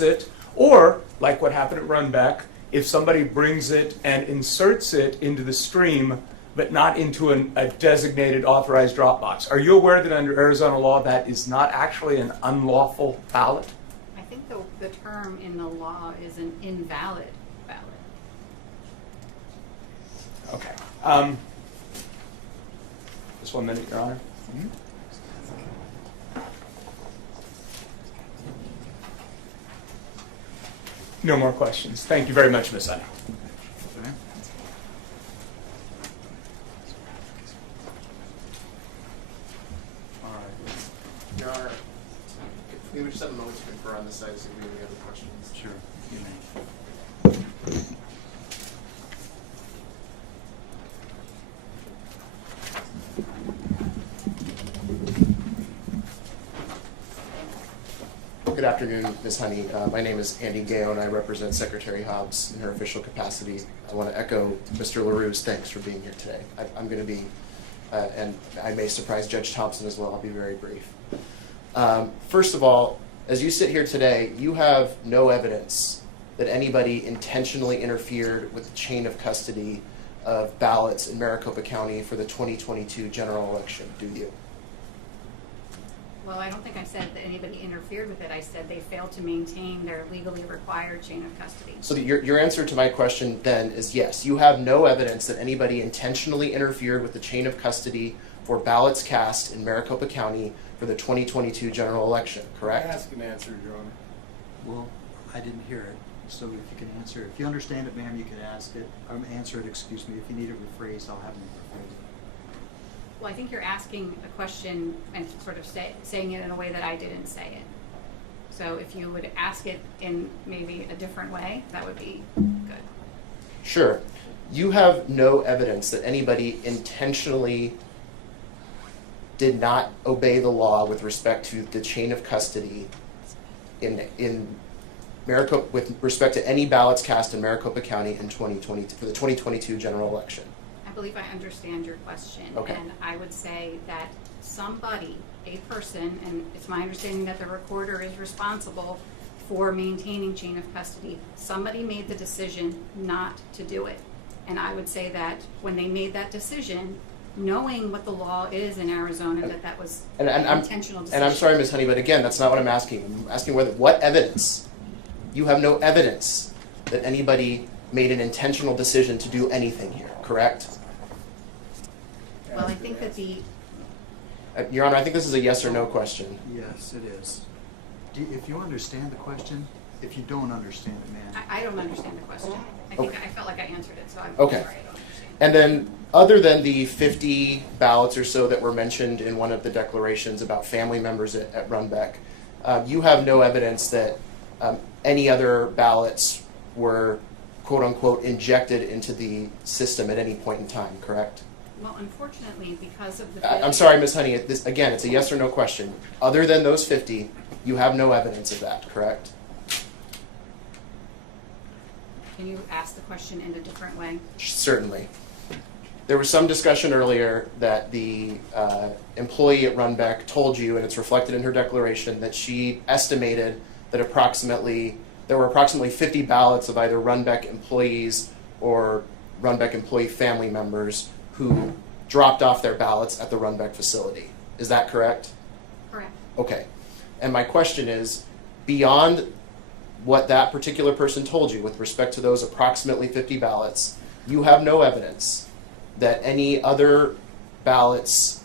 it, or like what happened at Runbeck, if somebody brings it and inserts it into the stream but not into a designated authorized drop box. Are you aware that under Arizona law that is not actually an unlawful ballot? I think the term in the law is an invalid ballot. Okay. Just 1 minute, Your Honor. No more questions. Thank you very much, Ms. Honey. All right. Your Honor, if we would just have a moment to confer on this side, see if we have any other questions. Sure. You may. Good afternoon, Ms. Honey. My name is Andy Gao, and I represent Secretary Hobbs in her official capacity. I want to echo Mr. LaRue's thanks for being here today. I'm going to be, and I may surprise Judge Thompson as well, I'll be very brief. First of all, as you sit here today, you have no evidence that anybody intentionally interfered with the chain of custody of ballots in Maricopa County for the 2022 general election, do you? Well, I don't think I said that anybody interfered with it. I said they failed to maintain their legally required chain of custody. So your answer to my question then is yes. You have no evidence that anybody intentionally interfered with the chain of custody for ballots cast in Maricopa County for the 2022 general election, correct? Ask and answer, Your Honor. Well, I didn't hear it, so if you can answer it. If you understand it, ma'am, you can ask it. Answer it, excuse me. If you need it rephrased, I'll have it rephrased. Well, I think you're asking a question and sort of saying it in a way that I didn't say it. So if you would ask it in maybe a different way, that would be good. Sure. You have no evidence that anybody intentionally did not obey the law with respect to the chain of custody in Maricopa, with respect to any ballots cast in Maricopa County in 2020 for the 2022 general election. I believe I understand your question. Okay. And I would say that somebody, a person, and it's my understanding that the recorder is responsible for maintaining chain of custody. Somebody made the decision not to do it. And I would say that when they made that decision, knowing what the law is in Arizona, that was an intentional decision. And I'm sorry, Ms. Honey, but again, that's not what I'm asking. I'm asking what evidence. You have no evidence that anybody made an intentional decision to do anything here, correct? Well, I think that Your Honor, I think this is a yes or no question. Yes, it is. If you understand the question, if you don't understand it, ma'am. I don't understand the question. I think I felt like I answered it, so I'm Okay. sorry I don't understand. And then, other than the 50 ballots or so that were mentioned in one of the declarations about family members at Runbeck, you have no evidence that any other ballots were, quote unquote, injected into the system at any point in time, correct? Well, unfortunately, because of the I'm sorry, Ms. Honey, again, it's a yes or no question. Other than those 50, you have no evidence of that, correct? Can you ask the question in a different way? Certainly. There was some discussion earlier that the employee at Runbeck told you, and it's reflected in her declaration, that she estimated that there were approximately 50 ballots of either Runbeck employees or Runbeck employee family members who dropped off their ballots at the Runbeck facility. Is that correct? Correct. Okay. And my question is, beyond what that particular person told you with respect to those approximately 50 ballots, you have no evidence that any other ballots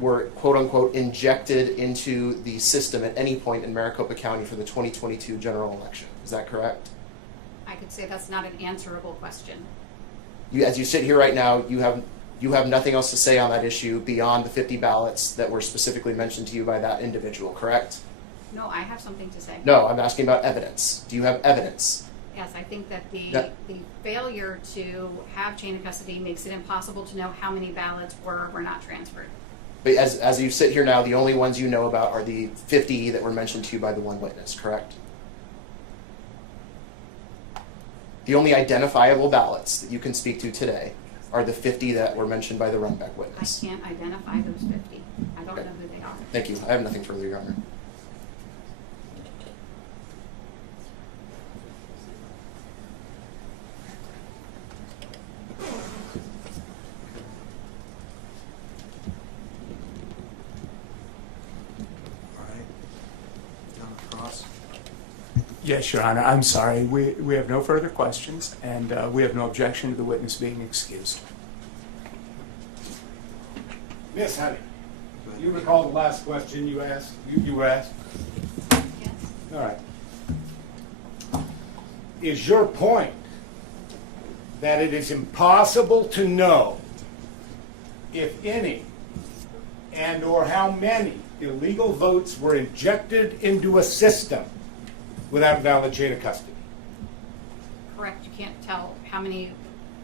were, quote unquote, injected into the system at any point in Maricopa County for the 2022 general election. Is that correct? I could say that's not an answerable question. As you sit here right now, you have nothing else to say on that issue beyond the 50 ballots that were specifically mentioned to you by that individual, correct? No, I have something to say. No, I'm asking about evidence. Do you have evidence? Yes, I think that the failure to have chain of custody makes it impossible to know how many ballots were or were not transferred. But as you sit here now, the only ones you know about are the 50 that were mentioned to you by the one witness, correct? The only identifiable ballots that you can speak to today are the 50 that were mentioned by the Runbeck I witness. can't identify those 50. I don't know who they are. Thank you. I have nothing further, Your Honor. All right. Down across. Yes, Your Honor, I'm sorry. We have no further questions, and we have no objection to the witness being excused. Miss Honey, you recall the last question you asked? You were asked? Yes. All right. Is your point that it is impossible to know if any and or how many illegal votes were injected into a system without valid chain of custody? Correct. You can't tell how many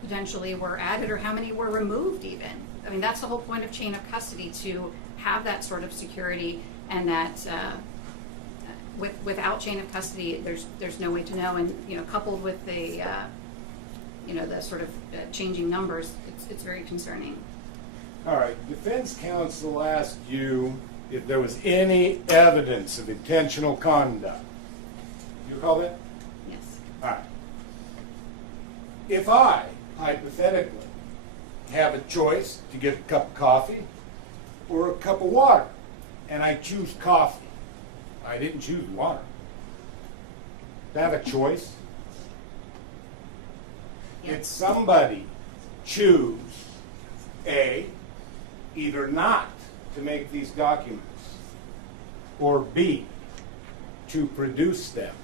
potentially were added or how many were removed even. I mean, that's the whole point of chain of custody, to have that sort of security, and that without chain of custody, there's no way to know. And, you know, coupled with the, you know, the sort of changing numbers, it's very concerning. All right. Defense counsel asked you if there was any evidence of intentional conduct. You recall that? Yes. All right. If I, hypothetically, have a choice to get a cup of coffee or a cup of water, and I choose coffee, I didn't choose water. Do I have a choice? Yes. Did somebody choose, A, either not to make these documents, or B, to produce them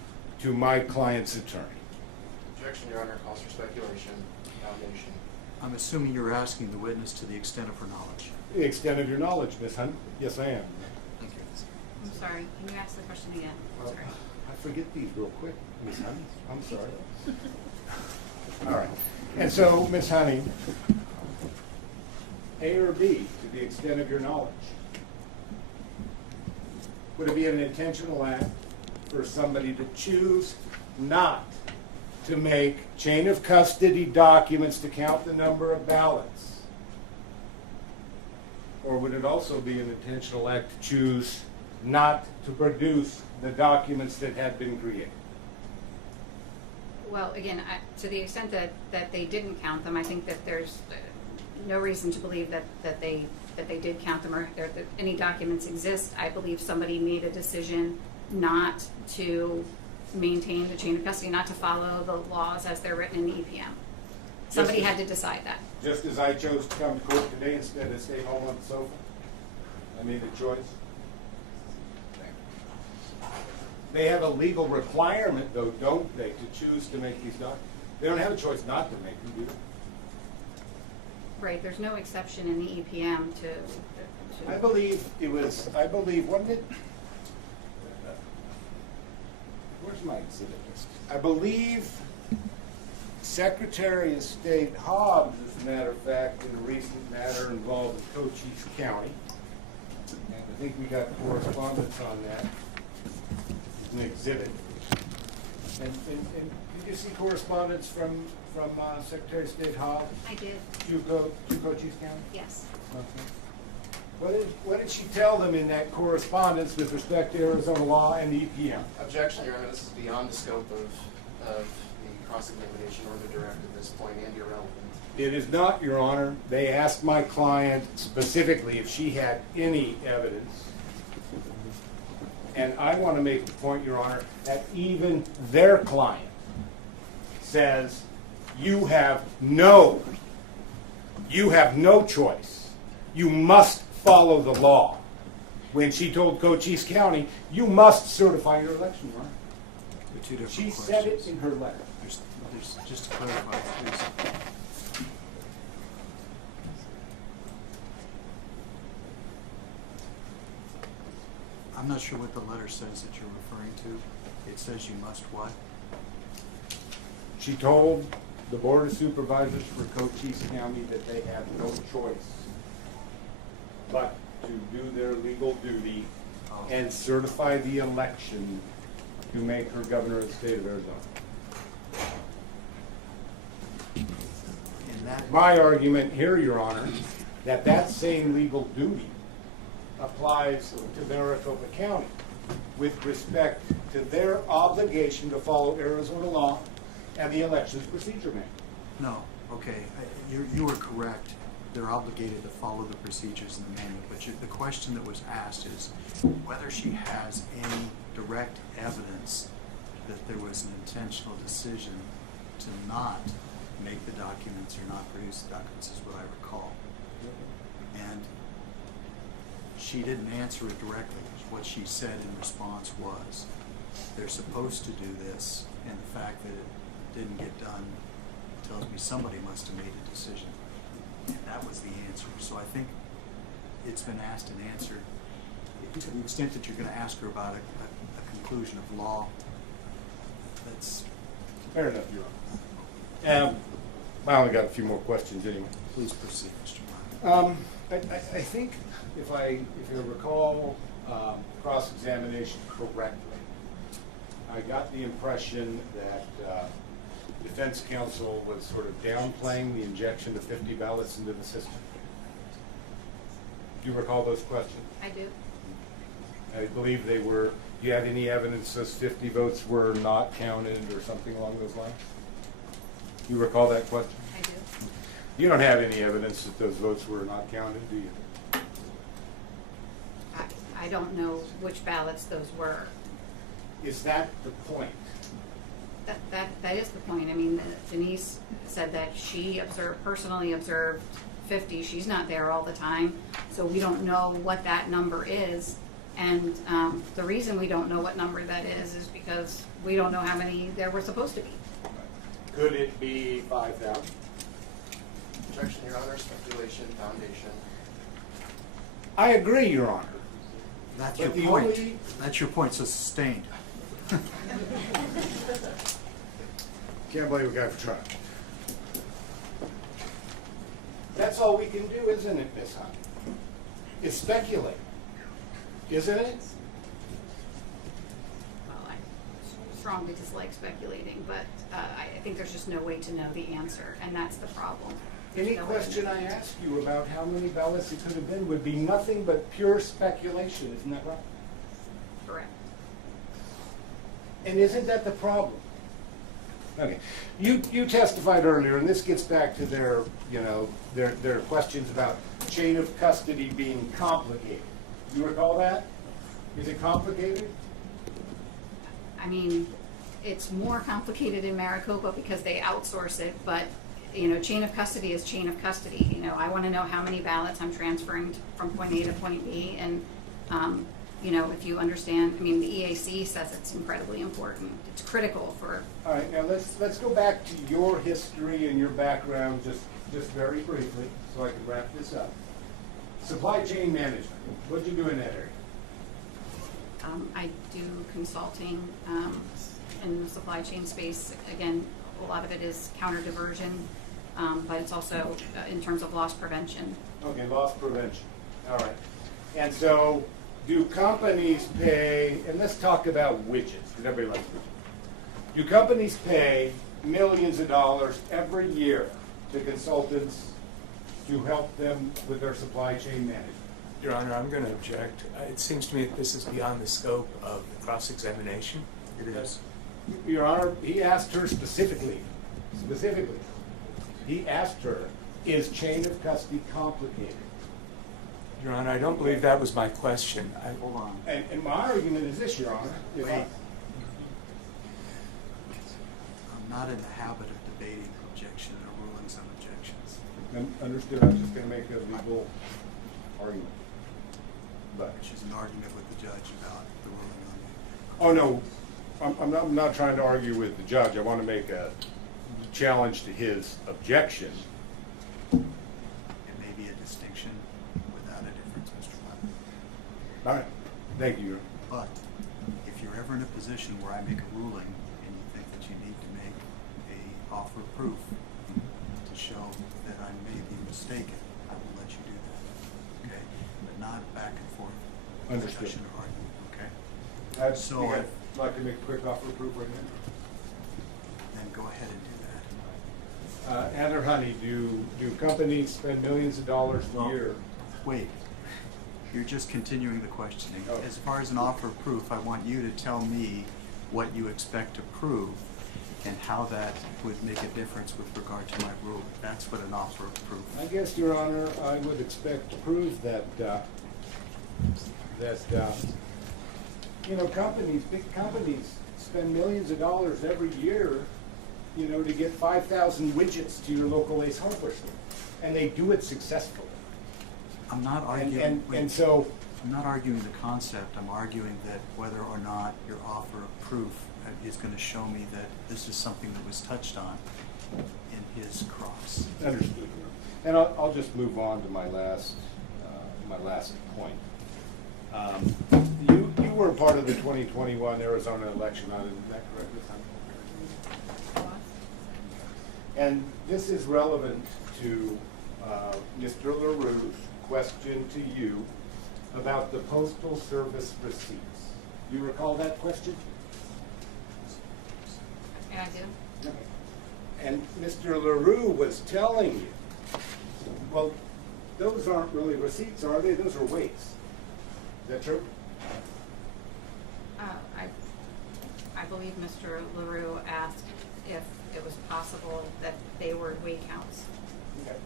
to my client's attorney? Objection, Your Honor. Calls for speculation, allegation. I'm assuming you're asking the witness to the extent of her knowledge. The extent of your knowledge, Miss Hunt. Yes, I am. Thank you. I'm sorry. Can you ask the question again? Well, Sorry. I forget these real quick, Miss Honey. I'm sorry. All right. And so, Miss Honey, A or B, to the extent of your knowledge, would it be an intentional act for somebody to choose not to make chain of custody documents to count the number of ballots? Or would it also be an intentional act to choose not to produce the documents that have been created? Well, again, to the extent that they didn't count them, I think that there's no reason to believe that they did count them, or that any documents exist. I believe somebody made a decision not to maintain the chain of custody, not to follow the laws as they're written in the EPM. Somebody had to decide that. Just as I chose to come to court today instead of staying home on the sofa, I made a choice. They have a legal requirement, though, don't they, to choose to make these documents? They don't have a choice not to make them, do they? Right, there's no exception in the EPM to I believe, wasn't it? Where's my exhibit list? I believe Secretary of State Hobbs, as a matter of fact, in a recent matter involved with Cochise County. And I think we got correspondence on that. It's an exhibit. And did you see correspondence from Secretary of State Hobbs I did, to Cochise County? yes. Okay. What did she tell them in that correspondence with respect to Arizona law and the EPM? Objection, Your Honor. This is beyond the scope of the cross-examination order direct at this point and irrelevant. It is not, Your Honor. They asked my client specifically if she had any evidence. And I want to make the point, Your Honor, that even their client says you have no choice. You must follow the law. When she told Cochise County, you must certify your election, Your Honor. They're two different She questions. said it in her letter. There's, just to clarify, please. I'm not sure what the letter says that you're referring to. It says you must what? She told the Board of Supervisors for Cochise County that they have no choice but to do their legal duty and certify the election to make her governor of the state of Arizona. In that, My argument here, Your Honor, that same legal duty applies to Maricopa County with respect to their obligation to follow Arizona law and the elections procedure manual. no, okay, you were correct. They're obligated to follow the procedures in the manual, but the question that was asked is whether she has any direct evidence that there was an intentional decision to not make the documents or not produce the documents, is what I recall. And she didn't answer it directly. What she said in response was, they're supposed to do this, and the fact that it didn't get done tells me somebody must have made a decision. And that was the answer. So I think it's been asked and answered. To the extent that you're going to ask her about a conclusion of law, that's... Fair enough, Your Honor. I only got a few more questions anyway. Please proceed, Mr. Meyer. I think if you recall cross-examination correctly, I got the impression that defense counsel was sort of downplaying the injection of 50 ballots into the system. Do you recall those questions? I do. I believe they were, do you have any evidence those 50 votes were not counted or something along those lines? You recall that question? I do. You don't have any evidence that those votes were not counted, do you? I don't know which ballots those were. Is that the point? That is the point. I mean, Denise said that she personally observed 50. She's not there all the time, so we don't know what that number is. And the reason we don't know what number that is because we don't know how many there were supposed to be. Could it be 5,000? Objection, Your Honor, speculation, foundation. I agree, Your Honor. That's But your the point. only- That's your point, so sustained. Can't believe we got for trying. That's all we can do, isn't it, Miss Hunt? Is speculate, isn't it? Well, I strongly dislike speculating, but I think there's just no way to know the answer, and that's the problem. There's Any no way to question know the I answer. ask you about how many ballots it could have been would be nothing but pure speculation, isn't that right? Correct. And isn't that the problem? Okay, you testified earlier, and this gets back to their questions about chain of custody being complicated. You recall that? Is it complicated? I mean, it's more complicated in Maricopa because they outsource it, but, chain of custody is chain of custody. I want to know how many ballots I'm transferring from point A to point B, and, if you understand, the EAC says it's incredibly important. It's critical for... All right, now let's go back to your history and your background just very briefly, so I can wrap this up. Supply chain management, what'd you do in that area? I do consulting in the supply chain space. Again, a lot of it is counter diversion, but it's also in terms of loss prevention. Okay, loss prevention, all right. And so, do companies pay, and let's talk about widgets, because everybody likes widgets. Do companies pay millions of dollars every year to consultants to help them with their supply chain management? Your Honor, I'm going to object. It seems to me that this is beyond the scope of cross-examination. It is. Your Honor, he asked her specifically, he asked her, is chain of custody complicated? Your Honor, I don't believe that was my question. Hold on. And my argument is this, Your Honor. Wait. I'm not in the habit of debating objection or rulings on objections. Understood, I was just going to make a legal argument. But, Which is an argument with the judge about the ruling on it. oh no, I'm not trying to argue with the judge. I want to make a challenge to his objection. It may be a distinction without a difference, Mr. Platt. All right, thank you, Your Honor. But if you're ever in a position where I make a ruling and you think that you need to make a offer of proof to show that I may be mistaken, I will let you do that. Okay? But not back and forth. Understood. Discussion or argument, okay? I'd So think I- I'd like to make a quick offer of proof right now. Then go ahead and do that. Ann or Honey, do companies spend millions of dollars a Well, year? Wait, you're just continuing the questioning. Oh. As far as an offer of proof, I want you to tell me what you expect to prove and how that would make a difference with regard to my rule. That's what an offer of proof. I guess, Your Honor, I would expect to prove that, you know, big companies spend millions of dollars every year, you know, to get 5,000 widgets to your local Ace Hardware store. And they do it successfully. I'm not And, arguing. and, wait. and so, I'm not arguing the concept, I'm arguing that whether or not your offer of proof is going to show me that this is something that was touched on in his cross. understood. And I'll just move on to my last point. You were part of the 2021 Arizona election, is that correct? And this is relevant to Mr. LaRue's question to you about the Postal Service receipts. You recall that question? And I do. And Mr. LaRue was telling you, well, those aren't really receipts, are they? Those are weights. Is that true? I believe Mr. LaRue asked if it was possible that they were weight counts. Okay.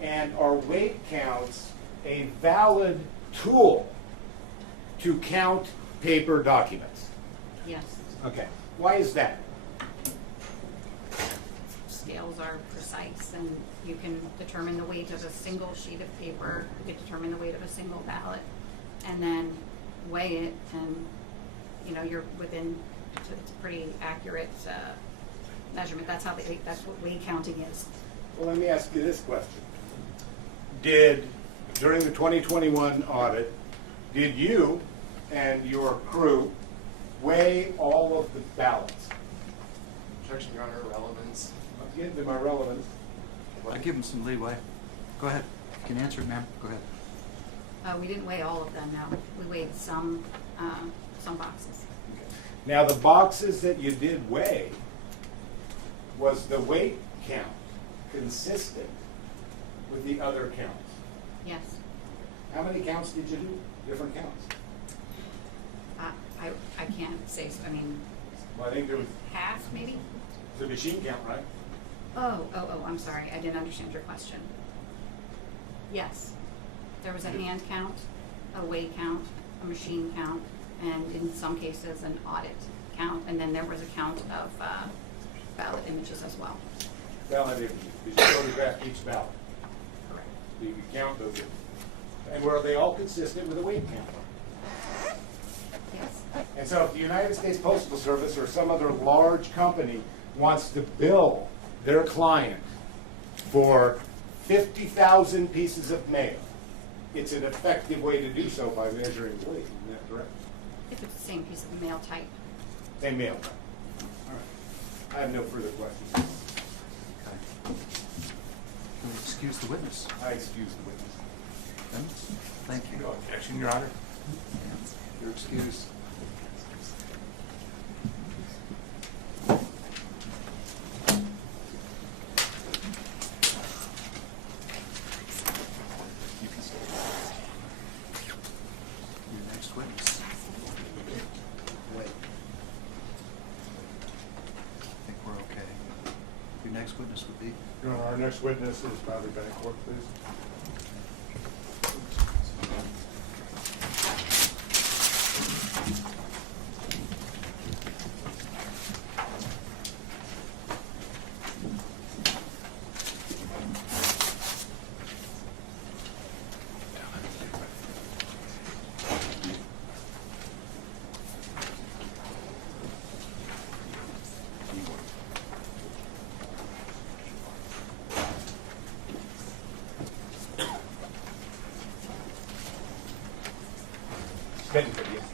And are weight counts a valid tool to count paper documents? Yes. Okay. Why is that? Scales are precise, and you can determine the weight of a single sheet of paper, you can determine the weight of a single ballot, and then weigh it, and, you know, you're within, it's a pretty accurate measurement. That's what weight counting is. Well, let me ask you this question. During the 2021 audit, did you and your crew weigh all of the ballots? Objection, Your Honor, relevance. I'm getting to my relevance. I'll give him some leeway. Go ahead. You can answer it, ma'am. Go ahead. We didn't weigh all of them, no. We weighed some boxes. Now, the boxes that you did weigh, was the weight count consistent with the other counts? Yes. How many counts did you do? Different counts? I can't say, I mean, Well, I think there was half maybe? the machine count, right? Oh, I'm sorry, I didn't understand your question. Yes, there was a hand count, a weight count, a machine count, and in some cases, an audit count, and then there was a count of ballot images as well. Ballot images. Did you photograph each ballot? Correct. So you could count those images. And were they all consistent with a weight count? Yes. And so if the United States Postal Service or some other large company wants to bill their client for 50,000 pieces of mail, it's an effective way to do so by measuring weight. Isn't that correct? If it's the same piece of mail type. Same mail type. All right. I have no further questions. Okay. Can we excuse the witness? I excuse the witness. Witness? Thank you. No objection, Your Honor. You're excused. You can stay. Your next witness. Wait. I think we're okay. Your next witness would be? Your Honor, our next witness is Bradley Bancourt, please. Technically, yes.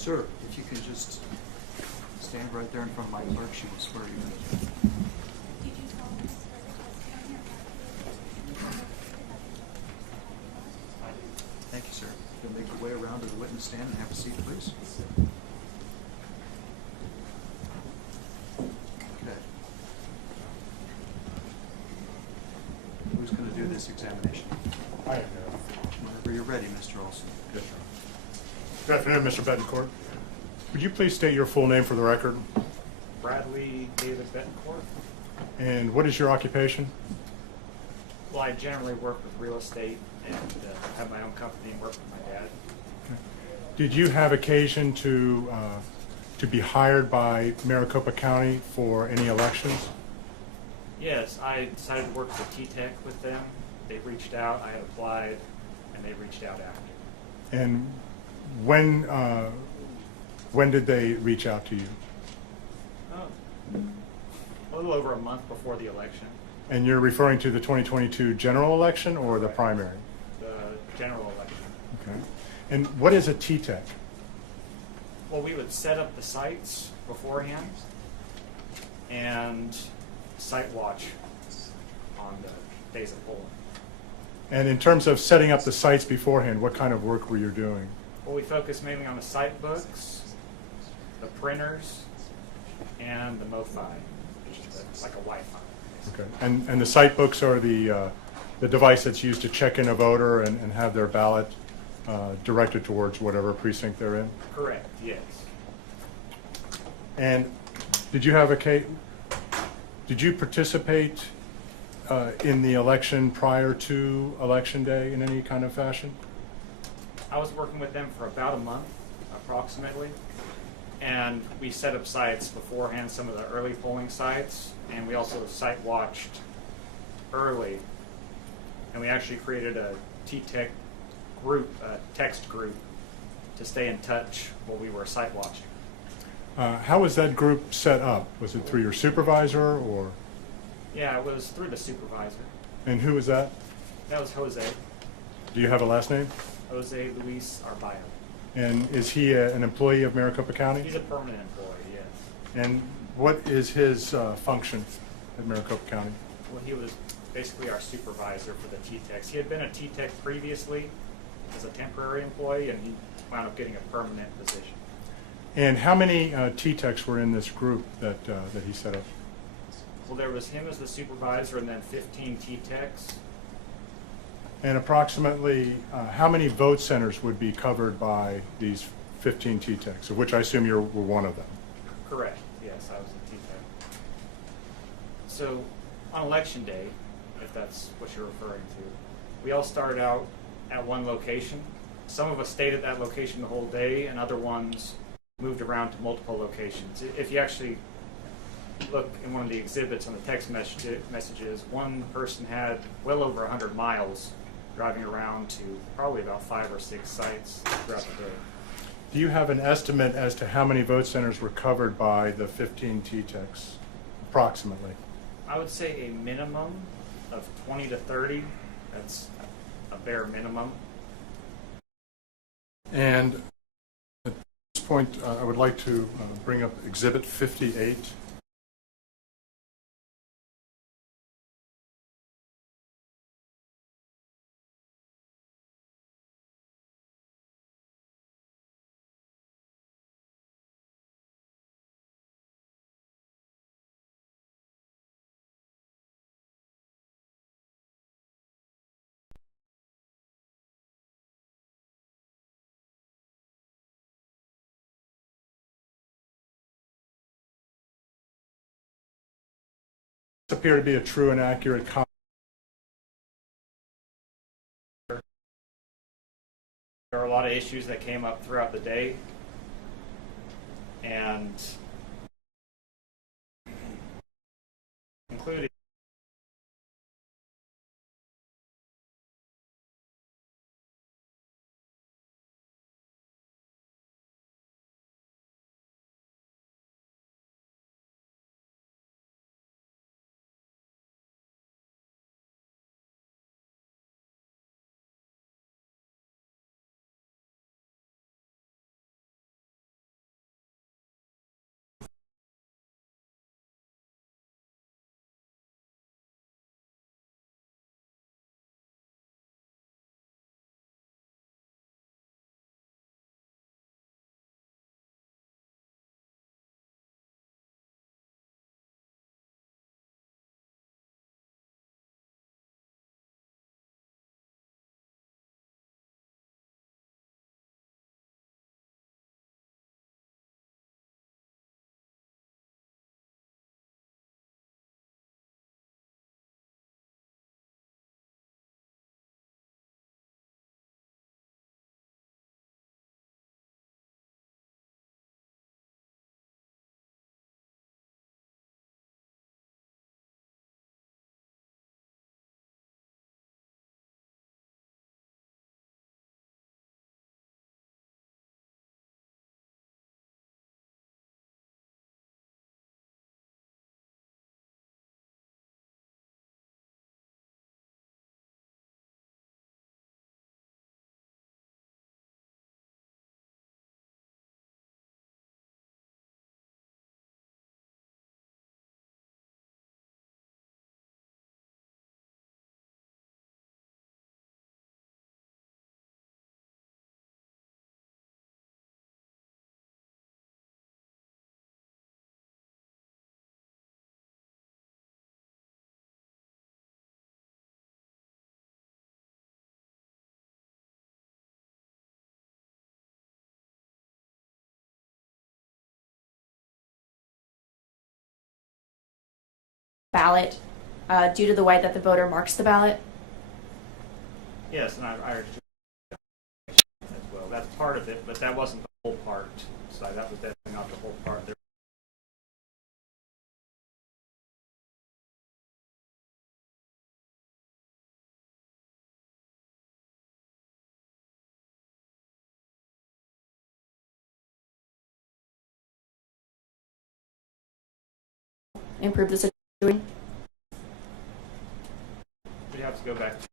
Sir, if you can just stand right there in front of my clerk, she will swear you in. Thank you, sir. You'll make your way around to the witness stand and have a seat, please. Okay. Who's going to do this examination? I am. Whenever you're ready, Mr. Olson. Yes, sir. Good afternoon, Mr. Betancourt. Would you please state your full name for the record? Bradley David Betancourt. And what is your occupation? Well, I generally work with real estate and have my own company and work with my dad. Did you have occasion to be hired by Maricopa County for any elections? Yes, I decided to work for T-Tech with them. They reached out, I applied, and they reached out after. And when did they reach out to you? Oh, a little over a month before the election, And you're referring to the 2022 general election or the primary? the general election. Okay. And what is a T-Tech? Well, we would set up the sites beforehand and site watch on the days of polling. And in terms of setting up the sites beforehand, what kind of work were you doing? Well, we focus mainly on the site books, the printers, and the MoFi, which is like a Wi-Fi. Okay. And the site books are the device that's used to check in a voter and have their ballot directed towards whatever precinct they're in? Correct, yes. And did you participate in the election prior to Election Day in any kind of fashion? I was working with them for about a month, approximately, and we set up sites beforehand, some of the early polling sites, and we also site watched early, and we actually created a T-Tech group, a text group, to stay in touch while we were site watching. How was that group set up? Was it through your supervisor or? Yeah, it was through the supervisor. And who was that? That was Jose, Do you have a last name? Jose Luis Arbayo. And is he an employee of Maricopa County? He's a permanent employee, yes. And what is his function at Maricopa County? Well, he was basically our supervisor for the T-Techs. He had been a T-Tech previously as a temporary employee, and he wound up getting a permanent position. And how many T-Techs were in this group that he set up? Well, there was him as the supervisor and then 15 T-Techs. And approximately how many vote centers would be covered by these 15 T-Techs, of which I assume you were one of them? Correct, yes, I was a T-Tech. So on election day, if that's what you're referring to, we all started out at one location. Some of us stayed at that location the whole day, and other ones moved around to multiple locations. If you actually look in one of the exhibits on the text messages, one person had well over 100 miles driving around to probably about 5 or 6 sites throughout the day. Do you have an estimate as to how many vote centers were covered by the 15 T-Techs, approximately? I would say a minimum of 20 to 30. That's a bare minimum. And at this point, I would like to bring up Exhibit 58. Appear to be a true and accurate copy. There are a lot of issues that came up throughout the day, and including ballot due to the way that the voter marks the ballot? Yes, and I understood as well. That's part of it, but that wasn't the whole part. So that was definitely not the whole part. There Improve the situation? we have to go back to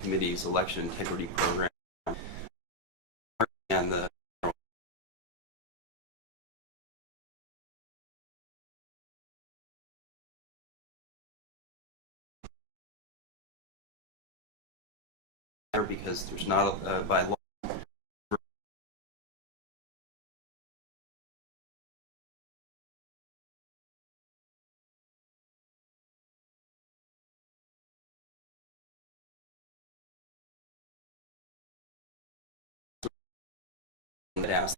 committee's election integrity program and the because there's not by law that asks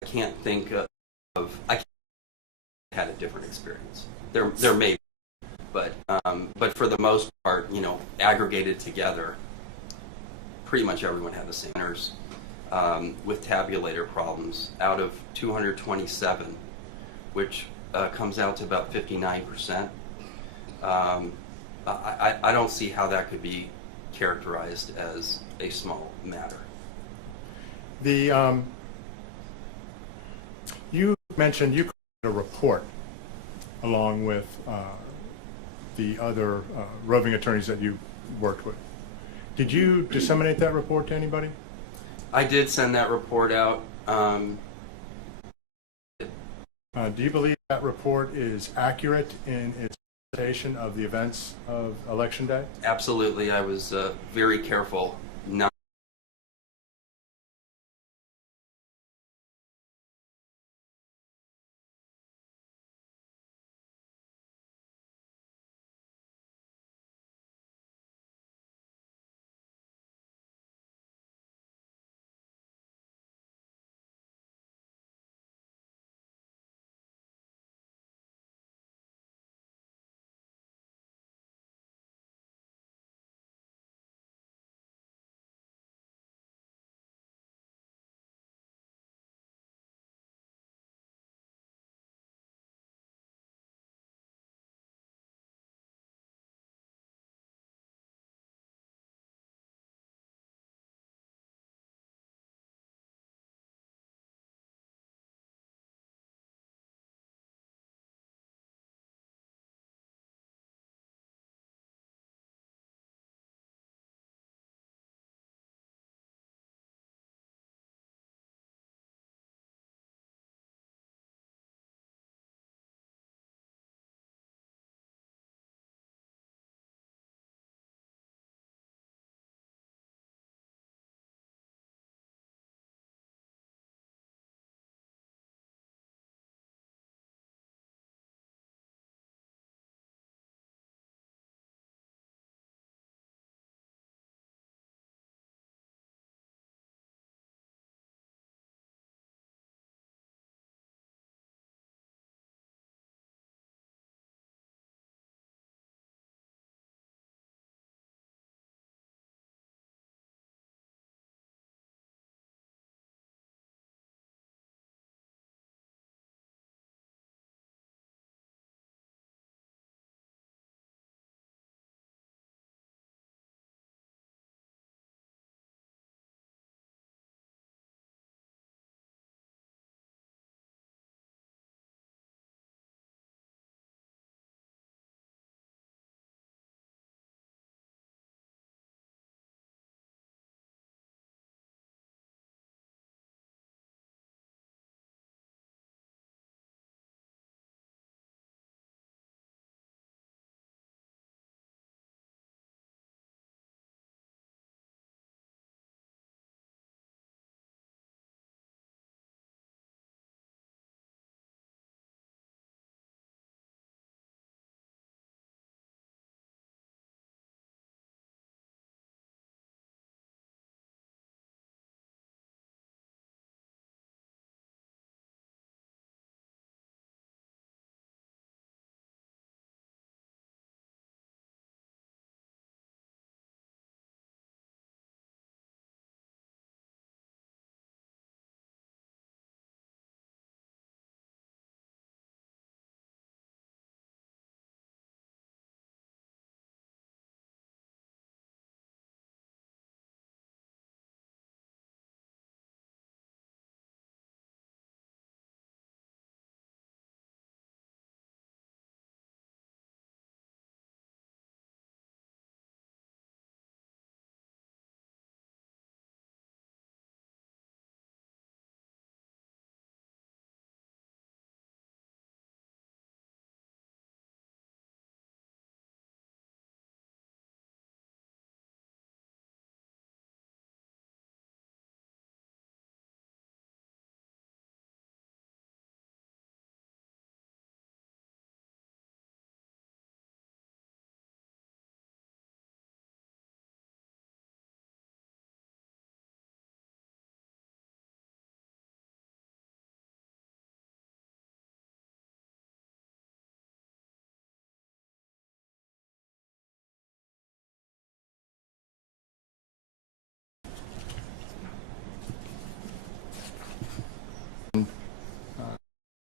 I can't think of I had a different experience. There may be, but for the most part, you know, aggregated together, pretty much everyone had the same errors with tabulator problems. Out of 227, which comes out to about 59%, I don't see how that could be characterized as a small matter. mentioned you created a report along with the other roving attorneys that you worked with. Did you disseminate that report to anybody? I did send that report out. Do you believe that report is accurate in its presentation of the events of Election Day? Absolutely. I was very careful not.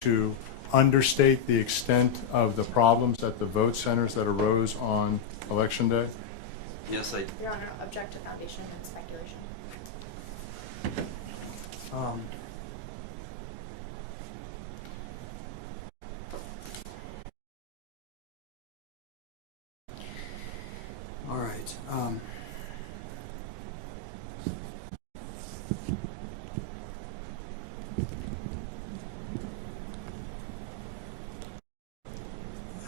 To understate the extent of the problems at the vote centers that arose on Election Day? Yes, I. Your Honor, object to foundation and speculation. right.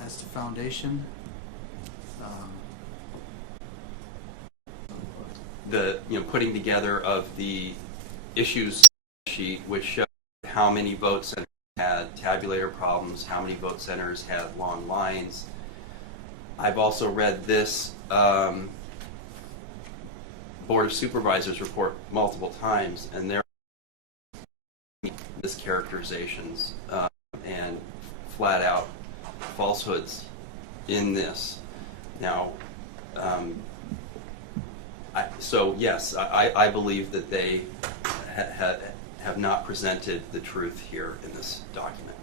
As to foundation, The putting together of the issues sheet, which showed how many vote centers had tabulator problems, how many vote centers had long lines. I've also read this Board of Supervisors report multiple times, and there are mischaracterizations and flat out falsehoods in this. Now, so yes, I believe that they have not presented the truth here in this document.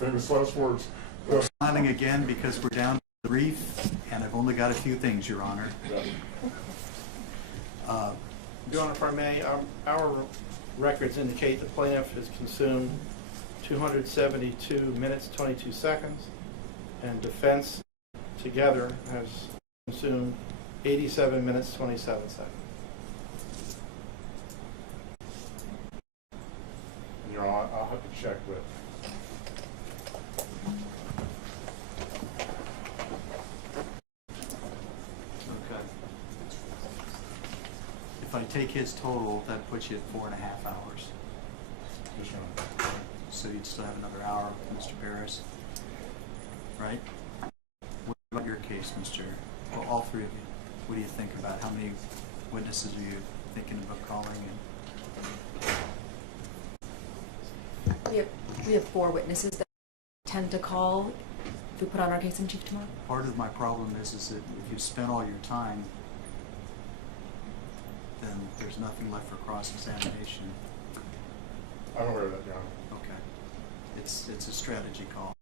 famous last words. Smiling again because we're down to the brief, and I've only got a few things, Your Honor. Your Honor, if I may, our records indicate the plaintiff has consumed 272 minutes, 22 seconds, and defense together has consumed 87 minutes, 27 seconds. And Your Honor, I'll have to check with. Okay. If I take his total, that puts you at 4.5 hours. Yes, Your Honor. So you'd still have another hour with Mr. Barris, right? What about your case, well, all three of you? What do you think about how many witnesses are you thinking about calling? We have 4 witnesses that tend to call if we put on our case in chief tomorrow. Part of my problem is that if you've spent all your time, then there's nothing left for cross-examination. I'm aware of that, Your Honor. Okay. It's a strategy call.